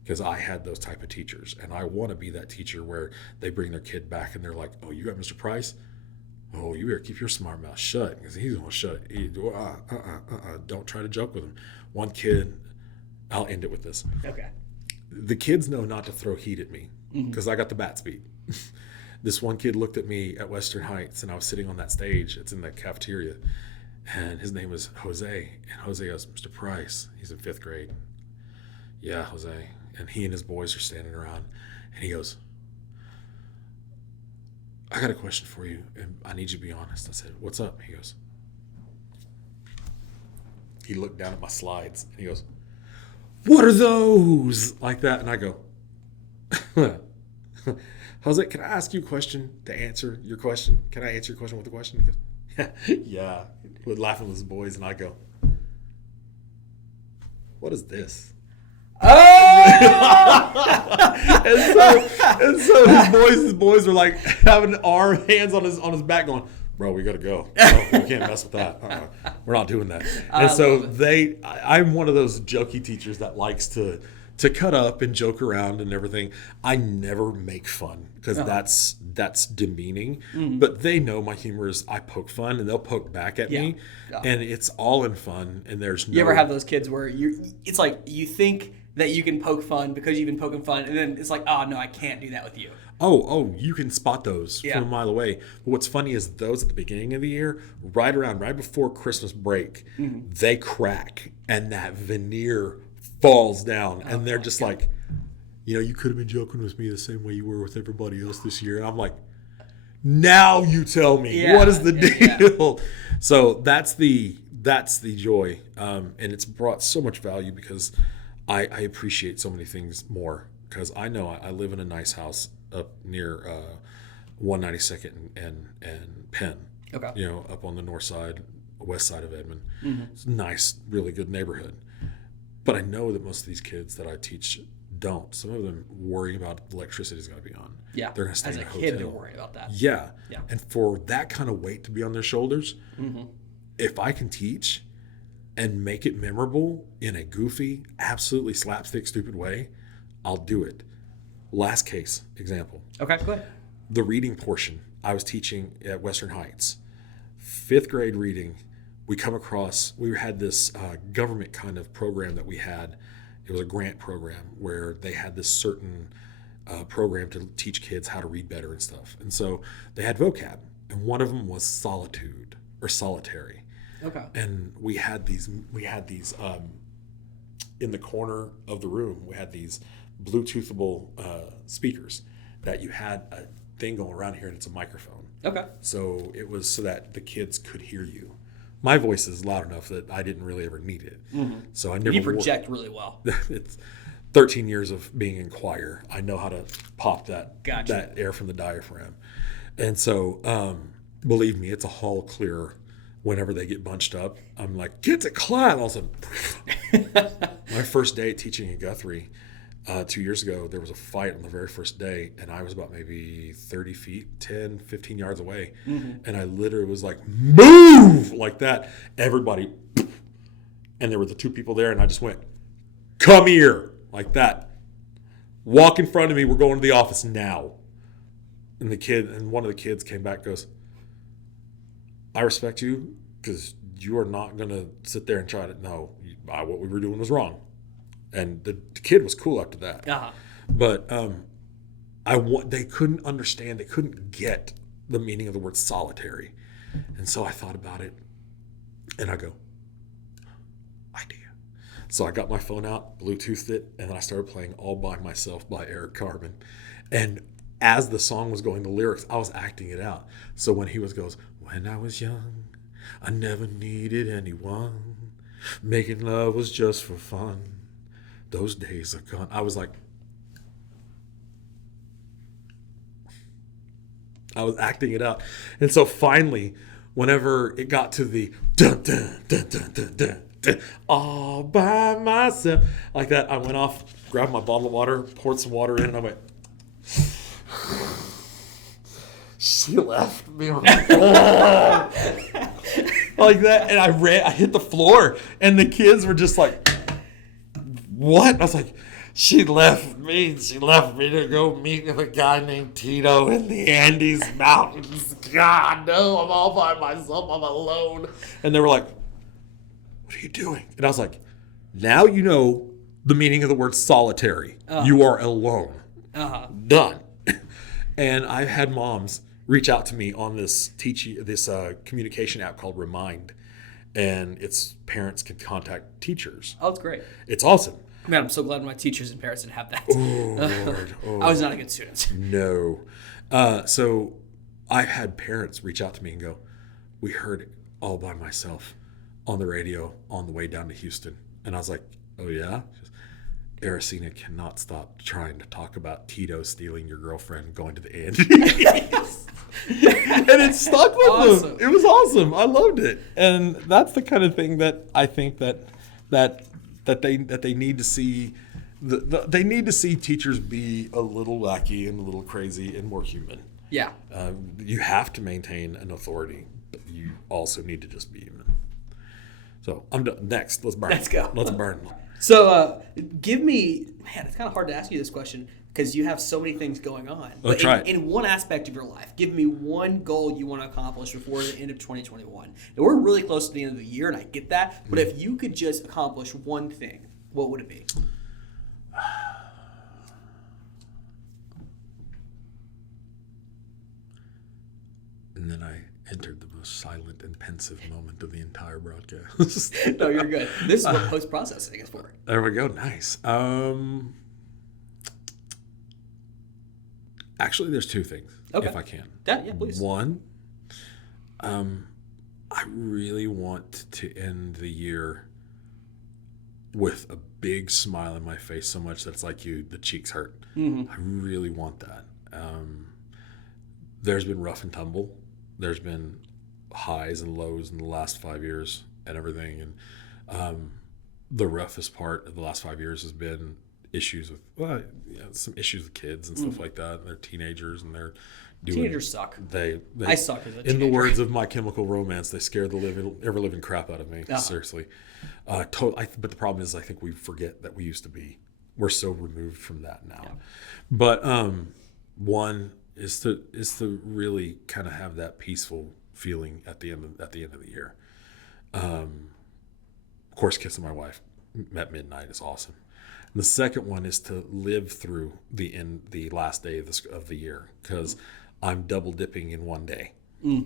because I had those type of teachers, and I want to be that teacher where they bring their kid back and they're like, oh, you got Mr. Price? Oh, you better keep your smart mouth shut, because he's going to shut it. Don't try to joke with him. One kid, I'll end it with this. Okay. The kids know not to throw heat at me because I got the bat speed. This one kid looked at me at Western Heights, and I was sitting on that stage. It's in the cafeteria, and his name was Jose. And Jose goes, Mr. Price. He's in 5th grade. Yeah, Jose. And he and his boys are standing around, and he goes, I got a question for you, and I need you to be honest. I said, what's up? He goes, he looked down at my slides, and he goes, what are those? Like that. And I go, Jose, can I ask you a question to answer your question? Can I answer your question with a question? He goes, yeah. He was laughing with his boys, and I go, what is this? and so his boys were like having hands on his back going, bro, we gotta go. No, we can't mess with that. We're not doing that. And so I'm one of those jokey teachers that likes to cut up and joke around and everything. I never make fun because that's demeaning. But they know my humor is I poke fun, and they'll poke back at me, and it's all in fun. And there's no. You ever have those kids where it's like you think that you can poke fun because you've been poking fun, and then it's like, oh no, I can't do that with you. Oh, you can spot those from a mile away. But what's funny is those at the beginning of the year, right before Christmas break, they crack, and that veneer falls down, and they're just like, you could have been joking with me the same way you were with everybody else this year. And I'm like, now you tell me, what is the deal? So that's the joy, and it's brought so much value because I appreciate so many things more, because I know I live in a nice house up near 192nd and Penn. Okay. Up on the north side, west side of Edmond. It's a nice, really good neighborhood. But I know that most of these kids that I teach don't. Some of them worry about electricity's got to be on. Yeah. They're going to stay in a hotel. As a kid, they're worried about that. Yeah. And for that kind of weight to be on their shoulders, if I can teach and make it memorable in a goofy, absolutely slapstick, stupid way, I'll do it. Last case example. Okay, go ahead. The reading portion I was teaching at Western Heights. 5th grade reading. We had this government kind of program that we had. It was a grant program where they had this certain program to teach kids how to read better and stuff. And so they had vocab, and one of them was solitude or solitary. Okay. And we had these in the corner of the room, we had these Bluetoothable speakers that you had a thing going around here, and it's a microphone. Okay. So it was so that the kids could hear you. My voice is loud enough that I didn't really ever need it. So I never. You project really well. It's 13 years of being in choir. I know how to pop that air from the diaphragm. And so, believe me, it's a hall clear whenever they get bunched up. I'm like, kids at class. All of a sudden, my first day teaching in Guthrie 2 years ago, there was a fight on the very first day, and I was about maybe 30 feet, 10, 15 yards away. And I literally was like, move, like that. Everybody, and there were the 2 people there, and I just went, come here, like that. Walk in front of me, we're going to the office now. And one of the kids came back and goes, I respect you because you are not going to sit there and try to, no, what we were doing was wrong. And the kid was cool after that. Uh-huh. But they couldn't understand, they couldn't get the meaning of the word solitary. And so I thought about it, and I go, idea. So I got my phone out, Bluetoothed it, and then I started playing All By Myself by Eric Carmen. And as the song was going, the lyrics, I was acting it out. So when he goes, when I was young, I never needed anyone. Making love was just for fun. Those days are gone. I was like, I was acting it out. And so finally, whenever it got to the dun, dun, dun, dun, dun, dun, dun, all by myself, like that, I went off, grabbed my bottle of water, poured some water in, and I went, she left me on the floor. Like that, and I hit the floor, and the kids were just like, what? I was like, she left me to go meet with a guy named Tito in the Andes Mountains. God, no, I'm all by myself, I'm alone. And they were like, what are you doing? And I was like, now you know the meaning of the word solitary. You are alone. Done. And I've had moms reach out to me on this communication app called Remind, and it's parents can contact teachers. Oh, it's great. It's awesome. Man, I'm so glad my teachers and parents didn't have that. Oh, Lord. Oh. I was not a good student. No. So I had parents reach out to me and go, we heard it all by myself on the radio on the way down to Houston. And I was like, oh, yeah? Ericina cannot stop trying to talk about Tito stealing your girlfriend going to the Andes. And it stuck with them. It was awesome. I loved it. And that's the kind of thing that I think that they need to see. They need to see teachers be a little wacky and a little crazy and more human. Yeah. You have to maintain an authority, but you also need to just be human. So I'm done. Next, let's burn. Let's go. Let's burn. So give me, man, it's kind of hard to ask you this question because you have so many things going on. Let's But try it. In one aspect of your life, give me one goal you want to accomplish before the end of 2021. Now, we're really close to the end of the year, and I get that. But if you could just accomplish one thing, what would it be? And then I entered the most silent and pensive moment of the entire broadcast. No, you're good. This is what post-processing is for. There we go. Nice. Actually, there's two things, if I can. Yeah, please. One, I really want to end the year with a big smile on my face so much that it's like the cheeks hurt. Mm-hmm. I really want that. There's been rough and tumble. There's been highs and lows in the last 5 years and everything. And the roughest part of the last 5 years has been issues with, some issues with kids and stuff like that. They're teenagers and they're doing. Teenagers suck. I suck as a teenager. In the words of My Chemical Romance, they scare the ever living crap out of me. Uh-huh. Seriously. But the problem is, I think we forget that we used to be. We're so removed from that now. Yeah. But one is to really kind of have that peaceful feeling at the end of the year. Of course, kissing my wife at midnight is awesome. And the second one is to live through the last day of the year, because I'm double dipping in one day. Mm.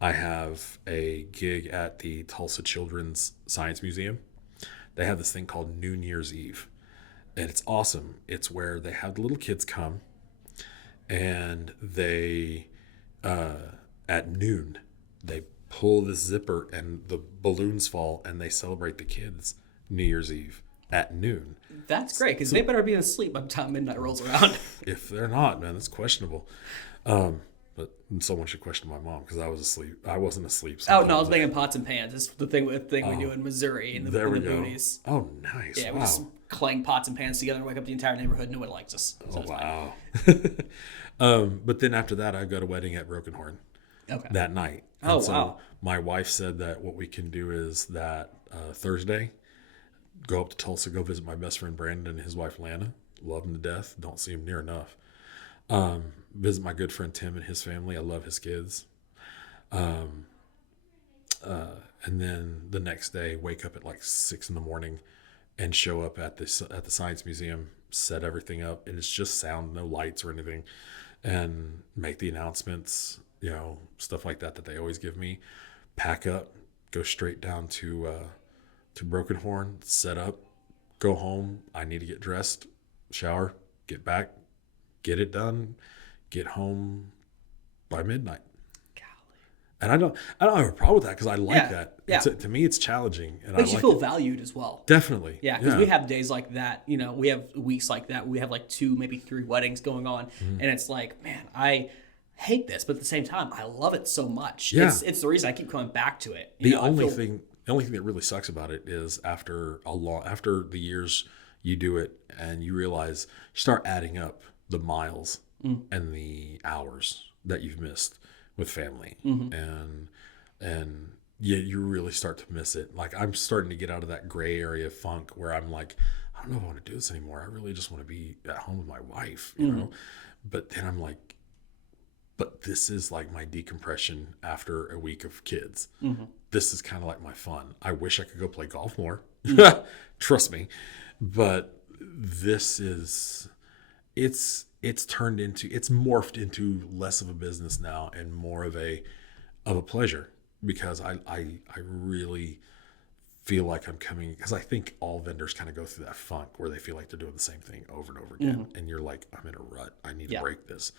I have a gig at the Tulsa Children's Science Museum. They have this thing called New Year's Eve, and it's awesome. It's where they have the little kids come, and they at noon they pull this zipper and the balloons fall, and they celebrate the kids New Year's Eve at noon. That's great, because they better be asleep by the time midnight rolls around. If they're not, man, that's questionable. But someone should question my mom, because I was asleep. I wasn't asleep. Oh, no, I was making pots and pans. It's the thing we do in Missouri in the boonies. Oh, nice. Yeah, we just clang pots and pans together and wake up the entire neighborhood. No one likes us. So wow. But then after that, I got a wedding at Broken Horn that night. And wow. My wife said that what we can do is that Thursday, go up to Tulsa, go visit my best friend Brandon and his wife Lana. Love him to death. Don't see him near enough. Visit my good friend Tim and his family. I love his kids. And then the next day, wake up at like 6 a.m. and show up at the Science Museum, set everything up, and it's just sound, no lights or anything, and make the announcements, stuff like that they always give me. Pack up, go straight down to Broken Horn, set up, go home. I need to get dressed, shower, get back, get it done, get home by midnight. Golly. And I don't have a problem with that, because I like that. Yeah. To me, it's challenging. And makes you feel valued as well. Definitely. Yeah, because we have days like that. We have weeks like that. We have like 2, maybe 3 weddings going on. Mm-hmm. And it's like, man, hate this, but at the same time, I love it so much. Yeah. It's the reason I keep coming back to it. The only thing that really sucks about it is after the years you do it and you realize, you start adding up the miles and the hours that you've missed with family, and you really start to miss it. Like, I'm starting to get out of that gray area funk where I'm like, I don't know if I want to do this anymore. I really just want to be at home with my wife, you know? But then I'm like, but this is like my decompression after a week of kids. This is kind of like my fun. I wish I could go play golf more. Trust me. But this is, it's morphed into less of a business now and more of a pleasure, because I really feel like I'm coming, because I think all vendors kind of go through that funk where they feel like they're doing the same thing over and over again. And you're like, I'm in a rut. I need to break this.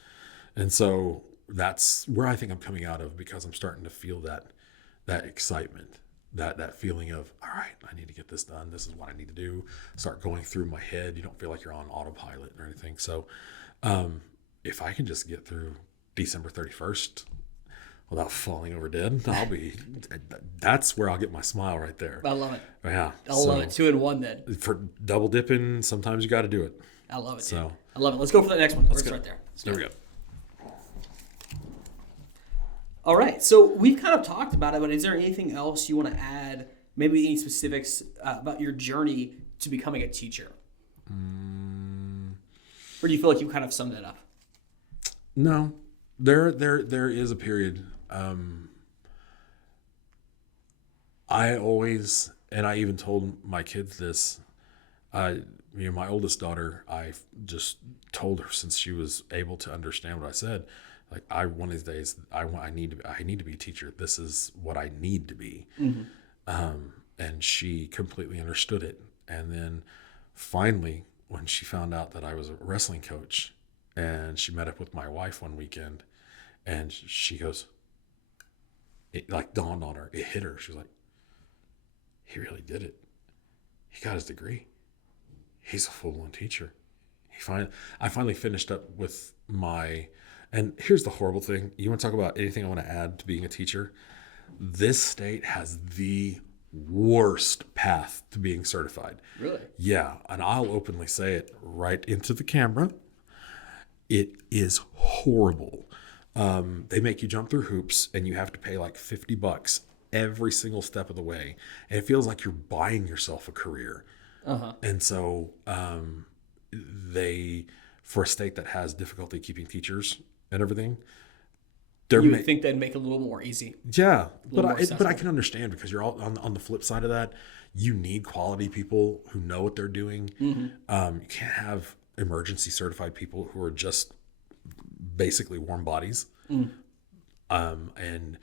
And so that's where I think I'm coming out of, because I'm starting to feel that excitement, that feeling of, all right, I need to get this done. This is what I need to do. Start going through my head. You don't feel like you're on autopilot or anything. So if I can just get through December 31st without falling over dead, that's where I'll get my smile right there. I love it. Yeah. I love it. 2 in 1 then. For double dipping, sometimes you got to do it. I love it. So Dude. I love it. Let's go for the next one. Let's go. start there. There we go. All right. So we've kind of talked about it, but is there anything else you want to add? Maybe any specifics about your journey to becoming a teacher? Or do you feel like you kind of summed it up? No, there is a period. I always, and I even told my kids this, my oldest daughter, I just told her since she was able to understand what I said, like, one of these days, I need to be a teacher. This is what I need to be. And she completely understood it. And then finally, when she found out that I was a wrestling coach, and she met up with my wife one weekend, and she goes, it like dawned on her, it hit her. She was like, he really did it. He got his degree. He's a full-blown teacher. I finally finished up with and here's the horrible thing. You want to talk about anything I want to add to being a teacher? This state has the worst path to being certified. Really? Yeah, and I'll openly say it right into the camera. It is horrible. They make you jump through hoops, and you have to pay like $50 every single step of the way, and it feels like you're buying yourself a career. And so for a state that has difficulty keeping teachers and everything, you would think they'd make it a little more easy. Yeah, but I can understand, because you're all on the flip side of that. You need quality people who know what they're doing. You can't have emergency certified people who are just basically warm bodies. And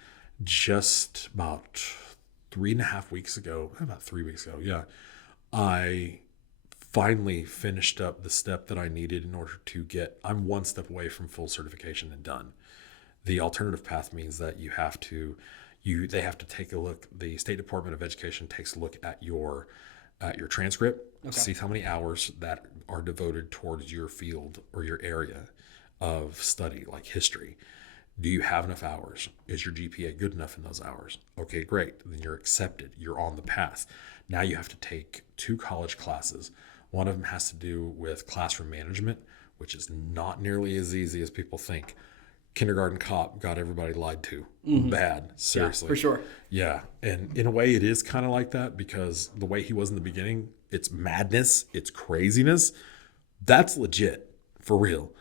just about 3.5 weeks ago, about 3 weeks ago, I finally finished up the step that I needed in order to I'm one step away from full certification and done. The alternative path means that they have to take a look. The State Department of Education takes a look at your transcript, sees how many hours that are devoted towards your field or your area of study, like history. Do you have enough hours? Is your GPA good enough in those hours? Okay, great. Then you're accepted. You're on the path. Now you have to take 2 college classes. One of them has to do with classroom management, which is not nearly as easy as people think. Kindergarten cop got everybody lied to. Bad. Seriously. Yeah, for sure. Yeah. And in a way, it is kind of like that, because the way he was in the beginning, it's madness, it's craziness. That's legit, for real.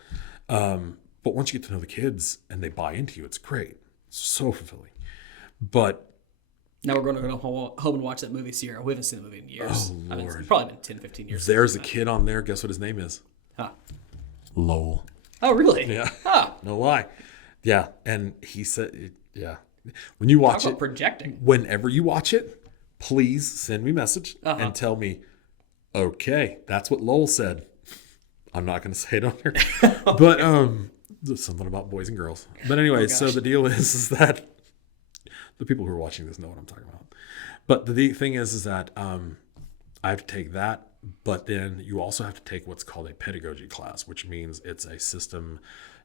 But once you get to know the kids and they buy into you, it's great. It's so fulfilling. But now we're going to go home and watch that movie, Sierra. We haven't seen the movie in years. Oh, Lord. It's probably been 10, 15 years. There's a kid on there. Guess what his name is? Lowell. Oh, really? Yeah. No lie. Yeah. And he said, yeah. When you watch it, projecting. Whenever you watch it, please send me a message and tell me, okay, that's what Lowell said. I'm not going to say it on here. But there's something about boys and girls. But anyway, so the deal is that the people who are watching this know what I'm talking about. But the thing is that I have to take that, but then you also have to take what's called a pedagogy class, which means it's a system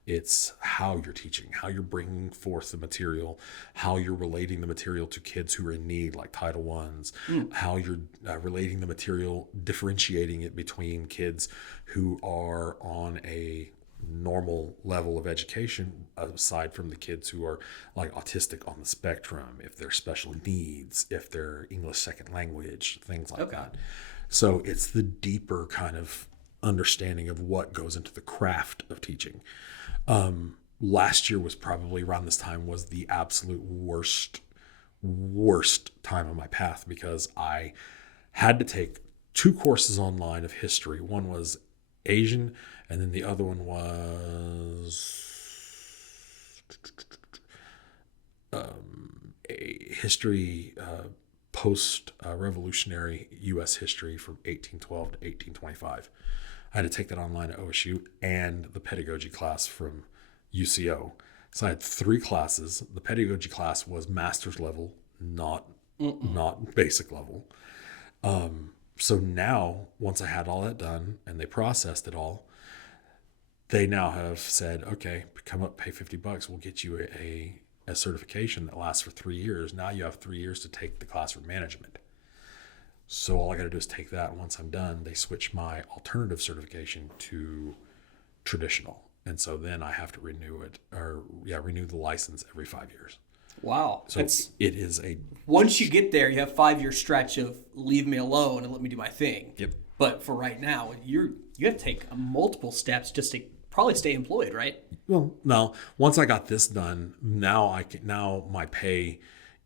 It's how you're teaching, how you're bringing forth the material, how you're relating the material to kids who are in need, like Title Ones, how you're relating the material, differentiating it between kids who are on a normal level of education, aside from the kids who are like autistic on the spectrum, if they're special needs, if they're English second language, things like that. So it's the deeper kind of understanding of what goes into the craft of teaching. Last year was probably around this time was the absolute worst time on my path, because I had to take 2 courses online of history. One was Asian, and then the other one was a history, post-revolutionary U.S. history from 1812 to 1825. I had to take that online at OSU, and the pedagogy class from UCO. So I had 3 classes. The pedagogy class was master's level, not basic level. So now, once I had all that done and they processed it all, they now have said, okay, come up, pay $50. We'll get you a certification that lasts for 3 years. Now you have 3 years to take the classroom management. So all I got to do is take that. And once I'm done, they switch my alternative certification to traditional. And so then I have to renew the license every 5 years. Wow. So it is a... Once you get there, you have 5-year stretch of leave me alone and let me do my thing. Yep. But for right now, you have to take multiple steps just to probably stay employed, right? Well, no. Once I got this done, now my pay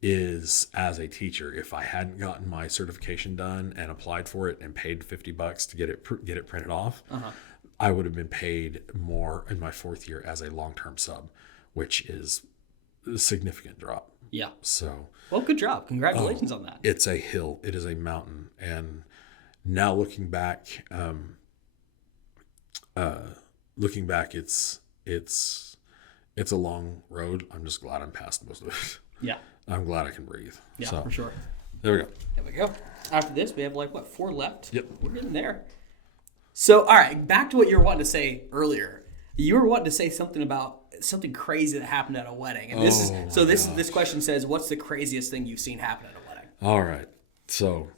is as a teacher. If I hadn't gotten my certification done and applied for it and paid $50 to get it printed off, I would have been paid more in my 4th year as a long-term sub, which is a significant drop. Yeah. So, well, good job. Congratulations on that. It's a hill. It is a mountain. And now looking back, it's a long road. I'm just glad I'm past most of it. Yeah. I'm glad I can breathe. Yeah, so, for sure. There we go. There we go. After this, we have 4 left? Yep. We're getting there. So, all right, back to what you were wanting to say earlier. You were wanting to say something about something crazy that happened at a wedding. And this question says, what's the craziest thing you've seen happen at a wedding? All right. So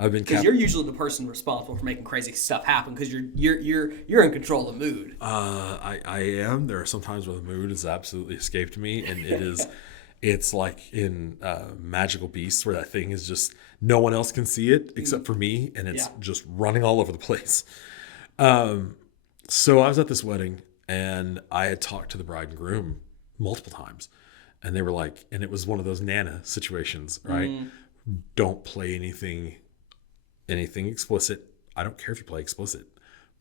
I've been because you're usually the person responsible for making crazy stuff happen because you're in control of the mood. I am. There are some times where the mood has absolutely escaped me, and it's like in Magical Beasts where that thing is just no one else can see it except for me, and it's just running all over the place. So I was at this wedding, and I had talked to the bride and groom multiple times, and they were like, and it was one of those Nana situations, right? Don't play anything explicit. I don't care if you play explicit.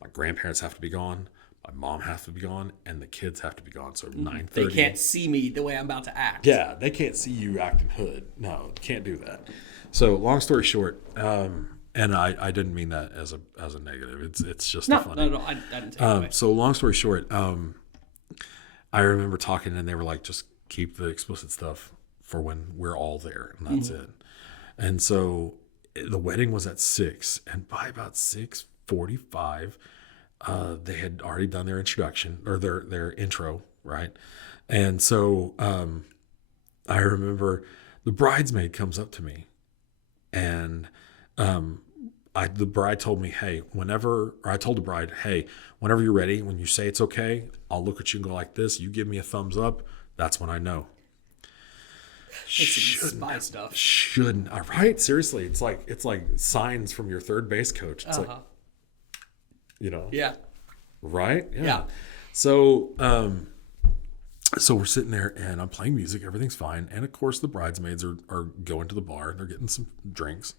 My grandparents have to be gone. My mom has to be gone, and the kids have to be gone. So 9:30. They can't see me the way I'm about to act. Yeah, they can't see you acting hood. No, can't do that. So long story short, and I didn't mean that as a negative. It's just funny. No, I didn't take it away. So long story short, I remember talking, and they were like, just keep the explicit stuff for when we're all there, and that's it. And so the wedding was at 6, and by about 6:45, they had already done their introduction or their intro, right? And so I remember the bridesmaid comes up to me, and the bride told me, hey, I told the bride, hey, whenever you're ready, when you say it's okay, I'll look at you and go like this. You give me a thumbs up. That's when I know. Spy stuff. Shouldn't. All right. Seriously. It's like signs from your third base coach. It's like, Yeah. Right. Yeah. So, so we're sitting there and I'm playing music. Everything's fine. And of course the bridesmaids are going to the bar. They're getting some drinks.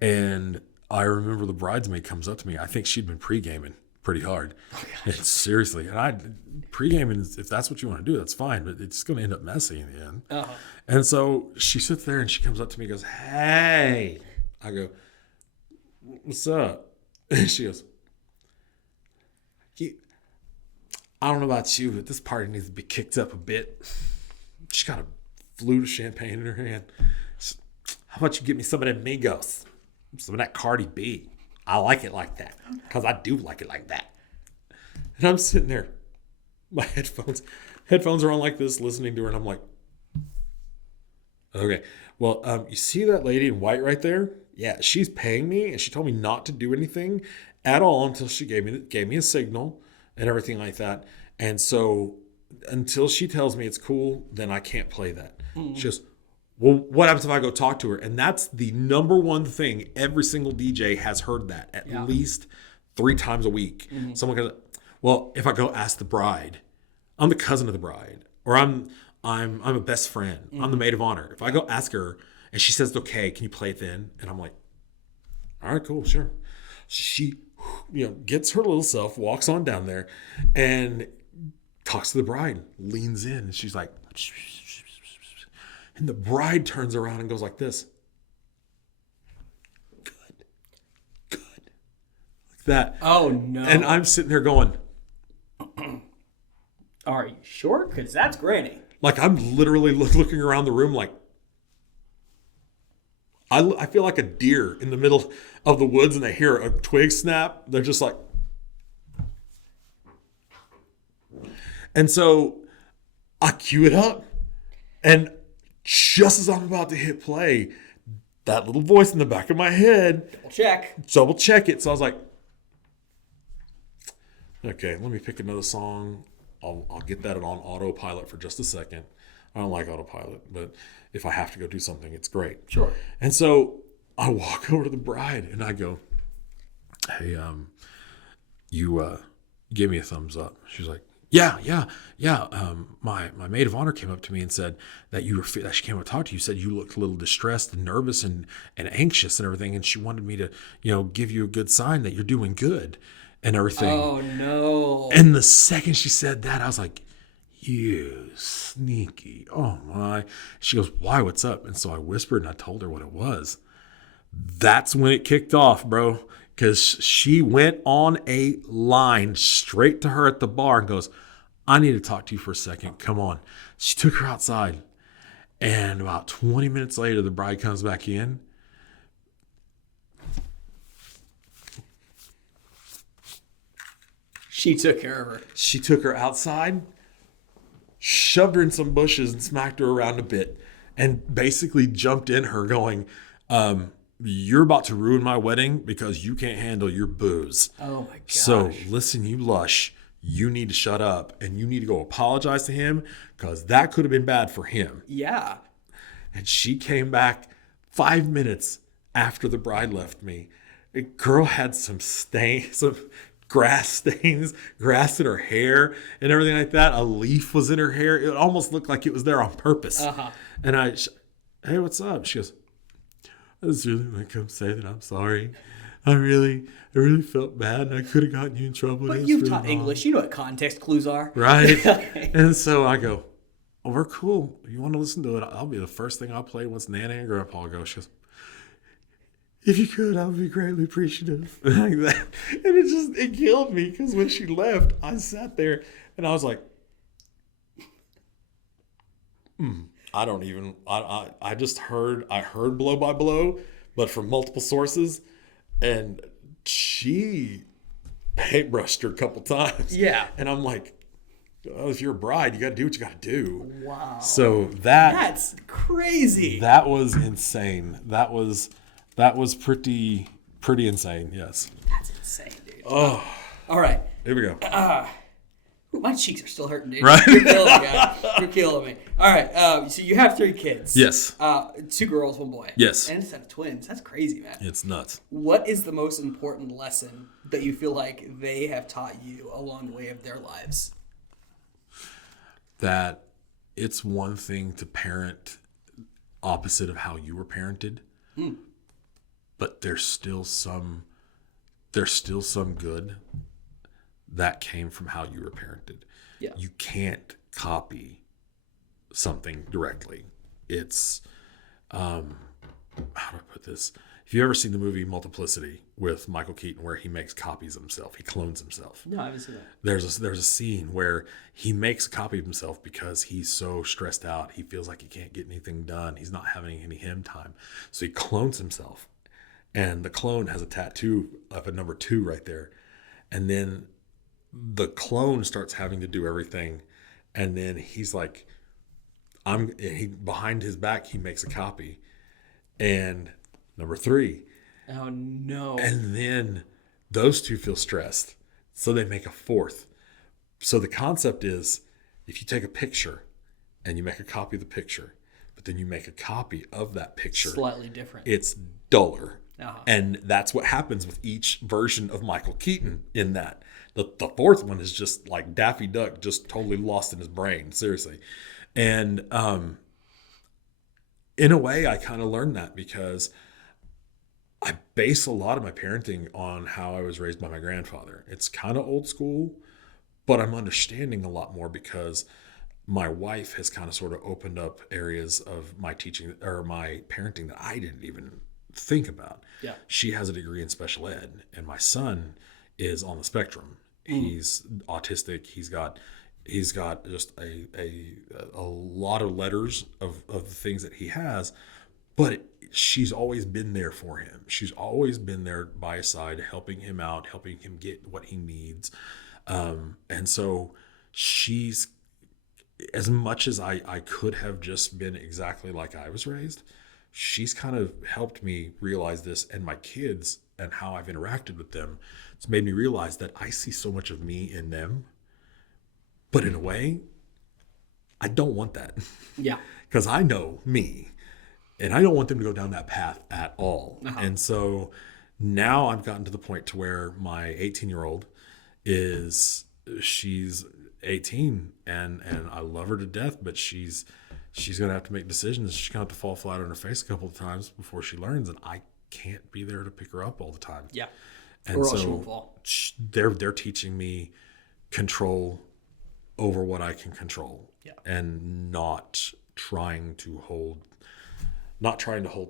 And I remember the bridesmaid comes up to me. I think she'd been pre-gaming pretty hard. And seriously. And pre-gaming, if that's what you want to do, that's fine. But it's going to end up messy in the end. And so she sits there and she comes up to me and goes, hey. I go, what's up? And she goes, I don't know about you, but this party needs to be kicked up a bit. She got a flute of champagne in her hand. How about you get me some of that Migos? Some of that Cardi B. I like it like that because I do like it like that. And I'm sitting there. my headphones are on like this, listening to her, and I'm like, okay, well, you see that lady in white right there? Yeah, she's paying me, and she told me not to do anything at all until she gave me a signal and everything like that. And so until she tells me it's cool, then I can't play that. She goes, well, what happens if I go talk to her? And that's the number one thing. Every single DJ has heard that at least 3 times a week. Someone goes, well, if I go ask the bride, I'm the cousin of the bride, or I'm a best friend. I'm the maid of honor. If I go ask her and she says, okay, can you play it then? And I'm like, all right, cool, sure. She, gets her little self, walks on down there, and talks to the bride, leans in, and she's like, and the bride turns around and goes like this. Good. Like that. Oh, no. And I'm sitting there going, Are you sure? Because that's Granny. like, I'm literally looking around the room like, I feel like a deer in the middle of the woods and they hear a twig snap. They're just like, and so I cue it up, and just as I'm about to hit play, that little voice in the back of my head, double check it. So I was like, okay, let me pick another song. I'll get that on autopilot for just a second. I don't like autopilot, but if I have to go do something, it's great. Sure. And so I walk over to the bride and I go, hey, you gave me a thumbs up. She's like, yeah. My maid of honor came up to me and said that that she came up to talk to you. Said you looked a little distressed and nervous and anxious and everything. And she wanted me to, give you a good sign that you're doing good and everything. Oh, no. And the second she said that, I was like, you sneaky. Oh, my. She goes, why? What's up? And so I whispered and I told her what it was. That's when it kicked off, bro. Because she went on a line straight to her at the bar and goes, I need to talk to you for a second. Come on. She took her outside. And about 20 minutes later, the bride comes back in. She took care of her. She took her outside, shoved her in some bushes and smacked her around a bit, and basically jumped in her going, you're about to ruin my wedding because you can't handle your booze. Oh, my gosh. So listen, you lush, you need to shut up and you need to go apologize to him because that could have been bad for him. Yeah. And she came back 5 minutes after the bride left me. A girl had some grass stains, grass in her hair and everything like that. A leaf was in her hair. It almost looked like it was there on purpose. Uh-huh. And hey, what's up? She goes, I just really want to come say that I'm sorry. I really felt bad and I could have gotten you in trouble. But you've taught English. You know what context clues are. Right. And so I go, oh, we're cool. You want to listen to it? I'll be the first thing I'll play once Nana and Grandpa go. She goes, if you could, I would be greatly appreciative. Like that. And it killed me because when she left, I sat there and I was like, I don't even, I just heard blow by blow, but from multiple sources. And she paintbrushed her a couple times. Yeah. And I'm like, oh, if you're a bride, you got to do what you got to do. Wow. So that's crazy. That was insane. That was pretty insane. Yes. That's insane, dude. Oh. All right. Here we go. My cheeks are still hurting, dude. Right? You're killing me, guy. You're killing me. All right. So you have 3 kids. Yes. 2 girls, 1 boy. Yes. And instead of twins. That's crazy, man. It's nuts. What is the most important lesson that you feel like they have taught you along the way of their lives? That it's one thing to parent opposite of how you were parented, but there's still some good that came from how you were parented. Yeah. You can't copy something directly. It's how do I put this? If you ever seen the movie Multiplicity with Michael Keaton where he makes copies of himself, he clones himself. No, I haven't seen that. There's a scene where he makes a copy of himself because he's so stressed out. He feels like he can't get anything done. He's not having any him time. So he clones himself. And the clone has a tattoo of a number 2 right there. And then the clone starts having to do everything, and then he's like, behind his back he makes a copy, and number 3, Oh no. and then those two feel stressed, so they make a 4th. So the concept is, if you take a picture and you make a copy of the picture, but then you make a copy of that picture, Slightly different. it's duller. Uh-huh. And that's what happens with each version of Michael Keaton in that. The 4th one is just like Daffy Duck, just totally lost in his brain, seriously. And in a way, I kind of learned that because I base a lot of my parenting on how I was raised by my grandfather. It's kind of old school, but I'm understanding a lot more because my wife has kind of sort of opened up areas of my teaching or my parenting that I didn't even think about. Yeah. She has a degree in special ed, and my son is on the spectrum. He's autistic. He's got just a lot of letters of the things that he has, but she's always been there for him. She's always been there by his side, helping him out, helping him get what he needs. And so she's, as much as I could have just been exactly like I was raised, she's kind of helped me realize this, and my kids and how I've interacted with them. It's made me realize that I see so much of me in them, but in a way, I don't want that. Yeah. Because I know me, and I don't want them to go down that path at all. Uh-huh. And so now I've gotten to the point to where my 18-year-old she's 18 and I love her to death, but she's going to have to make decisions. She's going to have to fall flat on her face a couple of times before she learns, and I can't be there to pick her up all the time. Yeah. And Or else she so won't fall. they're teaching me control over what I can control. Yeah. And not trying to hold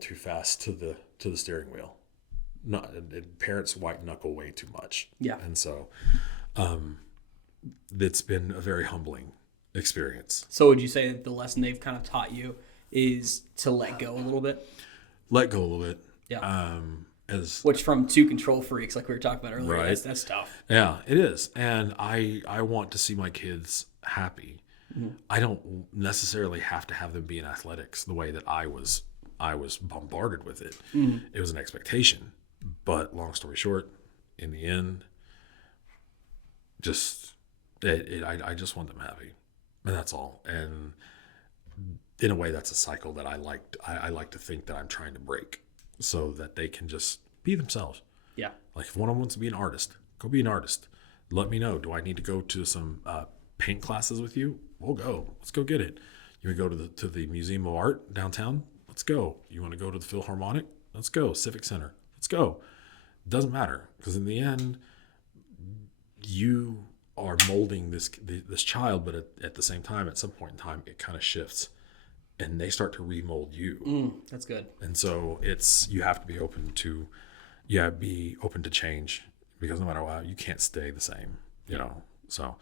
too fast to the steering wheel. Parents white knuckle way too much. Yeah. And so it's been a very humbling experience. So would you say that the lesson they've kind of taught you is to let go a little bit? Let go a little bit. Yeah. As Which from two control freaks, like we were talking about earlier, Right. that's tough. Yeah, it is. And I want to see my kids happy. Mm-hmm. I don't necessarily have to have them be in athletics the way that I was bombarded with it. Mm-hmm. It was an expectation. But long story short, in the end, I just want them happy. And that's all. And in a way, that's a cycle that I like to think that I'm trying to break so that they can just be themselves. Yeah. Like if one of them wants to be an artist, go be an artist. Let me know. Do I need to go to some paint classes with you? We'll go. Let's go get it. You want to go to the Museum of Art downtown? Let's go. You want to go to the Philharmonic? Let's go. Civic Center? Let's go. It doesn't matter, because in the end, you are molding this child, but at the same time, at some point in time, it kind of shifts, and they start to remold you. That's good. And so you have to be open to change, because no matter what, you can't stay the same, So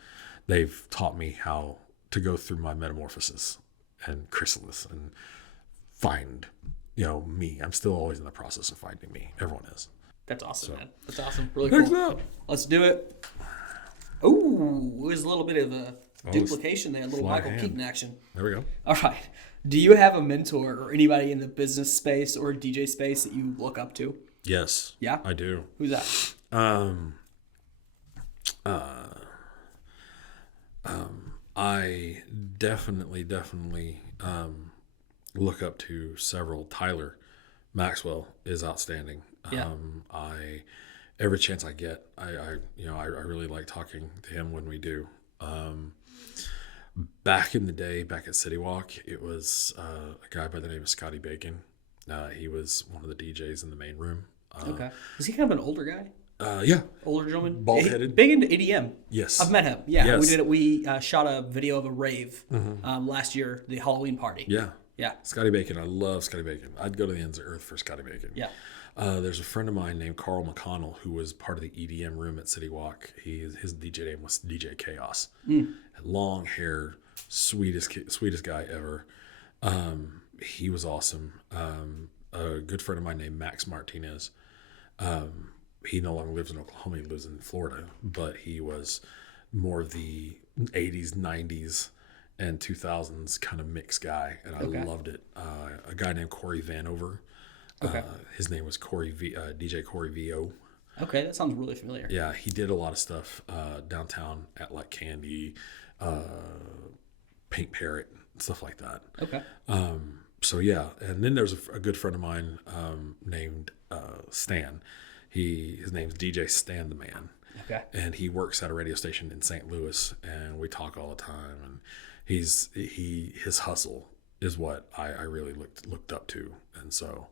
they've taught me how to go through my metamorphosis and chrysalis and find, me. I'm still always in the process of finding me. Everyone is. That's awesome, man. That's awesome. Really Thanks, cool. man. Let's do it. Ooh, it was a little bit of a duplication there, a little sleight of Michael hand. Keaton action. There we go. All right. Do you have a mentor or anybody in the business space or DJ space that you look up to? Yes. Yeah? I do. Who's that? I definitely look up to several. Tyler Maxwell is outstanding. Yeah. Every chance I get, I really like talking to him when we do. Back in the day, back at City Walk, it was a guy by the name of Scotty Bacon. He was one of the DJs in the main room. Okay. Is he kind of an older guy? Yeah. Older gentleman? Bald-headed. Big into EDM. Yes. I've met him. Yeah. Yes. We shot a video of a rave last year, the Halloween party. Yeah. Yeah. Scotty Bacon. I love Scotty Bacon. I'd go to the ends of earth for Scotty Bacon. Yeah. There's a friend of mine named Carl McConnell who was part of the EDM room at City Walk. His DJ name was DJ Chaos. Long hair, sweetest guy ever. He was awesome. A good friend of mine named Max Martinez. He no longer lives in Oklahoma. He lives in Florida, but he was more of the 80s, 90s, and 2000s kind of mix guy, and I loved it. A guy named Corey Vanover. His name was DJ Corey VO. Okay, that sounds really familiar. Yeah, he did a lot of stuff downtown at like Candy, Pink Parrot, stuff like that. Okay. So yeah, and then there's a good friend of mine named Stan. His name's DJ Stan the Man. Okay. And he works at a radio station in St. Louis, and we talk all the time. And his hustle is what I really looked up to, and so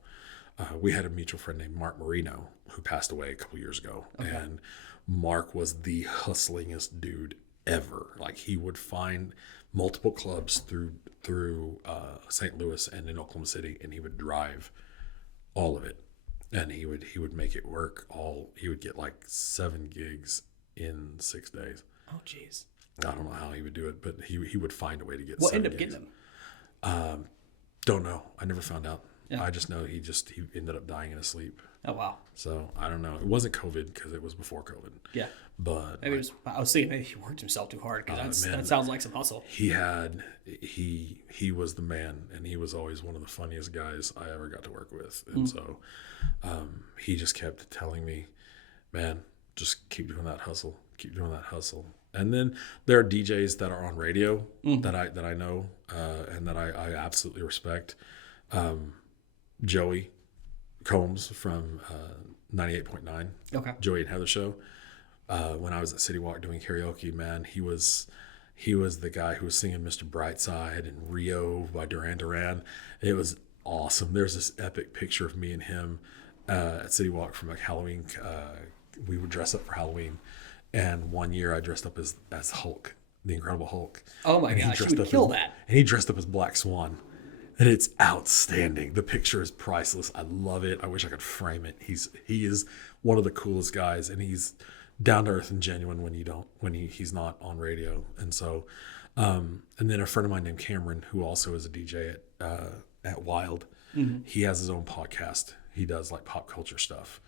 we had a mutual friend named Mark Marino who passed away a couple years ago, and Mark was the hustlingest dude ever. Like, he would find multiple clubs through St. Louis and in Oklahoma City, and he would drive all of it, and he would make it work. He would get like 7 gigs in 6 days. Oh, jeez. I don't know how he would do it, but he would find a way to get. What 7 ended up gigs. getting him? Don't know. I never found out. Yeah. I just know he ended up dying in his sleep. Oh, wow. So I don't know. It wasn't COVID because it was before COVID. Yeah. But Maybe I was thinking maybe he worked himself too hard, because that sounds like some hustle. he was the man, and he was always one of the funniest guys I ever got to work with. And so he just kept telling me, man, just keep doing that hustle. Keep doing that hustle. And then there are DJs that are on radio that I know and that I absolutely respect. Joey Combs from 98.9. Okay. Joey and Heather show. When I was at City Walk doing karaoke, man, he was the guy who was singing Mr. Brightside and Rio by Duran Duran. It was awesome. There's this epic picture of me and him at City Walk from like Halloween. We would dress up for Halloween. And one year I dressed up as Hulk, the Incredible Hulk. Oh my gosh, you would kill that. And he dressed up as Black Swan. And it's outstanding. The picture is priceless. I love it. I wish I could frame it. He is one of the coolest guys, and he's down to earth and genuine when he's not on radio. And so, and then a friend of mine named Cameron, who also is a DJ at Wild, he has his own podcast. He does like pop culture stuff,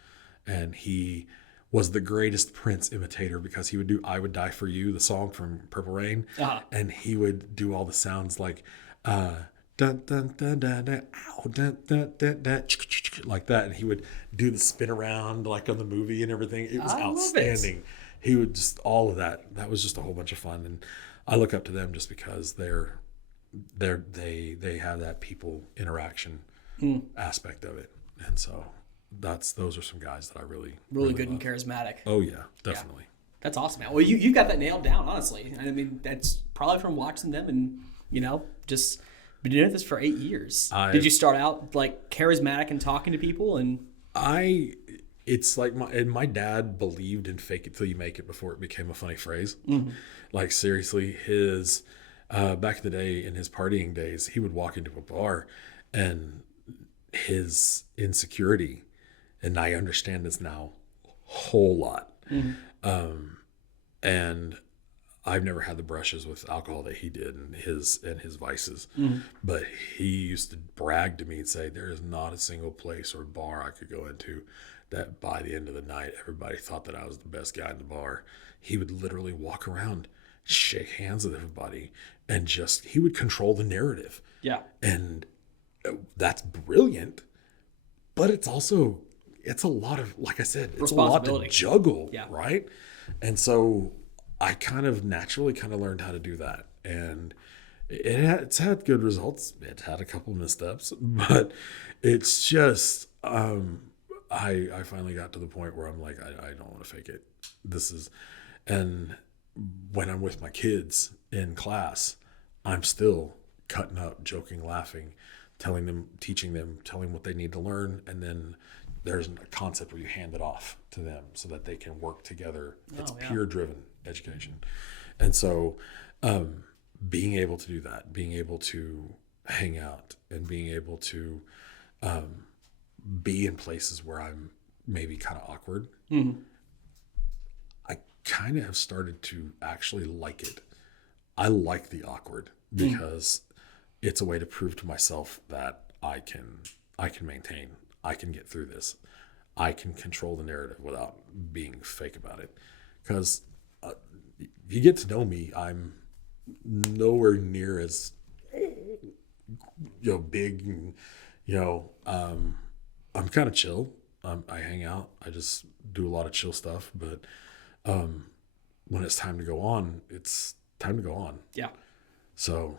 and he was the greatest Prince imitator because he would do "I Would Die for You," the song from Purple Rain, and he would do all the sounds like dun dun dun dun dun, ow, dun dun dun dun, like that, and he would do the spin around like on the movie and everything. It was outstanding. He would just all of that. That was just a whole bunch of fun, and I look up to them just because they have that people interaction aspect of it, and so those are some guys that I really good love. and charismatic. Oh yeah, definitely. Yeah. That's awesome, man. Well, you got that nailed down, honestly. I mean, that's probably from watching them and just been doing this for 8 years. Did you start out like charismatic and talking to people? And it's like my dad believed in fake it till you make it before it became a funny phrase. Like seriously, his back in the day, in his partying days, he would walk into a bar and his insecurity, and I understand this now a whole lot. And I've never had the brushes with alcohol that he did and his vices. But he used to brag to me and say, there is not a single place or bar I could go into that by the end of the night, everybody thought that I was the best guy in the bar. He would literally walk around, shake hands with everybody, and he would control the narrative. yeah, And that's brilliant, but it's a lot of, like I said, it's a lot to juggle, right? And so I kind of naturally learned how to do that, and it's had good results. It had a couple of missteps, but it's just I finally got to the point where I'm like, I don't want to fake it. And when I'm with my kids in class, I'm still cutting up, joking, laughing, telling them, teaching them, telling what they need to learn, and then there's a concept where you hand it off to them so that they can work together. It's peer-driven education. And so being able to do that, being able to hang out and being able to be in places where I'm maybe kind of awkward, I kind of have started to actually like it. I like the awkward because it's a way to prove to myself that I can maintain, I can get through this. I can control the narrative without being fake about it. Because if you get to know me, I'm nowhere near as big and I'm kind of chill. I hang out. I just do a lot of chill stuff. But when it's time to go on, it's time to go on. Yeah. So,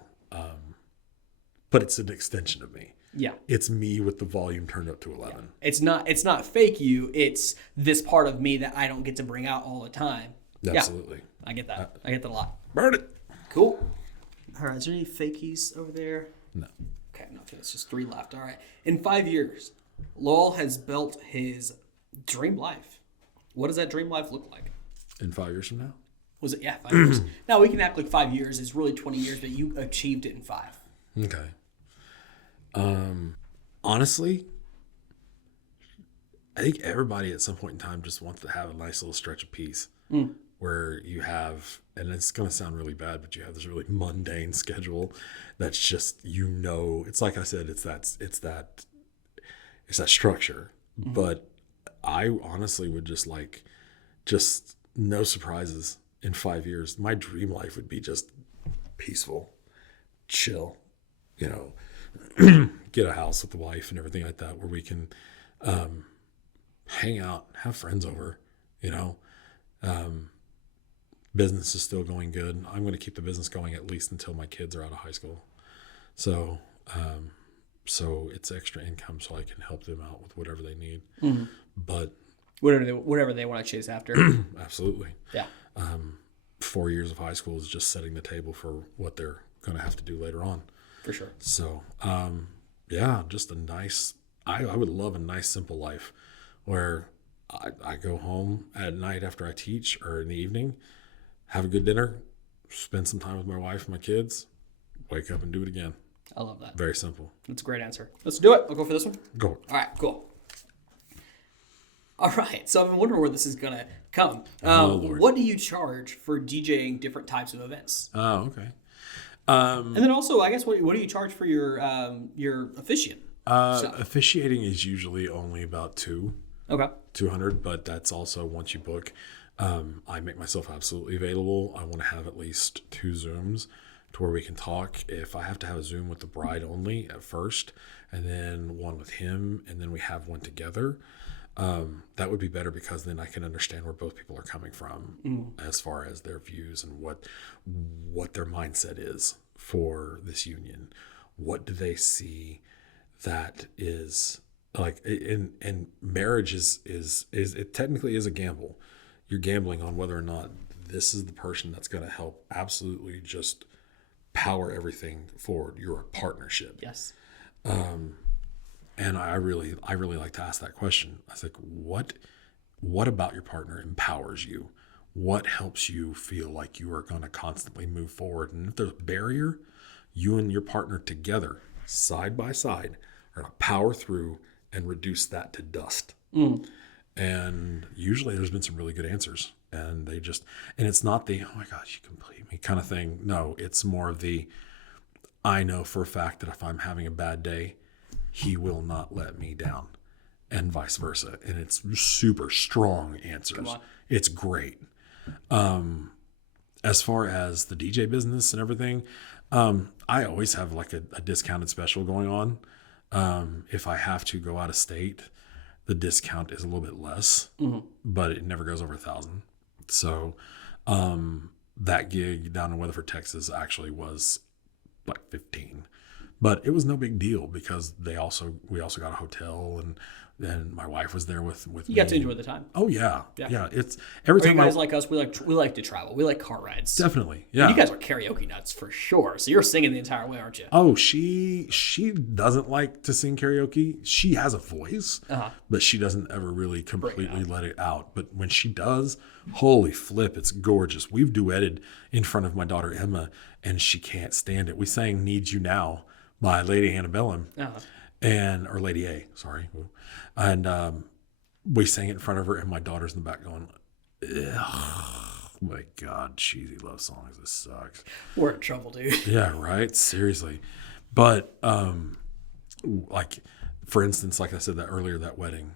but it's an extension of me. Yeah. It's me with the volume turned up to 11. Yeah. It's not fake you. It's this part of me that I don't get to bring out all the time. Absolutely. Yeah, I get that. I get that a lot. Burn it. Cool. All right. Is there any fakies over there? No. Okay. Nothing. It's just 3 left. All right. In 5 years, Lowell has built his dream life. What does that dream life look like? In 5 years from now? Was it? Yeah, 5 years. Now, we can act like 5 years is really 20 years, but you achieved it in 5. Okay. Honestly, I think everybody at some point in time just wants to have a nice little stretch of peace where you have, and it's going to sound really bad, but you have this really mundane schedule that's just, it's like I said, it's that structure. Mm-hmm. But I honestly would just no surprises in 5 years. My dream life would be just peaceful, chill, get a house with the wife and everything like that where we can hang out, have friends over, business is still going good. I'm going to keep the business going at least until my kids are out of high school. So it's extra income so I can help them out with whatever they need. Mm-hmm. But whatever they want to chase after. Absolutely. Yeah. 4 years of high school is just setting the table for what they're going to have to do later on. For sure. So, just a nice, I would love a nice, simple life where I go home at night after I teach or in the evening, have a good dinner, spend some time with my wife and my kids, wake up and do it again. I love that. Very simple. That's a great answer. Let's do it. I'll go for this one. Go. All right, cool. All right, so I've been wondering where this is going to come. What do you charge for DJing different types of events? Oh, okay. And then also, I guess, what do you charge for your officiant? Officiating is usually only about $200, but that's also once you book. I make myself absolutely available. I want to have at least 2 Zooms to where we can talk. If I have to have a Zoom with the bride only at first, and then one with him, and then we have one together, that would be better because then I can understand where both people are coming from as far as their views and what their mindset is for this union. What do they see that is like, and marriage is it technically is a gamble. You're gambling on whether or not this is the person that's going to help absolutely just power everything forward. You're a partnership. Yes. And I really like to ask that question. I was like, what about your partner empowers you? What helps you feel like you are going to constantly move forward? And if there's a barrier, you and your partner together, side by side, are going to power through and reduce that to dust. And usually there's been some really good answers. And it's not the, oh my gosh, you complete me kind of thing. No, it's more of the, I know for a fact that if I'm having a bad day, he will not let me down, and vice versa. And it's super strong answers. It's great. As far as the DJ business and everything, I always have like a discounted special going on. If I have to go out of state, the discount is a little bit less, but it never goes over 1,000. So that gig down in Weatherford, Texas actually was like 15. But it was no big deal because we also got a hotel and my wife was there with me. You got to enjoy the time. Oh yeah. It's every time guys like us, we like to travel. We like car rides. Definitely. Yeah. And you guys are karaoke nuts for sure. So you're singing the entire way, aren't you? Oh, she doesn't like to sing karaoke. She has a voice, but she doesn't ever really completely let it out. But when she does, holy flip, it's gorgeous. We've duetted in front of my daughter Emma, and she can't stand it. We sang "Need You Now" by Lady Antebellum, or Lady A, sorry. And we sang it in front of her, and my daughter's in the back going, oh my God, cheesy love songs, this sucks. We're in trouble, dude. Yeah, right? Seriously. But, like, for instance, like I said that earlier, that wedding,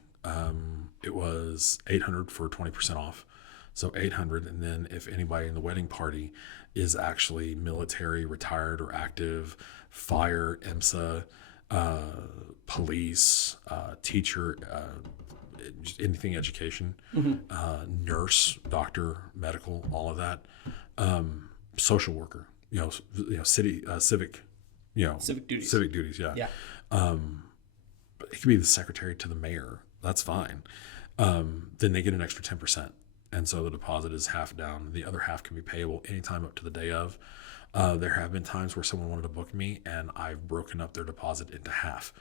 it was $800 for 20% off. So 800. And then if anybody in the wedding party is actually military, retired or active, fire, IMSA, police, teacher, anything education, nurse, doctor, medical, all of that, social worker, city, civic, Civic duties. Civic duties, yeah. Yeah. It could be the secretary to the mayor. That's fine. Then they get an extra 10%. And so the deposit is half down. The other half can be payable anytime up to the day of. There have been times where someone wanted to book me and I've broken up their deposit into half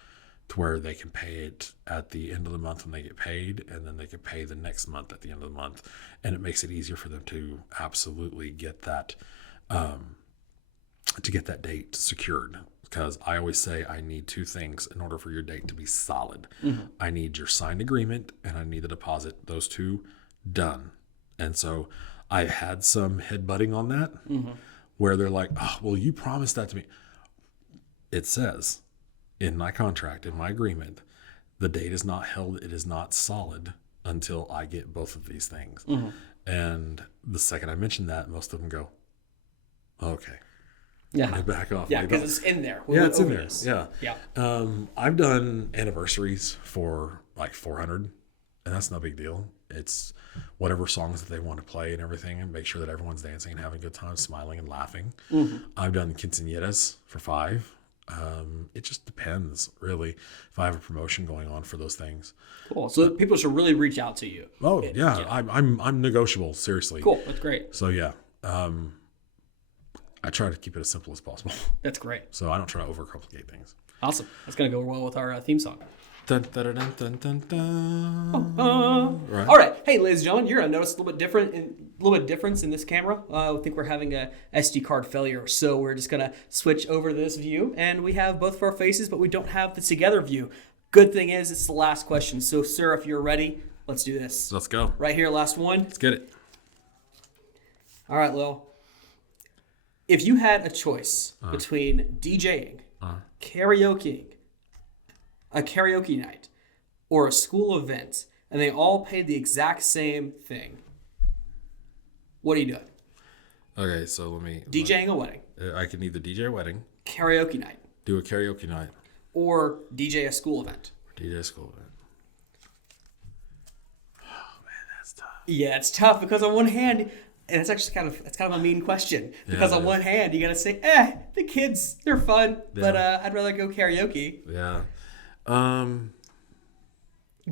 to where they can pay it at the end of the month when they get paid, and then they can pay the next month at the end of the month. And it makes it easier for them to absolutely get that, date secured. Because I always say I need two things in order for your date to be solid. I need your signed agreement and I need the deposit. Those two done. And so I've had some headbutting on that where they're like, oh, well, you promised that to me. It says in my contract, in my agreement, the date is not held. It is not solid until I get both of these things. And the second I mention that, most of them go, okay. Yeah. I back off. Yeah, because it's in there. Yeah, it's in there. This. Yeah. Yeah. I've done anniversaries for like 400, and that's no big deal. It's whatever songs that they want to play and everything, and make sure that everyone's dancing and having a good time, smiling and laughing. I've done quinceañeras for 5. It just depends, really, if I have a promotion going on for those things. Cool. So people should really reach out to you. Oh, yeah. I'm negotiable, seriously. Cool. That's great. So, yeah. I try to keep it as simple as possible. That's great. So I don't try to overcomplicate things. Awesome. That's going to go well with our theme song. Dun, dun, dun, dun, dun, dun. Right. All right. Hey, ladies and gentlemen, you're going to notice a little bit difference in this camera. I think we're having a SD card failure, so we're just going to switch over to this view, and we have both of our faces, but we don't have the together view. Good thing is it's the last question. So, sir, if you're ready, let's do this. Let's go. Right here, last one. Let's get it. All right, Lowell. If you had a choice between DJing, karaokeing, a karaoke night, or a school event, and they all paid the exact same thing, what are you doing? Okay, so let me... DJing a wedding, I can either DJ a wedding, karaoke night, do a karaoke night, or DJ a school event. DJ a school event. Oh, man, that's tough. Yeah, it's tough because on one hand... And it's actually kind of a mean question because on one hand you gotta say, the kids, they're fun, but I'd rather go karaoke. Yeah.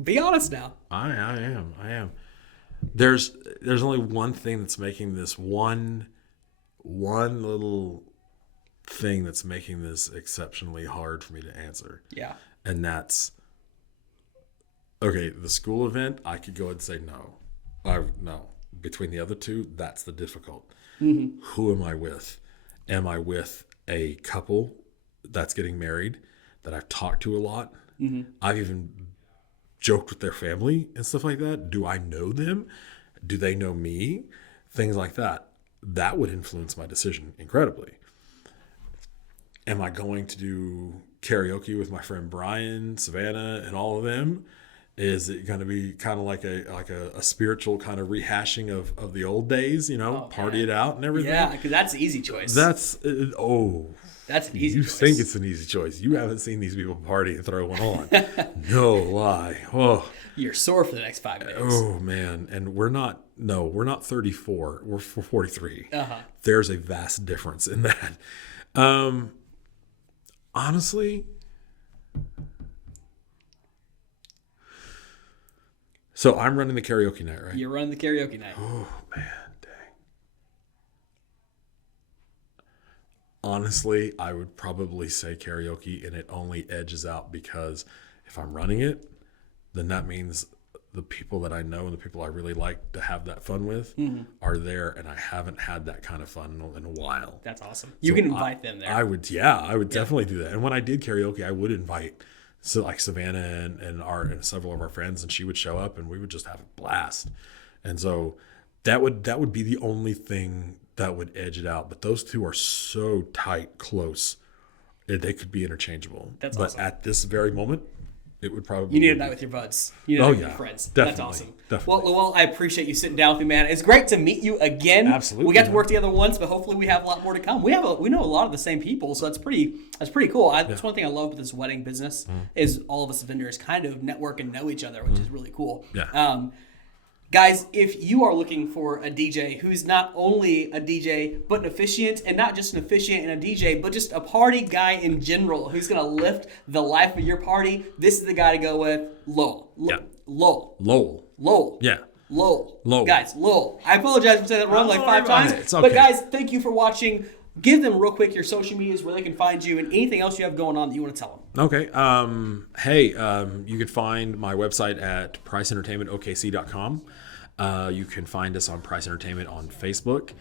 Be honest now. I am. There's only one thing that's making this one little thing that's making this exceptionally hard for me to answer. Yeah. And that's okay. The school event, I could go ahead and say no. No. Between the other two, that's the difficult. Who am I with? Am I with a couple that's getting married that I've talked to a lot? I've even joked with their family and stuff like that. Do I know them? Do they know me? Things like that. That would influence my decision incredibly. Am I going to do karaoke with my friend Brian, Savannah, and all of them? Is it going to be kind of like a spiritual kind of rehashing of the old days, party it out and everything? Yeah, because that's an easy choice. That's an easy choice. You think it's an easy choice. You haven't seen these people party and throw one on. No lie. Oh, you're sore for the next 5 days. Oh, man. And we're not 34. We're 43. There's a vast difference in that. Honestly... So I'm running the karaoke night, right? You're running the karaoke night. Oh, man, dang. Honestly, I would probably say karaoke, and it only edges out because if I'm running it, then that means the people that I know and the people I really like to have that fun with are there, and I haven't had that kind of fun in a while. That's awesome. You can invite them there. I would definitely do that. And when I did karaoke, I would invite... So like Savannah and several of our friends, and she would show up and we would just have a blast. And so that would be the only thing that would edge it out. But those two are so tight, close, they could be interchangeable. That's but awesome. At this very moment, it would probably. You need a night with your buds. You need a night with your friends. Definitely, That's awesome. Definitely. Well, Lowell, I appreciate you sitting down with me, man. It's great to meet you again. Absolutely. We got to work together once, but hopefully we have a lot more to come. We know a lot of the same people, so that's pretty cool. That's one thing I love with this wedding business is all of us vendors kind of network and know each other, which is really cool. Yeah. Guys, if you are looking for a DJ who's not only a DJ, but an officiant, and not just an officiant and a DJ, but just a party guy in general who's going to lift the life of your party, this is the guy to go with, Lowell. Lowell. Yeah. Lowell. Guys, Lowell. I apologize for saying that wrong like 5 times. It's okay. But guys, thank you for watching. Give them real quick your social medias where they can find you and anything else you have going on that you want to tell them. Okay. You can find my website at priceentertainmentokc.com. You can find us on Price Entertainment on Facebook.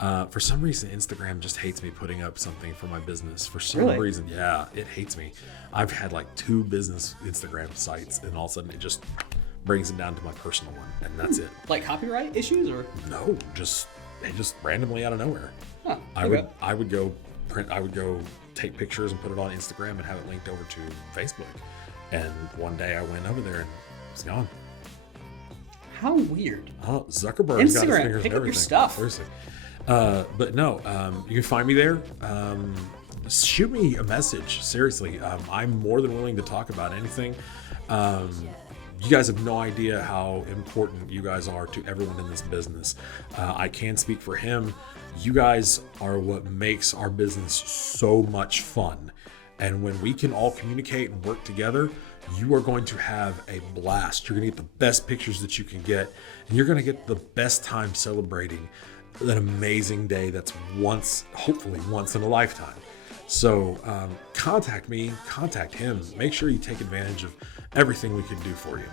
For some reason, Instagram just hates me putting up something for my business. For some reason, yeah, it hates me. I've had like 2 business Instagram sites, and all of a sudden it just brings it down to my personal one, and that's it. Like copyright issues, or no, it just randomly out of nowhere. Huh, I would go take pictures and put it on Instagram and have it linked over to Facebook. And one day I went over there and it's gone. How weird. Oh, Zuckerberg's got his fingers pick in up your everything. stuff. Seriously. But no, you can find me there. Shoot me a message. Seriously, I'm more than willing to talk about anything. You guys have no idea how important you guys are to everyone in this business. I can speak for him. You guys are what makes our business so much fun. And when we can all communicate and work together, you are going to have a blast. You're going to get the best pictures that you can get, and you're going to get the best time celebrating an amazing day that's hopefully once in a lifetime. So contact me, contact him. Make sure you take advantage of everything we can do for you.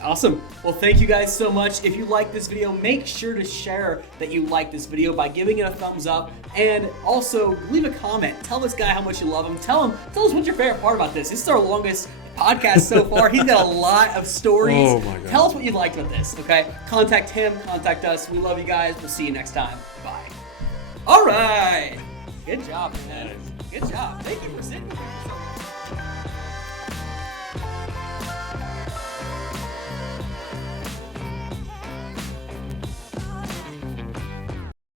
Awesome. Well, thank you guys so much. If you like this video, make sure to share that you like this video by giving it a thumbs up, and also leave a comment. Tell this guy how much you love him. Tell us what's your favorite part about this. This is our longest podcast so far. He's got a lot of stories. Oh my God. Tell us what you liked about this, okay? Contact him, contact us. We love you guys. We'll see you next time. Bye. All right. Good job, man. Good job. Thank you for sitting here so long.